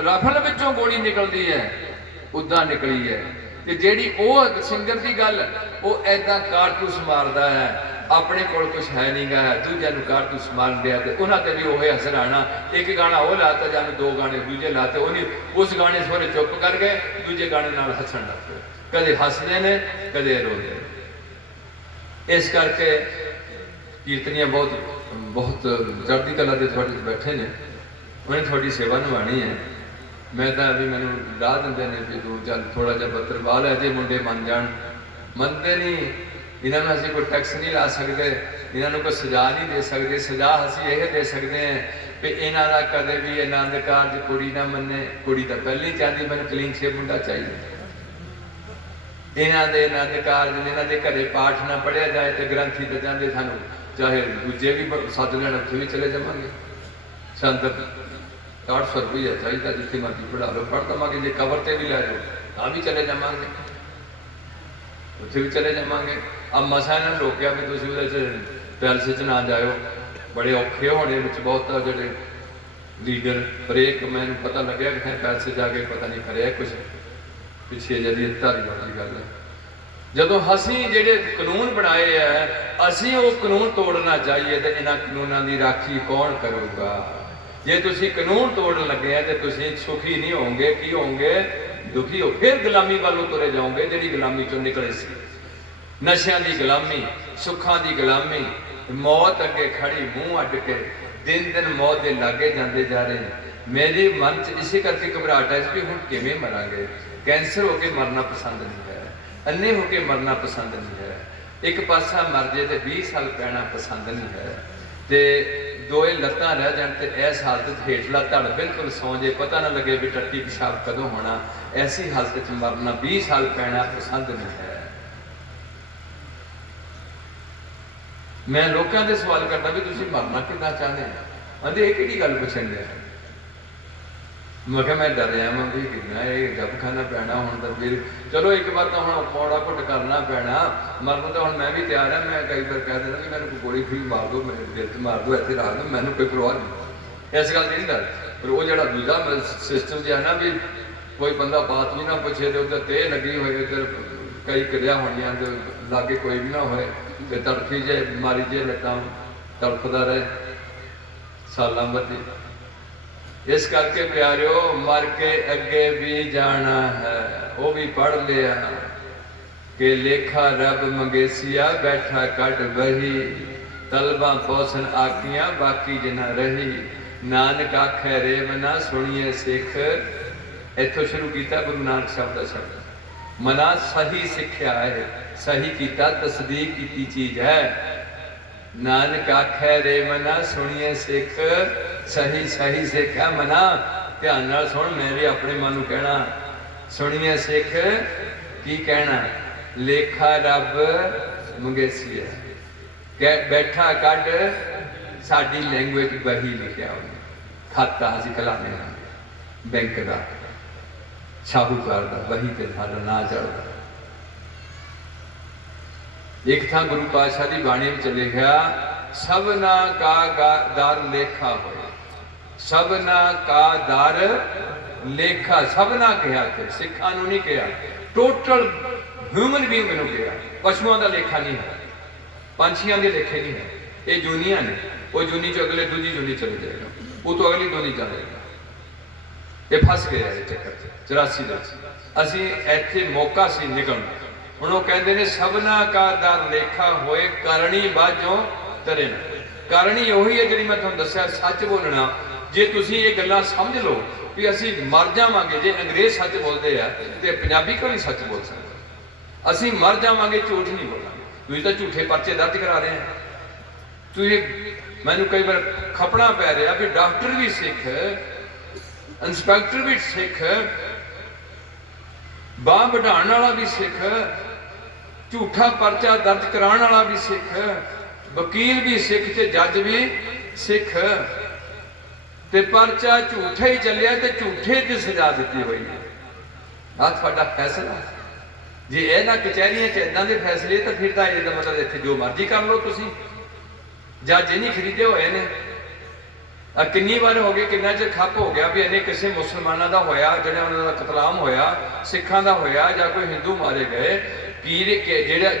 ਰਫਲ ਵਿੱਚੋਂ ਗੋਲੀ ਨਿਕਲਦੀ ਹੈ, ਉਦਾਂ ਨਿਕਲੀ ਹੈ। ਤੇ ਜਿਹੜੀ ਉਹ ਸਿੰਗਰ ਦੀ ਗੱਲ, ਉਹ ਐਦਾਂ ਕਾਰਤੂਸ ਮਾਰਦਾ ਹੈ। ਆਪਣੇ ਕੋਲ ਕੁਛ ਹੈ ਨਹੀਂ ਗਾ, ਦੂਜਿਆਂ ਨੂੰ ਕਾਰਤੂਸ ਮਾਰ ਲਿਆ ਤੇ ਉਹਨਾਂ ਤੇ ਵੀ ਉਹ ਅਸਰ ਆਣਾ। ਇੱਕ ਗਾਣਾ ਉਹ ਲਾਤਾ ਜਾਂ ਦੋ ਗਾਣੇ ਦੂਜੇ ਲਾਤੇ, ਉਹਨੇ ਉਸ ਗਾਣੇ ਸੋਰੇ ਚੁੱਪ ਕਰ ਗਏ, ਦੂਜੇ ਗਾਣੇ ਨਾਲ ਹੱਸਣ ਲੱਗ ਪਏ। ਕਦੇ ਹੱਸਦੇ ਨੇ ਕਦੇ ਰੋਂਦੇ ਨੇ। ਇਸ ਕਰਕੇ ਕੀਰਤਨੀਆਂ ਬਹੁਤ ਚੜ੍ਹਦੀ ਕਲਾ ਦੇ ਤੁਹਾਡੇ ਬੈਠੇ ਨੇ, ਉਹਨੇ ਤੁਹਾਡੀ ਸੇਵਾ ਨਿਭਾਉਣੀ ਹੈ। ਮੈਂ ਤਾਂ ਵੀ ਮੈਨੂੰ ਰਾਹ ਦਿੰਦੇ ਨੇ ਵੀ ਤੂੰ ਚੱਲ ਥੋੜਾ ਜਿਹਾ ਬੱਤਰਵਾਲ ਹੈ, ਜੇ ਮੁੰਡੇ ਮੰਨ ਜਾਣ। ਮੰਨਦੇ ਨਹੀਂ। ਇਹਨਾਂ ਨੂੰ ਅਸੀਂ ਕੋਈ ਟੈਕਸ ਨਹੀਂ ਲਾ ਸਕਦੇ, ਇਹਨਾਂ ਨੂੰ ਕੋਈ ਸਜ਼ਾ ਨਹੀਂ ਦੇ ਸਕਦੇ। ਸਜ਼ਾ ਅਸੀਂ ਇਹ ਦੇ ਸਕਦੇ ਹਾਂ ਵੀ ਇਹਨਾਂ ਦਾ ਕਦੇ ਵੀ ਆਨੰਦ ਕਾਰਜ ਕੁੜੀ ਨਾ ਮੰਨੇ। ਕੁੜੀ ਤਾਂ ਪਹਿਲਾਂ ਹੀ ਚਾਹੁੰਦੀ ਮੈਨੂੰ ਕਲੀਨ ਸ਼ੇਪ ਮੁੰਡਾ ਚਾਹੀਦਾ। ਇਹਨਾਂ ਦੇ ਆਨੰਦ ਕਾਰਜ, ਇਹਨਾਂ ਦੇ ਘਰੇ ਪਾਠ ਨਾ ਪੜ੍ਹਿਆ ਜਾਏ ਤੇ ਗ੍ਰੰਥੀ ਤਾਂ ਜਾਂਦੇ ਸਾਨੂੰ ਚਾਹੇ ਦੂਜੇ ਵੀ ਸੱਦ ਲੈਣ, ਉੱਥੇ ਵੀ ਚਲੇ ਜਾਵਾਂਗੇ। ਸਾਨੂੰ 800 ਰੁਪਈਆ ਚਾਹੀਦਾ, ਜਿੱਥੇ ਮਰਜ਼ੀ ਪੜ੍ਹਾ ਲਓ, ਪੜ੍ਹ ਦੇਵਾਂਗੇ। ਜੇ ਕਬਰ ਤੇ ਵੀ ਲੈ ਜਾਓ ਤਾਂ ਵੀ ਚਲੇ ਜਾਵਾਂਗੇ, ਉੱਥੇ ਵੀ ਚਲੇ ਜਾਵਾਂਗੇ। ਆ ਮਸਾਂ ਇਹਨਾਂ ਨੂੰ ਰੋਕਿਆ ਵੀ ਤੁਸੀਂ ਉਹਦੇ 'ਚ ਪੈਲਸ 'ਚ ਨਾ ਜਾਇਓ, ਬੜੇ ਔਖੇ ਹੋਣੇ ਵਿੱਚ ਬਹੁਤ ਜਿਹੜੇ ਲੀਡਰ। ਪਰ ਇੱਕ ਮੈਨੂੰ ਪਤਾ ਲੱਗਿਆ ਕਿ ਪੈਲਸ 'ਚ ਜਾ ਕੇ ਪਤਾ ਨਹੀਂ ਕਰਿਆ ਕੁਛ ਪਿੱਛੇ ਜਿਹੜੀ ਧਾਰੀਵਾਲ ਦੀ ਗੱਲ ਹੈ। ਜਦੋਂ ਅਸੀਂ ਜਿਹੜੇ ਕਾਨੂੰਨ ਬਣਾਏ ਹੈ, ਅਸੀਂ ਉਹ ਕਾਨੂੰਨ ਤੋੜਨਾ ਚਾਹੀਏ ਤੇ ਇਹਨਾਂ ਕਾਨੂੰਨਾਂ ਦੀ ਰਾਖੀ ਕੌਣ ਕਰੂਗਾ? ਜੇ ਤੁਸੀਂ ਕਾਨੂੰਨ ਤੋੜਨ ਲੱਗੇ ਆ ਤੇ ਤੁਸੀਂ ਸੁਖੀ ਨਹੀਂ ਹੋਵੋਗੇ। ਕੀ ਹੋਵੋਗੇ? ਦੁਖੀ ਹੋ। ਫਿਰ ਗੁਲਾਮੀ ਵੱਲੋਂ ਤੁਰੇ ਜਾਓਗੇ, ਜਿਹੜੀ ਗੁਲਾਮੀ ਚੋਂ ਨਿਕਲੇ ਸੀ। ਨਸ਼ਿਆਂ ਦੀ ਗੁਲਾਮੀ, ਸੁੱਖਾਂ ਦੀ ਗੁਲਾਮੀ, ਮੌਤ ਅੱਗੇ ਖੜੀ ਮੂੰਹ ਅੱਡ ਕੇ ਦਿਨ ਦਿਨ ਮੌਤ ਦੇ ਲਾਗੇ ਜਾਂਦੇ ਜਾ ਰਹੇ ਨੇ। ਮੇਰੇ ਮਨ 'ਚ ਇਸੇ ਕਰਕੇ ਘਬਰਾਹਟ ਹੈ ਕਿ ਹੁਣ ਕਿਵੇਂ ਮਰਾਂਗੇ। ਕੈਂਸਰ ਹੋ ਕੇ ਮਰਨਾ ਪਸੰਦ ਨਹੀਂ ਹੈ, ਅੰਨੇ ਹੋ ਕੇ ਮਰਨਾ ਪਸੰਦ ਨਹੀਂ ਹੈ, ਇੱਕ ਪਾਸਾ ਮਰ ਜੇ ਤੇ 20 ਸਾਲ ਪੈਣਾ ਪਸੰਦ ਨਹੀਂ ਹੈ। ਤੇ ਦੋਏ ਲੱਤਾਂ ਰਹਿ ਜਾਣ ਤੇ ਇਸ ਹਾਲਤ 'ਚ ਹੇਠਲਾ ਧੜ ਬਿਲਕੁਲ ਸੌਂ ਜੇ, ਪਤਾ ਨਾ ਲੱਗੇ ਵੀ ਟੱਟੀ ਪਿਸ਼ਾਬ ਕਦੋਂ ਹੋਣਾ, ਐਸੀ ਹਾਲਤ 'ਚ ਮਰਨਾ 20 ਸਾਲ ਪੈਣਾ ਪਸੰਦ ਨਹੀਂ ਹੈ। ਮੈਂ ਲੋਕਾਂ ਦੇ ਸਵਾਲ ਕਰਦਾ ਵੀ ਤੁਸੀਂ ਮਰਨਾ ਕਿੱਦਾਂ ਚਾਹੁੰਦੇ ਹੋ? ਕਹਿੰਦੇ ਇਹ ਕਿਹੜੀ ਗੱਲ ਪੁੱਛਣ ਦੇ? मैं क्या मैं डरिया मैं भी कितना ये गप खाना पैना हूँ तो फिर चलो एक बार तो हम पौड़ा घुट करना पैना, मरन तो हम मैं भी तैयार है। मैं कई बार कह देना कि मैंने गोली खुली मार दो, मेरे दिल से मार दो, इतने रख दो, मैंने कोई परवाह नहीं, इस गल की नहीं डर। पर वो जो दूजा सिस्टम जो है ना भी कोई बंदा बात भी ना पूछे तो उधर ते लगी हुई तो कई क्रिया होनिया तो लागे कोई भी ना होए तो तड़फी जाए मारी जाए लट्टां तड़फदा रहे सालां बदी। इस करके प्यारियो मर के अगे भी जाना है, वो भी पढ़ लिया कि लेखा रब मंगेसिया बैठा कट बही, तलबा पौसन आकियां बाकी जिना रही, नानक आखे रेव ना सुनिए सिख। इथों शुरू किया गुरु नानक साहब का शब्द, मना सही सिक्ख्या है, सही किया तस्दीक की चीज है। नानक आखे रे मना सुनिए सिख, सही सही सिख है मना, ध्यान नाल सुन, मैं भी अपने मन नूं कहना, सुनिए सिख की कहना, लेखा रब मंगेसी है, बैठा कड साडी लैंग्वेज बही लिखिया उन्हें, खाता असीं खिलाने बैंक का शाहूकार का बही ते साडा नां चढ़दा। एक था गुरु पातशाह की बाणी में लिखा, सबना का दर लेखा होए, सबना का दर लेखा, सबना कहा थे, सिखा नहीं कहा, टोटल ह्यूमन बींग नूं कहा, पशुओं का लेखा नहीं है, पंछियों के लेखे नहीं है, ये जूनिया ने, वो जूनी चो अगले दूजी जूनी चले जाएगा, वो तो अगली दूनी जाएगा, ये फस गया है चक्कर 84 का। असी इत्थे मौका सी निकलना, ਹੁਣ ਉਹ ਕਹਿੰਦੇ ਨੇ ਸਭਨਾ ਕਾ ਦਰ ਲੇਖਾ ਹੋਏ, ਕਰਨੀ ਬਾਝੋਂ ਤਰੇ ਨਾ। ਕਰਨੀ ਉਹੀ ਹੈ ਜਿਹੜੀ ਮੈਂ ਤੁਹਾਨੂੰ ਦੱਸਿਆ, ਸੱਚ ਬੋਲਣਾ। ਜੇ ਤੁਸੀਂ ਇਹ ਗੱਲਾਂ ਸਮਝ ਲਓ ਵੀ ਅਸੀਂ ਮਰ ਜਾਵਾਂਗੇ, ਜੇ ਅੰਗਰੇਜ਼ ਸੱਚ ਬੋਲਦੇ ਆ ਤੇ ਪੰਜਾਬੀ ਕਿਉਂ ਨਹੀਂ ਸੱਚ ਬੋਲ ਸਕਦੇ? ਅਸੀਂ ਮਰ ਜਾਵਾਂਗੇ, ਝੂਠ ਨਹੀਂ ਬੋਲਾਂਗੇ। ਤੁਸੀਂ ਤਾਂ ਝੂਠੇ ਪਰਚੇ ਦਰਜ ਕਰਾ ਰਹੇ ਆ। ਤੁਸੀਂ ਮੈਨੂੰ ਕਈ ਵਾਰ ਖਪਣਾ ਪੈ ਰਿਹਾ ਵੀ ਡਾਕਟਰ ਵੀ ਸਿੱਖ, ਇੰਸਪੈਕਟਰ ਵੀ ਸਿੱਖ, ਬਾਂਹ ਵਢਾਉਣ ਵਾਲਾ ਵੀ ਸਿੱਖ, झूठा परचा दर्ज कराने वाला भी सिख, वकील भी सिख ते जज भी सिख, ते परचा झूठा ही चलिया ते झूठे ते सजा दी हुई है। आ तुहाडा फैसला। जे इन्हां कचहरियां च इदां दे फैसले तो फिर तां इहदा मतलब इत्थे जो मर्जी कर लो तुसीं, जज नहीं खरीदे होए ने। किन्नी बार हो गए, किन्ना चिर खप हो गया भी इन्हें किसी मुसलमानों का होया, जिहड़ा उन्हां दा कतलाम होया, सिखां दा होया जां कोई हिंदू मारे गए, पीर के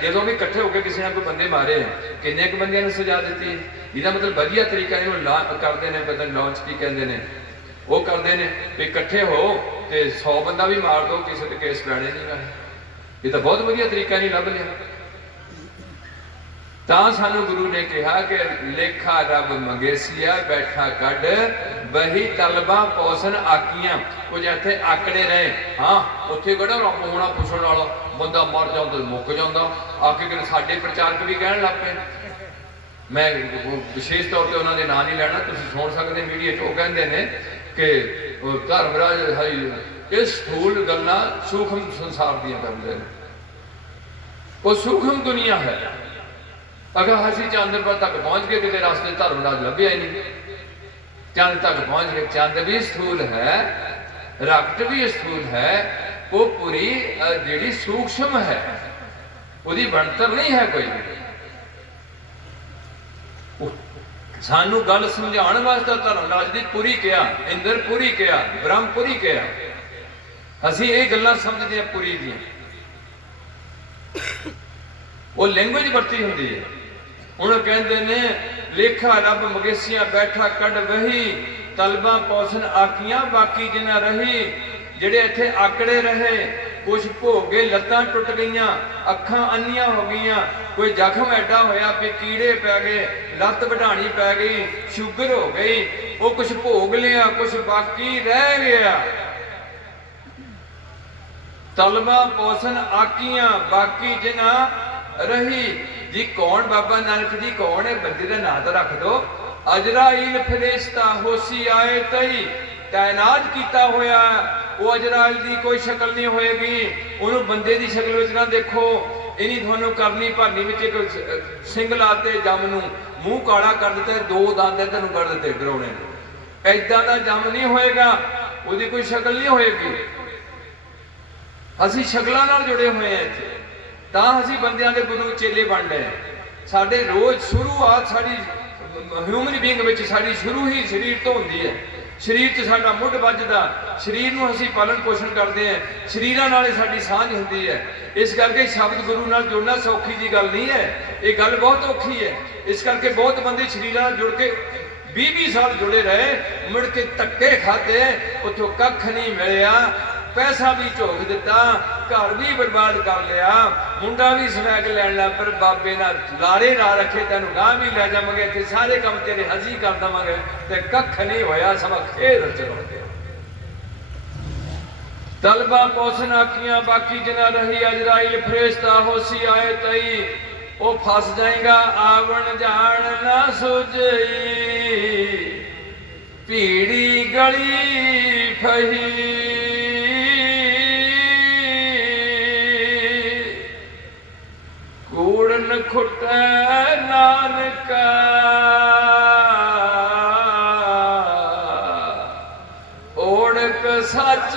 जो भी इकट्ठे होकर किसी ने कोई बंदे मारे हैं, किन्ने क बंदियां नूं सजा दी। इसका मतलब वधिया तरीका इहनूं करते हैं, पता लॉन्च की कहते हैं, वो करते हैं भी इकट्ठे हो तो 100 बंदा भी मार दो, किसी के केस पैने नहीं गए। ये तो बहुत वधिया तरीका नहीं लभ लिया। तां सानू गुरु ने कहा कि लेखा रब मंगेसिया बैठा कड बही, तलबा पौसन आकियां। वो जिथे आकड़े रहे, हाँ उत्थे किहड़ा रब होना पुछण वाला, बंदा मर जाता मुक जाता। आके कि साडे प्रचारक भी कहण लग पे, मैं विशेष तौर पर उन्होंने नाम नहीं लैना, तुसीं सुण सकदे मीडिया च, वो कहंदे ने कि धर्मराज इस स्थूल गल्लां सूखम संसार दीयां करदे ने, वो सूखम दुनिया है। अगर असीं चंद तक पहुंच गए, किसी रास्ते धर्मराज लभ्या ही नहीं, चंद तक पहुंच गए। चंद भी स्थूल है, रकट भी स्थूल है, वो पूरी जिहड़ी सूक्ष्म है, उसकी बनतर नहीं है कोई भी। सानू गल समझाने वास्ते धर्मराज की पूरी कहा, इंद्रपुरी कहा, ब्रह्मपुरी कहा। असीं ये गल्लां समझदे हां पूरी दी, वो लैंग्वेज वरती हुंदी है। हुण कहंदे ने लेखा रब मंगेसियां बैठा कड बही, तलबा पौसन आकियां बाकी जिना रही। जिहड़े इत्थे आकड़े रहे, कुछ भोगे लत्तां टुट गईयां, अखां अन्नियां हो गईयां, कोई जख्म ऐडा होया भी कीड़े पै गए, लत्त वढाणी पै गई, शुगर हो गई, वो कुछ भोग लिया, कुछ बाकी रह गया। तलबा पौसन आकियां बाकी जिना रही। जी कौन बाबा नानक जी कौन है? बंदे का नाम तो रख दो। ਅਜਰਾਇਲ ਫਰਿਸ਼ਤਾ ਹੋਸੀ ਆਏ ਤਈ ਤਾਇਨਾਤ ਕੀਤਾ ਹੋਇਆ। ਉਹ ਅਜਰਾਇਲ ਦੀ ਕੋਈ ਸ਼ਕਲ ਨਹੀਂ ਹੋਏਗੀ, ਉਹਨੂੰ ਬੰਦੇ ਦੀ ਸ਼ਕਲ ਵਿੱਚ ਨਾ ਦੇਖੋ। ਇਨੀ ਤੁਹਾਨੂੰ ਕਰਨੀ ਭਰਨੀ ਵਿੱਚ ਇੱਕ ਸਿੰਘ ਲਾਤੇ ਜੰਮ ਨੂੰ, ਮੂੰਹ ਕਾਲਾ ਕਰ ਦਿੱਤਾ, ਦੋ ਦੰਦ ਤੈਨੂੰ ਕੱਢ ਦਿੱਤੇ ਡਰਾਉਣੇ ਨੂੰ। ਏਦਾਂ ਦਾ ਜੰਮ ਨਹੀਂ ਹੋਏਗਾ, ਉਹਦੀ ਕੋਈ ਸ਼ਕਲ ਨਹੀਂ ਹੋਏਗੀ। ਅਸੀਂ ਸ਼ਕਲਾਂ ਨਾਲ ਜੁੜੇ ਹੋਏ ਹਾਂ ਇੱਥੇ, ਤਾਂ ਅਸੀਂ ਬੰਦਿਆਂ ਦੇ ਗੁਰੂ ਚੇਲੇ ਬਣ ਰਹੇ ਹਾਂ। ਸਾਡੇ ਰੋਜ਼ ਸ਼ੁਰੂਆਤ ਸਾਡੀ ਹਿਊਮਨ ਬੀਇੰਗ ਵਿੱਚ ਸਾਡੀ ਸ਼ੁਰੂ ਹੀ ਸਰੀਰ ਤੋਂ ਹੁੰਦੀ ਹੈ। ਸਰੀਰ 'ਚ ਸਾਡਾ ਮੁੱਢ ਵੱਜਦਾ, ਸਰੀਰ ਨੂੰ ਅਸੀਂ ਪਾਲਣ ਪੋਸ਼ਣ ਕਰਦੇ ਹਾਂ, ਸਰੀਰਾਂ ਨਾਲ ਹੀ ਸਾਡੀ ਸਾਂਝ ਹੁੰਦੀ ਹੈ। ਇਸ ਕਰਕੇ ਸ਼ਬਦ ਗੁਰੂ ਨਾਲ ਜੁੜਨਾ ਸੌਖੀ ਦੀ ਗੱਲ ਨਹੀਂ ਹੈ, ਇਹ ਗੱਲ ਬਹੁਤ ਔਖੀ ਹੈ। ਇਸ ਕਰਕੇ ਬਹੁਤ ਬੰਦੇ ਸਰੀਰਾਂ ਨਾਲ ਜੁੜ ਕੇ 20-20 ਸਾਲ ਜੁੜੇ ਰਹੇ, ਮੁੜ ਕੇ ਧੱਕੇ ਖਾਦੇ, ਉੱਥੋਂ ਕੱਖ ਨਹੀਂ ਮਿਲਿਆ, ਪੈਸਾ ਵੀ ਝੋਕ ਦਿੱਤਾ, ਘਰ ਵੀ ਬਰਬਾਦ ਕਰ ਲਿਆ, ਮੁੰਡਾ ਵੀ ਸਮੈਕ ਲੈਣ ਲੱਗ ਪਰ ਬਾਬੇ ਨਾਲ ਲਾਰੇ ਲਾ ਰੱਖੇ, ਤੈਨੂੰ ਗਾਂ ਵੀ ਲੈ ਜਾਵਾਂਗੇ, ਇੱਥੇ ਸਾਰੇ ਕੰਮ ਤੇਰੇ ਹਜ਼ੀ ਕਰ ਦੇਵਾਂਗੇ, ਤੇ ਕੱਖ ਨਹੀਂ ਹੋਇਆ, ਸਮਾਂ ਖੇਡ ਚਲਾ ਗਿਆ। ਤਲਬਾ ਪੋਸਨ ਆਖੀਆਂ ਬਾਕੀ ਜਨਾ ਰਹੀ, ਅਜਰਾਇਲ ਫਰਿਸ਼ਤਾ ਹੋਸੀ ਆਏ ਤਈ, ਉਹ ਫਸ ਜਾਏਗਾ ਆਵਣ ਜਾਣ ਨਾ ਸੁਝਈ, ਭੀੜੀ ਗਲੀ ਫਹੀ, ਕੂੜਨ ਖੁੱਟੈ ਨਾਨਕਾ, ਓੜਕ ਸੱਚ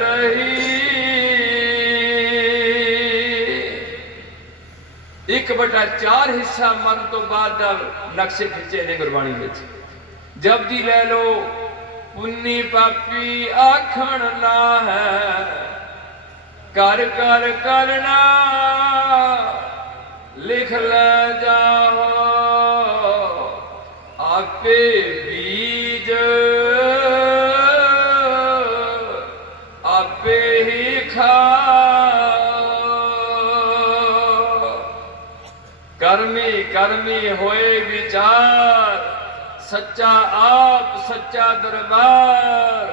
ਰਹੀ। 1/4 ਹਿੱਸਾ ਮਰਨ ਤੋਂ ਬਾਅਦ ਦਾ ਨਕਸ਼ੇ ਖਿੱਚੇ ਨੇ ਗੁਰਬਾਣੀ ਵਿੱਚ। ਜਪਜੀ ਲੈ ਲੋ, ਪੁੰਨੀ ਪਾਪੀ ਆਖਣ ਨਾ ਹੈ, ਕਰ ਕਰ ਕਰਨਾ ਲਿਖ ਲੈ ਜਾਓ, ਆਪੇ ਬੀਜ ਆਪੇ ਹੀ ਖਾਓ। ਕਰਮੀ ਕਰਮੀ ਹੋਏ ਵਿਚਾਰ, ਸੱਚਾ ਆਪ ਸੱਚਾ ਦਰਬਾਰ,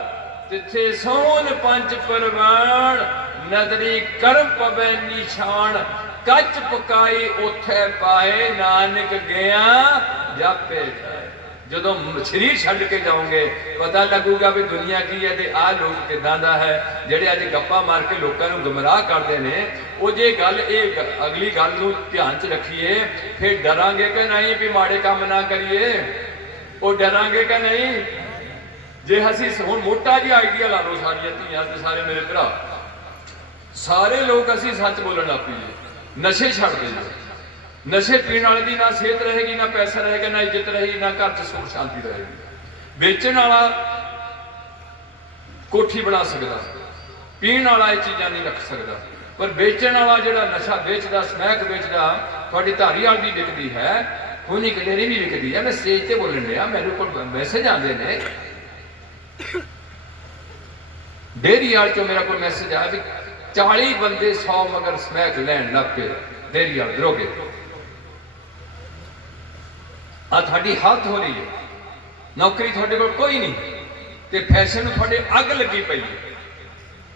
ਤਿੱਥੇ ਸੋਨ ਪੰਜ ਪਰਵਾਨ, ਨਦਰੀ ਕਰਮ ਪਵੇ ਨਿਸ਼ਾਨ, ਕੱਚ ਪਕਾਈ ਉਥੇ ਪਾਏ, ਨਾਨਕ ਗਿਆ ਜਾਪੇ ਜਾਏ। ਜਦੋਂ ਸਰੀਰ ਛੱਡ ਕੇ ਜਾਓਗੇ ਪਤਾ ਲੱਗੂਗਾ ਵੀ ਦੁਨੀਆ ਕੀ ਹੈ ਤੇ ਆਹ ਲੋਕ ਕਿੱਦਾਂ ਦਾ ਹੈ, ਜਿਹੜੇ ਅੱਜ ਗੱਪਾਂ ਮਾਰ ਕੇ ਲੋਕਾਂ ਨੂੰ ਗੁੰਮਰਾਹ ਕਰਦੇ ਨੇ। ਉਹ ਜੇ ਗੱਲ ਇਹ ਅਗਲੀ ਗੱਲ ਨੂੰ ਧਿਆਨ 'ਚ ਰੱਖੀਏ, ਫਿਰ ਡਰਾਂਗੇ ਕਿ ਨਹੀਂ ਵੀ ਮਾੜੇ ਕੰਮ ਨਾ ਕਰੀਏ, ਉਹ ਡਰਾਂਗੇ ਕਿ ਨਹੀਂ। ਜੇ ਅਸੀਂ ਹੁਣ ਮੋਟਾ ਜਿਹਾ ਆਈਡੀਆ ਲਾ ਲਓ, ਸਾਰੀਆਂ ਧੀਆਂ ਤੇ ਸਾਰੇ ਮੇਰੇ ਭਰਾ, ਸਾਰੇ ਲੋਕ ਅਸੀਂ ਸੱਚ ਬੋਲਣ ਲੱਗ ਪਈਏ, ਨਸ਼ੇ ਛੱਡ ਦੇਈਏ। ਨਸ਼ੇ ਪੀਣ ਵਾਲੇ ਦੀ ਨਾ ਸਿਹਤ ਰਹੇਗੀ, ਨਾ ਪੈਸਾ ਰਹੇਗਾ, ਨਾ ਇੱਜ਼ਤ ਰਹੇਗੀ, ਨਾ ਘਰ 'ਚ ਸੁਖ ਸ਼ਾਂਤੀ ਰਹੇਗੀ। ਵੇਚਣ ਵਾਲਾ ਕੋਠੀ ਬਣਾ ਸਕਦਾ, ਪੀਣ ਵਾਲਾ ਇਹ ਚੀਜ਼ਾਂ ਨਹੀਂ ਰੱਖ ਸਕਦਾ, ਪਰ ਵੇਚਣ ਵਾਲਾ ਜਿਹੜਾ ਨਸ਼ਾ ਵੇਚਦਾ, ਸਮੈਕ ਵੇਚਦਾ, ਤੁਹਾਡੀ ਧਾਰੀਵਾਲ ਦੀ ਵਿਕਦੀ ਹੈ, ਹੁਣੀ ਕਲੇਰੀ ਵੀ ਵਿਕਦੀ ਹੈ। ਮੈਂ ਸਟੇਜ ਤੇ ਬੋਲਣ ਡਿਆ, ਮੇਰੇ ਕੋਲ ਮੈਸੇਜ ਆਉਂਦੇ ਨੇ, ਡੇਅਰੀ ਵਾਲ ਚੋਂ ਮੇਰਾ ਕੋਈ ਮੈਸੇਜ ਆਇਆ ਵੀ 40 ਬੰਦੇ 100 ਮਗਰ ਸਮੈਕ ਲੈਣ ਲੱਗ ਪਏ ਡੇਅਰੀ ਵਾਲ ਦਰੋਗੇ। ਆ ਤੁਹਾਡੀ ਹਾਲਤ ਹੋ ਰਹੀ ਹੈ, ਨੌਕਰੀ ਤੁਹਾਡੇ ਕੋਲ ਕੋਈ ਨਹੀਂ, ਤੇ ਫੈਸ਼ਨ ਨੂੰ ਤੁਹਾਡੇ ਅੱਗ ਲੱਗੀ ਪਈ ਹੈ।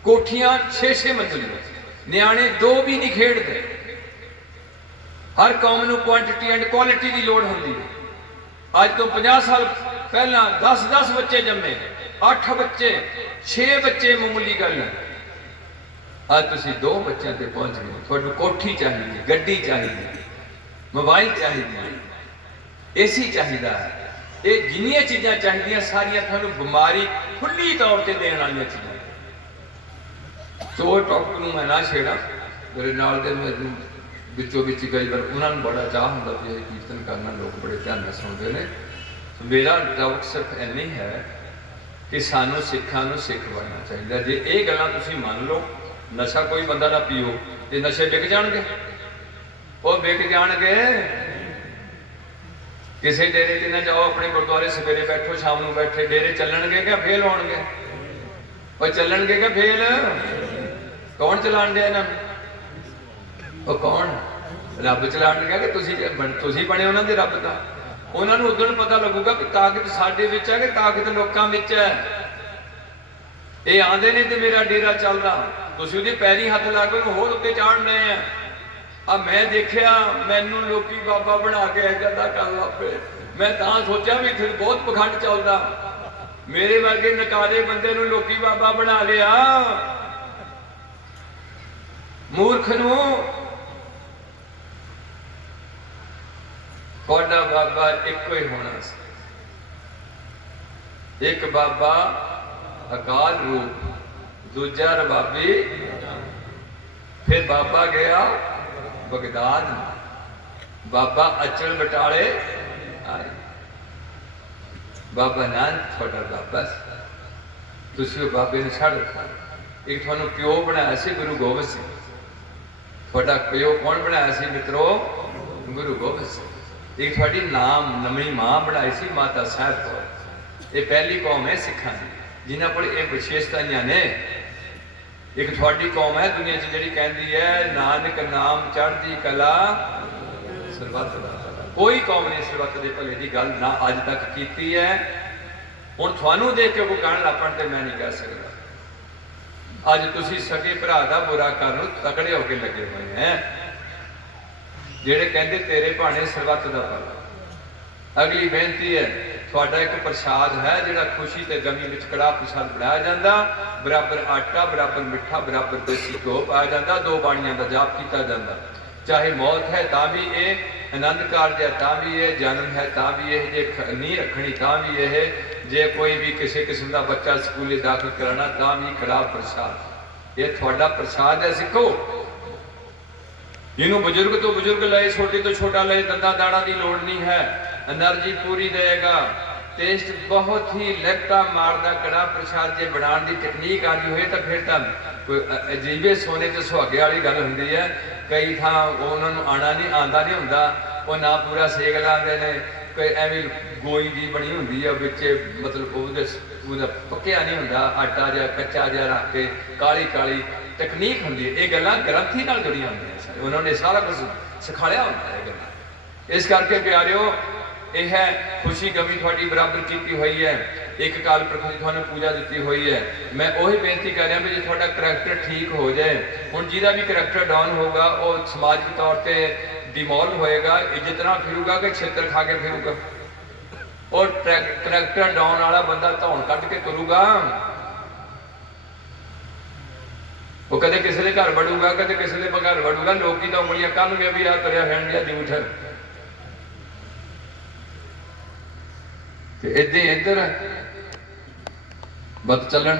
ਕੋਠੀਆਂ 6-6 ਮੰਜ਼ਿਲਾਂ, ਨਿਆਣੇ 2 ਵੀ ਨਹੀਂ ਖੇਡਦੇ। ਹਰ ਕੌਮ ਨੂੰ ਕੁਆਂਟੀਟੀ ਐਂਡ ਕੁਆਲਿਟੀ ਦੀ ਲੋੜ ਹੁੰਦੀ ਹੈ। ਅੱਜ ਤੋਂ 50 ਸਾਲ ਪਹਿਲਾਂ 10-10 ਬੱਚੇ ਜੰਮੇ, 8 ਬੱਚੇ, 6 ਬੱਚੇ ਮਾਮੂਲੀ ਗੱਲ ਹੈ। ਅੱਜ ਤੁਸੀਂ 2 ਬੱਚਿਆਂ ਤੇ ਪਹੁੰਚ ਗਏ। ਤੁਹਾਨੂੰ ਕੋਠੀ ਚਾਹੀਦੀ, ਗੱਡੀ ਚਾਹੀਦੀ, ਮੋਬਾਈਲ ਚਾਹੀਦੀ, ਏਸੀ ਚਾਹੀਦਾ ਹੈ। ਇਹ ਜਿੰਨੀਆਂ ਚੀਜ਼ਾਂ ਚਾਹੀਦੀਆਂ ਸਾਰੀਆਂ ਤੁਹਾਨੂੰ ਬਿਮਾਰੀ ਖੁੱਲੀ ਤੌਰ ਤੇ ਦੇਣ ਵਾਲੀਆਂ ਚੀਜ਼ਾਂ। ਸੋ ਟੌਪਿਕ ਨੂੰ ਮੈਂ ਨਾ ਛੇੜਾਂ, ਮੇਰੇ ਨਾਲ ਦੇ ਮੈਨੂੰ ਵਿੱਚੋਂ ਵਿੱਚ ਕਈ ਵਾਰ ਉਹਨਾਂ ਨੂੰ ਬੜਾ ਚਾਹ ਹੁੰਦਾ ਵੀ ਇਹ ਕੀਰਤਨ ਕਰਨਾ, ਲੋਕ ਬੜੇ ਧਿਆਨ ਨਾਲ ਸੁਣਦੇ ਨੇ। ਮੇਰਾ ਡਾਊਟ ਸਿਰਫ ਇੰਨਾ ਹੀ ਹੈ ਕਿ ਸਾਨੂੰ ਸਿੱਖਾਂ ਨੂੰ ਸਿੱਖ ਬਣਨਾ ਚਾਹੀਦਾ। ਜੇ ਇਹ ਗੱਲਾਂ ਤੁਸੀਂ ਮੰਨ ਲਓ, ਨਸ਼ਾ ਕੋਈ ਬੰਦਾ ਨਾ ਪੀਓ ਤੇ ਨਸ਼ੇ ਵਿਕ ਜਾਣਗੇ, ਉਹ ਵਿਕ ਜਾਣਗੇ। ਕਿਸੇ ਡੇਰੇ ਤੇ ਨਾ ਜਾਓ, ਆਪਣੇ ਗੁਰਦੁਆਰੇ ਸਵੇਰੇ ਬੈਠੋ, ਸ਼ਾਮ ਨੂੰ ਬੈਠੇ, ਡੇਰੇ ਚੱਲਣਗੇ ਕਿ ਫੇਲ ਹੋਣਗੇ? ਉਹ ਚੱਲਣਗੇ ਕਿ ਫੇਲ? ਕੌਣ ਚਲਾਣ ਡਿਆ ਇਹਨਾਂ ਨੂੰ? ਉਹ ਕੌਣ? ਰੱਬ ਚਲਾਣ ਡਿਆ ਕਿ ਤੁਸੀਂ ਬਣੇ ਉਹਨਾਂ ਦੇ ਰੱਬ ਦਾ? ਉਹਨਾਂ ਨੂੰ ਉਦੋਂ ਪਤਾ ਲੱਗੂਗਾ ਕਿ ਤਾਕਤ ਸਾਡੇ ਵਿੱਚ ਹੈ ਕਿ ਤਾਕਤ ਲੋਕਾਂ ਵਿੱਚ ਹੈ। ਇਹ ਆਂਦੇ ਨੇ ਤੇ ਮੇਰਾ ਡੇਰਾ ਚੱਲਦਾ, ਤੁਸੀਂ ਉਹਦੇ ਪੈਰੀ ਹੱਥ ਲਾ ਕੇ ਉਹਨੂੰ ਹੋਰ ਉੱਤੇ ਚਾੜਨ ਰਹੇ ਆ। ਆ ਮੈਂ ਦੇਖਿਆ, ਮੈਨੂੰ ਲੋਕੀ ਬਾਬਾ ਬਣਾ ਕੇ ਏਦਾਂ ਦਾ ਕਰਨ ਲੱਗ ਪਏ। मैं तां सोचा भी इत्थे बहुत पखंड चलदा, मेरे वर्गे नकारे बंदे नूं लोकी बाबा बना लिया, मूर्ख नूं। तुहाडा बाबा इक्को ही होना सी, एक बाबा अकाल रूप, दूजा रबाबी। फिर बाबा गया बगदाद, बाबा अचल बटाले आए। बाबा नानक थोड़ा बाबा तुसी बाबे ने छड़ दिता। एक थानू प्यो बनाया सी गुरु गोबिंद सिंह, थोड़ा प्यो कौन बनाया सी मित्रो? गुरु गोबिंद सिंह। एक थोड़ी नाम नवी मां बनाई सी माता साहब कौर। ये पहली कौम है सिखां दी जिन्हां कोल ये विशेषताइयां ने। एक थोड़ी कौम है दुनिया च जिहड़ी कहंदी है नानक नाम चढ़दी कला सरबत दा भला। कोई कौम ने सरबत दे भले की गल ना अज तक कीती है। हुण थानू देख के कोई कहण लग पण ते मैं नहीं कह सकदा। अज तुसीं सगे भरा दा बुरा करन तकड़े होके लगे हुए हैं, जिहड़े कहंदे तेरे भाणे सरबत दा भला। अगली बेनती है, थोड़ा एक प्रसाद है जिहड़ा खुशी ते गमी विच कड़ाह प्रसाद बनाया जाता, बराबर आटा बराबर मिठा बराबर देसी घ्यो पाया जाता, 2 बाणियां दा जाप किया जाता। चाहे मौत है तां भी ये, आनंद कारज है तां भी ये, जन्म है तां भी ये, जे नी रखनी तां भी ये, जे कोई भी किसी किस्म का बच्चा स्कूले दाखिल कराना तां भी कड़ाह प्रसाद। ये थोड़ा प्रसाद है सिखो। इनू बुजुर्ग तो बुजुर्ग लए, छोटे तो छोटा लए, दंदा दाड़ा की लोड़ नहीं है, एनर्जी पूरी देगा। टेस्ट बहुत ही लैक्टा मारदा कड़ा प्रसाद जे बनाने की टेक्नीक आ गई होए तो फिर तो कोई अजीबे सोने ते सुहागे वाली गल हुंदी है। कई थां उन्होंने आना नहीं आंदा नहीं हुंदा, वो ना पूरा सेक लाते हैं, कोई एवं गोई जी बनी हुंदी है बिच, मतलब वो पक्या नहीं हुंदा, आटा जा कच्चा जा रख के काली काली टेक्नीक हुंदी है। ये गल्लां ग्रंथी नाल जुड़ियां हुंदियां, उन्होंने सारा कुछ सिखाया हुंदा है गल्लां। इस करके प्यारिओ यह है खुशी गमी थोड़ी बराबर की हुई है, एक काल प्रकृति थानू पूजा दी हुई है। मैं वही बेनती कर रहा भी जो थोड़ा करैक्टर ठीक हो जाए, हुण जिहदा भी करैक्टर डाउन होगा वो समाजिक तौर पर डिमोल होएगा, इज्जत ना फिरूगा कि छेतर खा के फिरूगा। और करैक्टर डाउन वाला बंदा धौन कट के तुरूगा, वो कदे किसी के घर वड़ूगा कदे किसी के घर वड़ूगा, लोग तो उंगलियां कल भी आ तुरया फिरन दिया झूठ। इधे इधर बद चलन,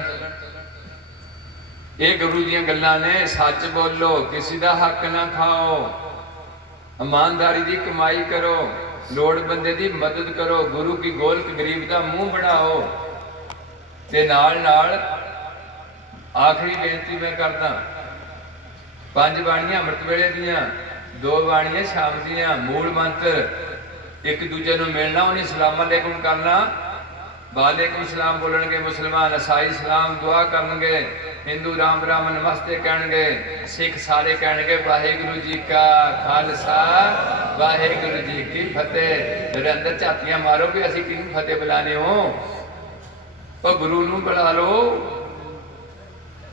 ये गुरु दियां गल्लां ने। सच बोलो, किसी का हक ना खाओ, ईमानदारी की कमाई करो, लोड़ बंदे की मदद करो, गुरु की गोलक गरीब का मुंह बढ़ाओ। ते नाल नाल आखिरी बेनती मैं करदा, 5 बाणियां अमृत वेले दियां, 2 बाणियां शाम दियां, मूल मंत्र एक दूजे को मिलना, उन्हें सलाम अलैकुम करना, वालेकुम सलाम बोलणगे मुसलमान, ईसाई सलाम दुआ करनगे, हिंदू राम राम नमस्ते कहणगे, सिख सारे कहणगे वाहिगुरु जी का खालसा वाहिगुरु जी की फतेह। मेरे अंदर झातियां मारो भी असीं किहनूं फतेह बुलाने हो, पर गुरु नूं बुला लो।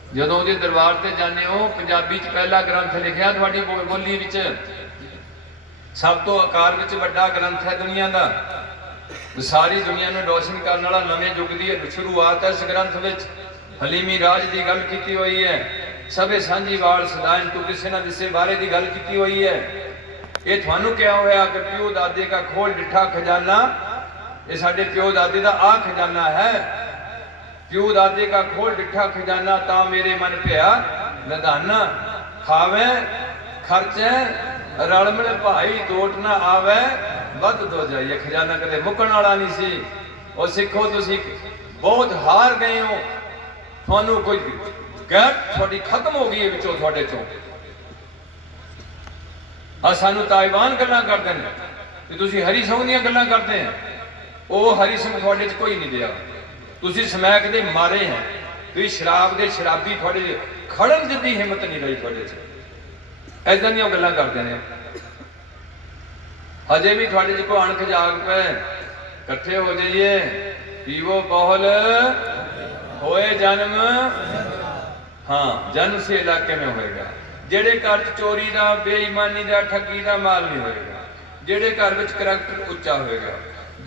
जदों उहदे दरबार ते जाने हो, पंजाबी च पहला ग्रंथ लिखिया तुहाडी बोली विच, सब तो आकार विच वड्डा ग्रंथ है दुनिया का, सारी दुनिया में रोशन करने वाला नवे युग की शुरुआत है इस ग्रंथ विच। हलीमी राज की गल की हुई है, सबे सांझी वाल सदाइन तू किसी ना किसी बारे की गल की हुई है। ये थानू क्या होया कि प्यो दादे का खोल डिठा खजाना, ये साडे प्यो दादे का आ खजाना है। प्यो दादे का खोल डिठा खजाना, ता मेरे मन पिया नदाना, खावे खर्चे रलमल भाई टोट ना आवे, वध तो जाइए। खजाना कदे मुकण वाला नहीं सी। और सिखो तुसी बहुत हार गए हो, थानू कोई गैप थोड़ी खत्म हो गई है विचों थोड़े चों। सानू ताइवान गल्लां करदे ने ते तुसी हरी संघ दीयां गल्लां करदे हैं, वो हरी संघ थोड़े च कोई नहीं दिया। तुसी समैक दे मारे हैं, तुसी शराब दे शराबी, थोड़े खड़न दी हिम्मत नहीं रही थोड़े च, ऐदां दीयां गल्लां करदे ने। हजे भी थोड़े च कोई अणख जाग पे, इकट्ठे हो जाइए, पीवो बहुल होए जन्म, हाँ जन्म से इलाके में होएगा। जेड़े घर चोरी का, बेईमानी का, ठगी का माल नहीं होएगा, जेड़े घर विच करैक्टर उच्चा होएगा,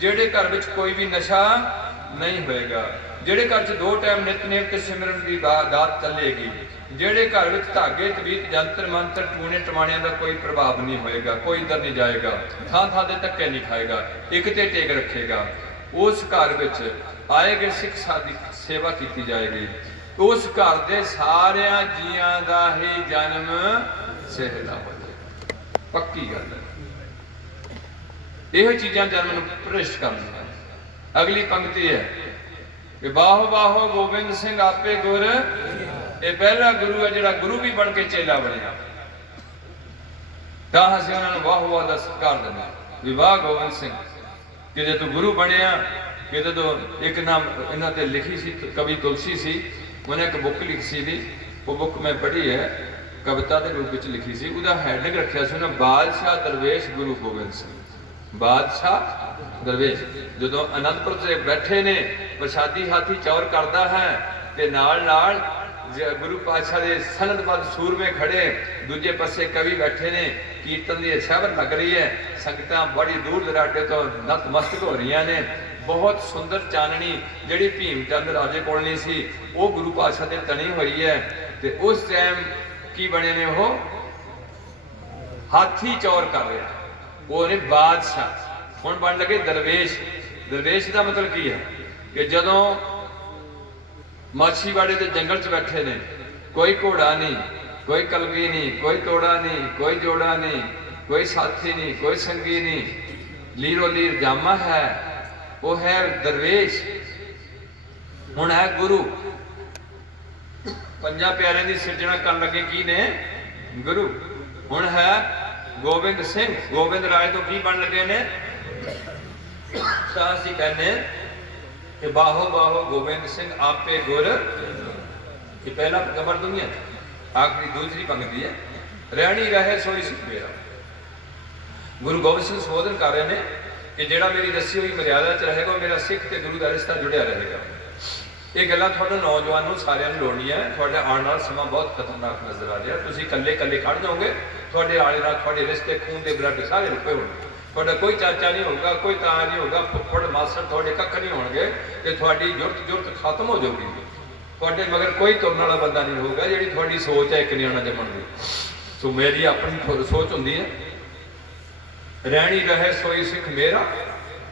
ਜਿਹੜੇ ਘਰ ਵਿੱਚ ਕੋਈ ਵੀ ਨਸ਼ਾ ਨਹੀਂ ਹੋਏਗਾ, ਜਿਹੜੇ ਘਰ 'ਚ 2 ਟਾਈਮ ਨਿਤਨੇਮ ਤੇ ਸਿਮਰਨ ਦੀ ਦਾਤ ਚੱਲੇਗੀ, ਜਿਹੜੇ ਘਰ ਵਿੱਚ ਧਾਗੇ ਤਵੀਤ ਜੰਤਰ ਮੰਤਰ ਟੂਣੇ ਟਮਾਣਿਆਂ ਦਾ ਕੋਈ ਪ੍ਰਭਾਵ ਨਹੀਂ ਹੋਏਗਾ, ਕੋਈ ਇੱਧਰ ਨਹੀਂ ਜਾਏਗਾ, ਥਾਂ ਥਾਂ ਦੇ ਧੱਕੇ ਨਹੀਂ ਖਾਏਗਾ, ਇੱਕ ਤੇ ਟੇਕ ਰੱਖੇਗਾ, ਉਸ ਘਰ ਵਿੱਚ ਆਏ ਗਏ ਸਿੱਖ ਸਾਦੀ ਸੇਵਾ ਕੀਤੀ ਜਾਏਗੀ, ਉਸ ਘਰ ਦੇ ਸਾਰਿਆਂ ਜੀਆਂ ਦਾ ਹੀ ਜਨਮ ਸਹਿਲਾ ਹੋ ਜਾਏਗਾ। ਪੱਕੀ ਗੱਲ ਹੈ। ਇਹੋ ਚੀਜ਼ਾਂ ਜਨਮ ਨੂੰ ਭ੍ਰਿਸ਼ਟ ਕਰਦੀਆਂ। ਅਗਲੀ ਪੰਕਤੀ ਹੈ ਕਿ ਬਾਹੋ ਬਾਹੋ ਗੋਬਿੰਦ ਸਿੰਘ ਆਪੇ ਗੁਰ। ਇਹ ਪਹਿਲਾ ਗੁਰੂ ਹੈ ਜਿਹੜਾ ਗੁਰੂ ਵੀ ਬਣ ਕੇ ਚੇਲਾ ਬਣਿਆ, ਤਾਂ ਅਸੀਂ ਉਹਨਾਂ ਨੂੰ ਵਾਹ ਵਾਹ ਦਾ ਸਤਿਕਾਰ ਦਿੰਦੇ। ਵਿਵਾਹ ਗੋਬਿੰਦ ਸਿੰਘ ਕਿ ਜੇ ਤੂੰ ਗੁਰੂ ਬਣਿਆ, ਕਿ ਜਦੋਂ ਇੱਕ ਨਾਮ ਇਹਨਾਂ ਤੇ ਲਿਖੀ ਸੀ ਕਵੀ ਤੁਲਸੀ ਸੀ, ਉਹਨੇ ਇੱਕ ਬੁੱਕ ਲਿਖੀ ਸੀ, ਉਹ ਬੁੱਕ ਮੈਂ ਪੜ੍ਹੀ ਹੈ, ਕਵਿਤਾ ਦੇ ਰੂਪ ਵਿੱਚ ਲਿਖੀ ਸੀ। ਉਹਦਾ ਹੈਡਿੰਗ ਰੱਖਿਆ ਸੀ ਉਹਨੇ ਬਾਦਸ਼ਾਹ ਦਰਵੇਸ਼ ਗੁਰੂ ਗੋਬਿੰਦ ਸਿੰਘ। ਬਾਦਸ਼ਾਹ ਦਰਵੇਸ਼ ਜਦੋਂ ਅਨੰਦਪੁਰ ਤੇ ਬੈਠੇ ਨੇ, ਪ੍ਰਸ਼ਾਦੀ ਹਾਥੀ ਚੌਰ ਕਰਦਾ ਹੈ ਤੇ ਨਾਲ ਨਾਲ ਗੁਰੂ ਪਾਤਸ਼ਾਹ ਦੇ ਸਨਦਬੱਧ ਸੂਰਮੇ ਖੜੇ, ਦੂਜੇ ਪਾਸੇ ਕਵੀ ਬੈਠੇ ਨੇ, ਕੀਰਤਨ ਦੀ ਸ਼ਬਦ ਲੱਗ ਰਹੀ ਹੈ, ਸੰਗਤਾਂ ਬੜੀ ਦੂਰ ਦਰਾਡੇ ਤੋਂ ਨਤਮਸਤਕ ਹੋ ਰਹੀਆਂ ਨੇ। ਬਹੁਤ ਸੁੰਦਰ ਚਾਨਣੀ ਜਿਹੜੀ ਭੀਮ ਚੰਦ ਰਾਜੇ ਕੋਲ ਨਹੀਂ ਸੀ, ਉਹ ਗੁਰੂ ਪਾਤਸ਼ਾਹ ਤੇ ਤਣੀ ਹੋਈ ਹੈ। ਤੇ ਉਸ ਟਾਈਮ ਕੀ ਬਣੇ ਨੇ, ਉਹ ਹਾਥੀ ਚੌਰ ਕਰ ਰਿਹਾ, ਉਹ ਨੇ ਬਾਦਸ਼ਾਹ। ਹੁਣ ਬਣ ਲੱਗੇ ਦਰਵੇਸ਼। ਦਰਵੇਸ਼ ਦਾ ਮਤਲਬ ਕੀ ਹੈ ਕਿ ਜਦੋਂ ਮਾਛੀਵਾੜੇ ਦੇ ਜੰਗਲ 'ਚ ਬੈਠੇ ਨੇ, ਕੋਈ ਘੋੜਾ ਨਹੀਂ, ਕੋਈ ਕਲਗੀ ਨਹੀਂ, ਕੋਈ ਤੋੜਾ ਨਹੀਂ, ਕੋਈ ਜੋੜਾ ਨਹੀਂ, ਕੋਈ ਸਾਥੀ ਨਹੀਂ, ਕੋਈ ਸੰਗੀ ਨਹੀਂ, ਲੀਰੋ ਲੀਰ ਜਾਮਾ ਹੈ, ਉਹ ਹੈ ਦਰਵੇਸ਼। ਹੁਣ ਹੈ ਗੁਰੂ। ਪੰਜਾਂ ਪਿਆਰਿਆਂ ਦੀ ਸਿਰਜਣਾ ਕਰਨ ਲੱਗੇ ਕੀ ਨੇ, ਗੁਰੂ। ਹੁਣ ਹੈ ਗੋਬਿੰਦ ਸਿੰਘ। ਗੋਬਿੰਦ ਰਾਏ ਤੋਂ ਕੀ ਬਣ ਲੱਗੇ ਨੇ, ਤਾਂ ਅਸੀਂ ਕਹਿੰਦੇ ਕਿ ਬਾਹੋ ਬਾਹੋ ਗੋਬਿੰਦ ਸਿੰਘ ਆਪੇ ਗੁਰ। ਇਹ ਪਹਿਲਾ ਕਬਰ ਦੁਨੀਆ, ਆਖਰੀ ਦੂਸਰੀ ਪੰਕਤੀ ਹੈ, ਰਹਿਣੀ ਰਹੇ ਸੋਈ ਸਿੱਖ ਮੇਰਾ। ਗੁਰੂ ਗੋਬਿੰਦ ਸਿੰਘ ਸੰਬੋਧਨ ਕਰ ਰਹੇ ਨੇ ਕਿ ਜਿਹੜਾ ਮੇਰੀ ਦੱਸੀ ਹੋਈ ਮਰਿਆਦਾ 'ਚ ਰਹੇਗਾ, ਉਹ ਮੇਰਾ ਸਿੱਖ ਤੇ ਗੁਰੂ ਦਾ ਰਿਸ਼ਤਾ ਜੁੜਿਆ ਰਹੇਗਾ। ਇਹ ਗੱਲਾਂ ਤੁਹਾਡੇ ਨੌਜਵਾਨ ਨੂੰ ਸਾਰਿਆਂ ਨੂੰ ਲੋੜਨੀਆਂ। ਤੁਹਾਡੇ ਆਉਣ ਵਾਲਾ ਸਮਾਂ ਬਹੁਤ ਖਤਰਨਾਕ ਨਜ਼ਰ ਆ ਰਿਹਾ। ਤੁਸੀਂ ਇਕੱਲੇ ਇਕੱਲੇ ਖੜ ਜਾਓਗੇ, ਤੁਹਾਡੇ ਆਲੇ ਨਾਲ ਤੁਹਾਡੇ ਰਿਸ਼ਤੇ ਖੂਨ ਦੇ ਬਲੱਡ ਸਾਰੇ ਰੁਕੇ ਹੋਣਗੇ। ਤੁਹਾਡਾ ਕੋਈ ਚਾਚਾ ਨਹੀਂ ਹੋਊਗਾ, ਕੋਈ ਤਾਇਆ ਨਹੀਂ ਹੋਊਗਾ, ਫੁੱਫੜ ਮਾਸੜ ਤੁਹਾਡੇ ਕੱਖ ਨਹੀਂ ਹੋਣਗੇ, ਤੇ ਤੁਹਾਡੀ ਜੁਰਤ ਖਤਮ ਹੋ ਜਾਊਗੀ। ਤੁਹਾਡੇ ਮਗਰ ਕੋਈ ਤੁਰਨ ਵਾਲਾ ਬੰਦਾ ਨਹੀਂ ਹੋਊਗਾ। ਜਿਹੜੀ ਤੁਹਾਡੀ ਸੋਚ ਹੈ ਇੱਕ ਨਿਆਣਾ ਜੰਮਣ ਦੀ, ਸੋ ਮੇਰੀ ਆਪਣੀ ਸੋਚ ਹੁੰਦੀ ਹੈ, ਰਹਿਣੀ ਰਹੇ ਸੋਈ ਸਿੱਖ ਮੇਰਾ।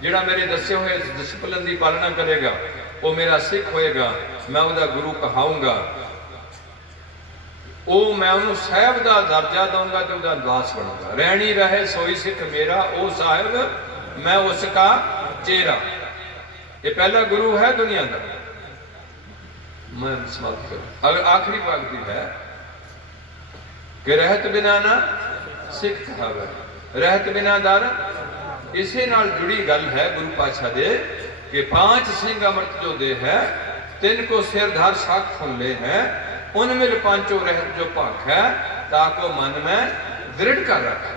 ਜਿਹੜਾ ਮੇਰੇ ਦੱਸੇ ਹੋਏ ਡਿਸਪਲਿਨ ਦੀ ਪਾਲਣਾ ਕਰੇਗਾ, ਉਹ ਮੇਰਾ ਸਿੱਖ ਹੋਏਗਾ। ਮੈਂ ਉਹਦਾ ਗੁਰੂ ਕਹਾਊਂਗਾ, ਉਹ ਮੈਂ ਉਹਨੂੰ ਸਾਹਿਬ ਦਾ ਦਰਜਾ ਦਊਂਗਾ ਤੇ ਉਹਦਾ ਦਾਸ ਬਣੂੰਗਾ। ਰਹਿਣੀ ਰਹੇ ਸੋਈ ਸਿੱਖ ਮੇਰਾ, ਉਹ ਸਾਹਿਬ ਮੈਂ ਉਸ ਦਾ ਚਿਹਰਾ। ਇਹ ਪਹਿਲਾ ਗੁਰੂ ਹੈ ਦੁਨੀਆ ਦਾ। मैं समाप्त करूं। अगर आखिरी पंक्ति है कि रहत बिना ना सिख कहावे, रहत बिना दर। इसे नाल जुड़ी गल है गुरु पातशाह दे कि 5 सिंह अमृत जो दे है, 3 को सिरधार शाख फुले है, उनमें पांचों रहत जो पाख है, ताको मन में दृढ़ कर रखा।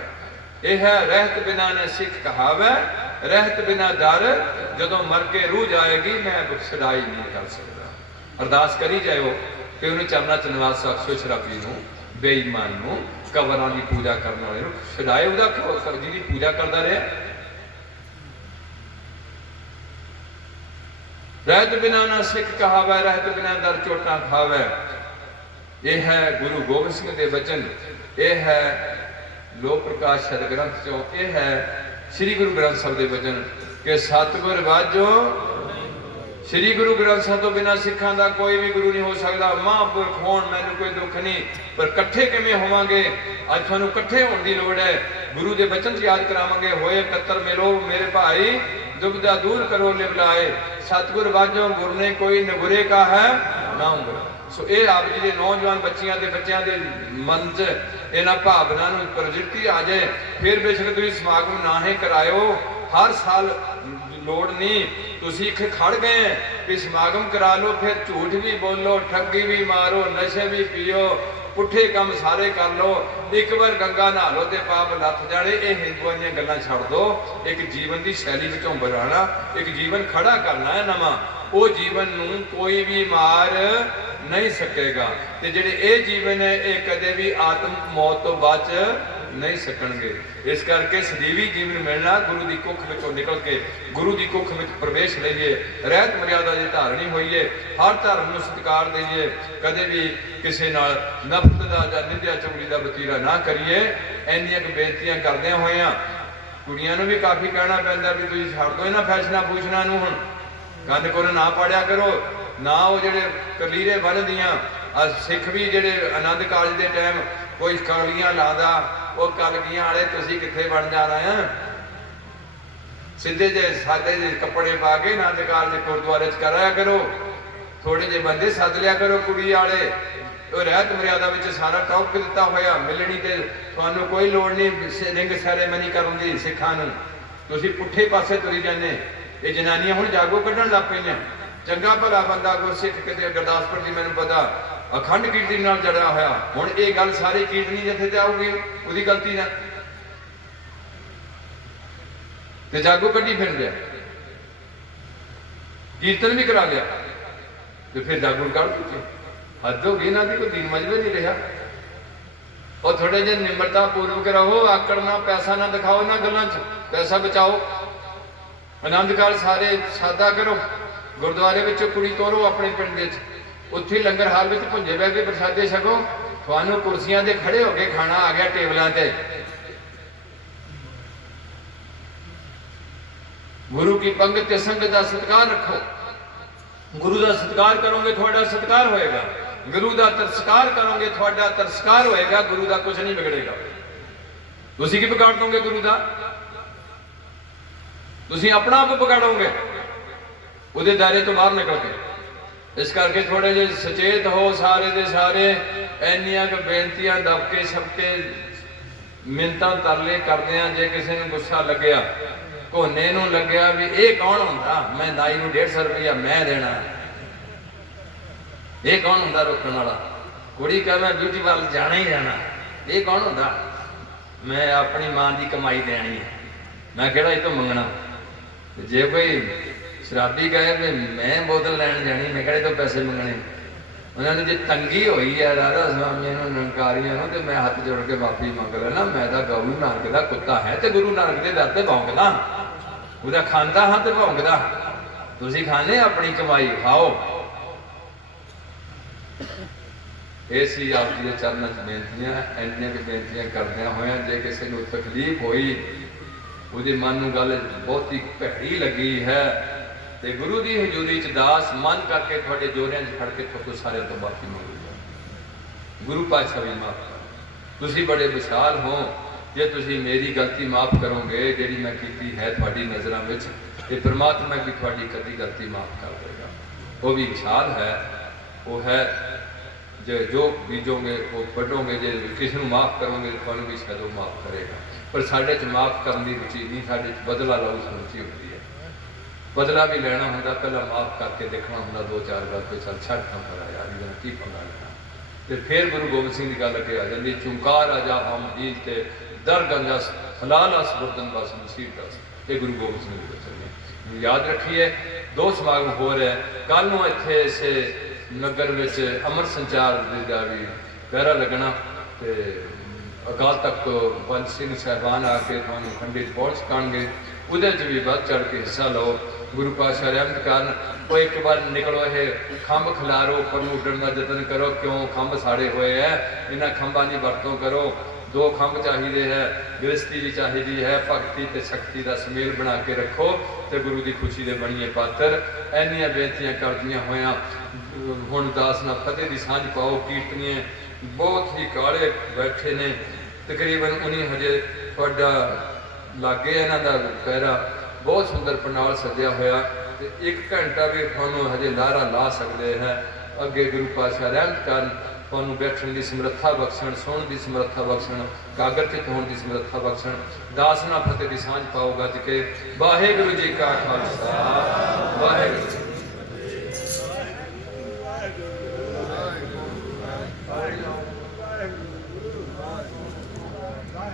यह है रहत बिना ने सिख कहावे, रहत बिना दर। जदों मर के रूह जाएगी मैं छुड़ाई नहीं कर सकता। अरदास करी जाओ कि उन्हें चरना च निवास बख्शो। शराबी नूं, बेईमान नूं, कबरां दी पूजा करने वाले नूं छुड़ाए। उहदा जिहदी पूजा करदा रहा। रहत बिना ना सिख कहावे, रहत बिना दर चोटां खावे। यह है गुरु गोबिंद सिंह दे वचन। यह है लोक प्रकाश सद ग्रंथ चो। यह है श्री गुरु ग्रंथ साहिब दे वचन कि सतगुर वाजो। श्री गुरु ग्रंथ साहिब तो बिना सिखा का कोई भी गुरु नहीं हो सकता। महापुरख होण मैनूं कोई दुख नहीं, पर कट्ठे किवें होवांगे? अज तुहानूं कट्ठे होण दी लोड़ है। गुरु के वचन याद करावांगे। होए कत्तर मिलो मेरे भाई, दुविधा दूर करो लिवलाए। सतगुर वाजो गुर ने कोई नगुरे का है नाम गुर। सो ये आप जी नौजवान बच्चियां के बच्चों के मन च इन्हां भावना नूं प्रवृत्ति आ जाए, फिर बेशक तुसीं समागम ना ही कराओ। हर साल लोड़ नहीं, तुसीं खड़ गए कि समागम करा लो, फिर झूठ भी बोलो, ठगी भी मारो, नशे भी पियो, पुठे काम सारे कर लो। एक बार गंगा नहा लो तो पाप लथ जाने। ये हिंदुआं दीयां गल्लां छड्ड दो। एक जीवन की शैली विचों बनाना, एक जीवन खड़ा करना है नवां। वो जीवन नूं कोई भी मार नहीं सकेगा। ते जिहड़े ये जीवन है ये कदे भी आत्म मौत तो बच नहीं सकणगे। इस करके सजीवी जीवन मिलना गुरु की कुख विचों निकल के गुरु की कुख में प्रवेश लईए, रहत मर्यादा की धारणी होईए, हर धर्म नूं सत्कार देईए, कदे भी किसी नाल नफरत का जां निंदिया चुगली का वतीरा ना करिए। इन्नियां बेनतियां करदियां होइयां कुड़ियां नूं भी काफ़ी कहना पैंदा भी तुसीं छड्ड दो इन्हां फैशनां फूशनां नूं, हुण गंद कोर ना पाड़िया करो, ना वो जिहड़े कलीरे बनदियां सिख भी जिहड़े आनंद कालज के टाइम कोई कलियां लादा, वो कलगियां वाले तुसीं कित्थे बन जाना है। सीधे जे सादे जे कपड़े पा के आनंद कालज गुरुद्वारे च कराया करो, थोड़े जे बंदे सद लिया करो कुड़ी वाले, रहत मर्यादा में सारा टॉप दिता होया, मिलनी तो तुहानूं कोई लोड़ नहीं रिंग सैरेमनी करन दी। सिखां नूं तुसीं पुठे पासे तुरी जाने, ये जनानियां हुण जागो कढण लग पईआं। चंगा भला बंदा गुरसिख किते गुरदासपुर दी मैनूं पता अखंड कीर्तन नाल जड़िया होया, हुण ये गल सारी कीर्तनी जथे ते आऊगी उहदी गलती ना ते जागो कड्ढी फिर गया, कीर्तन भी करा लिया तो फिर जागो कढ़ दीजिए। हद हो गई इन्हां दी, कोई दीन मजबूर नहीं रहा। और थोड़े जे निम्रता पूर्वक रहो, आकड़ ना पैसा ना दिखाओ, ना गल्लां च पैसा बचाओ। आनंद काल सारे सादा करो, गुरुद्वारे विच कुड़ी तोरो अपने पिंड विच, उत्थे लंगर हाल में भुंजे बह के प्रसादे छको, थानू कुर्सियां ते खड़े होके खाना आ गया टेबलों ते। गुरु की पंगत ते संगत का सत्कार रखो, गुरु का सत्कार करोगे थोड़ा सत्कार होएगा, गुरु का तिरस्कार करोगे थोड़ा तिरस्कार होएगा, गुरु का कुछ नहीं बिगड़ेगा। तुसीं की बिगाड़ दोगे गुरु का? तुसीं अपना आप बिगाड़ोगे उहदे दायरे तो बाहर निकल के। इस करके थोड़े जे सचेत हो सारे दे सारे। इन्नियां क बेनतियां दबके सबके मिन्नतां तरले करदे आ। जे किसी नूं गुस्सा लग्या, कोने नूं लग्या भी ये कौन हुंदा, मैं नाई नूं 150 रुपया मैं देना, ये कौन हुंदा रोकण वाला? कुड़ी कह मैं ब्यूटी पार्लर जाना ही जाना, ये कौन हुंदा? मैं अपनी मां की कमाई देनी है, मैं किहड़ा इह तों मंगना। जे कोई शराबी कहे भी मैं बोतल लैन जानी, मैं कहड़े तो पैसे मंगने। उन्होंने जो तंगी हुई है राधा स्वामी निरंकारियों तो मैं हाथ जोड़ के माफी मंग लेना। मैं तो गुरु नानक का कुत्ता है तो गुरु नानक के दर से भौंकदा, वह खांदा हाँ तो भौंकदा। तुसीं खाने अपनी कमाई खाओ। ये सी आप जी के चरणों च बेनतियां, इन्नियां कि बेनतियां करदियां होया जे किसी को तकलीफ हुई, उसके मन में गल बहुत ही भैड़ी लगी है तो गुरु की हजूरी च दास मन करके थोड़े जोरियां खड़ के तो सारे तो माफी मंगूगा। गुरु पातशाह भी माफ कर, तुसीं बड़े विशाल हो, जे तुसीं मेरी गलती माफ करोगे जिहड़ी मैं की है थोड़ी नज़रों में, ये परमात्मा भी थोड़ी कदी गलती माफ कर देगा। वो भी विशाल है, वो है जो बीजोगे वो बढ़ोगे, जो किसी को माफ करोगे तो तुहानूं भी शायद वो माफ करेगा। पर साढ़े च माफ करने की रुचि नहीं, साढ़े बदला लाओ रुचि होती है। बदला भी लेना होंगे पहला माफ करके देखना होंगे, 2-4 गल कोई चल छड़ काम करा यार इहदा की पंगा लेना। तो फिर गुरु गोबिंद सिंह की गल अगे आ जाती, चुंकार आजा हम ईद ते दर गंजस हलाल अस बुरदन बस नसीब दस। ये गुरु गोबिंद सिंह के वचन ने। याद रखिए 2 समागम हो रहे हैं कल नूं इत्थे इस नगर विच अमर संचार का भी पहरा लगना ते अकाल तख्त तो पंच सिंह साहबान आके थानू खंडे पहुँच काणगे, उहदे च भी बढ़ चढ़ के हिस्सा लो। गुरु पातशाह रहमत करन। वो एक बार निकलो है खंभ खिलारो, उपर उड्डण का जतन करो, क्यों खंभ साड़े हुए है, इन्हां खंभां की वरतों करो। 2 खंभ चाहिए है, गृहस्थी भी चाहिए है, भगती ते शक्ति का सुमेल बना के रखो तो गुरु की खुशी के बणीए पात्र। इन्नियां बेनतियां करदियां होया हुण दास नाल फतेह की सांझ पाओ। कीर्तनीय बहुत ही काले बैठे ने, तकरीबन उन्हीं हजे तुहाडा लागे इन्हां दा पैरा बहुत सुंदर पंडाल सजया होया ते 1 घंटा भी तुहानूं हजे लारा ला सकते हैं। अगे गुरु पातशाह रहमत करन, तुहानूं बैठण की समर्था बख्शण, सुणन की समर्था बख्शण, कागरचित होने की समर्था बख्शण। दास नाल फतेह की सांझ पाओ गज के। वाहिगुरू जी का खालसा, वाहिगुरू।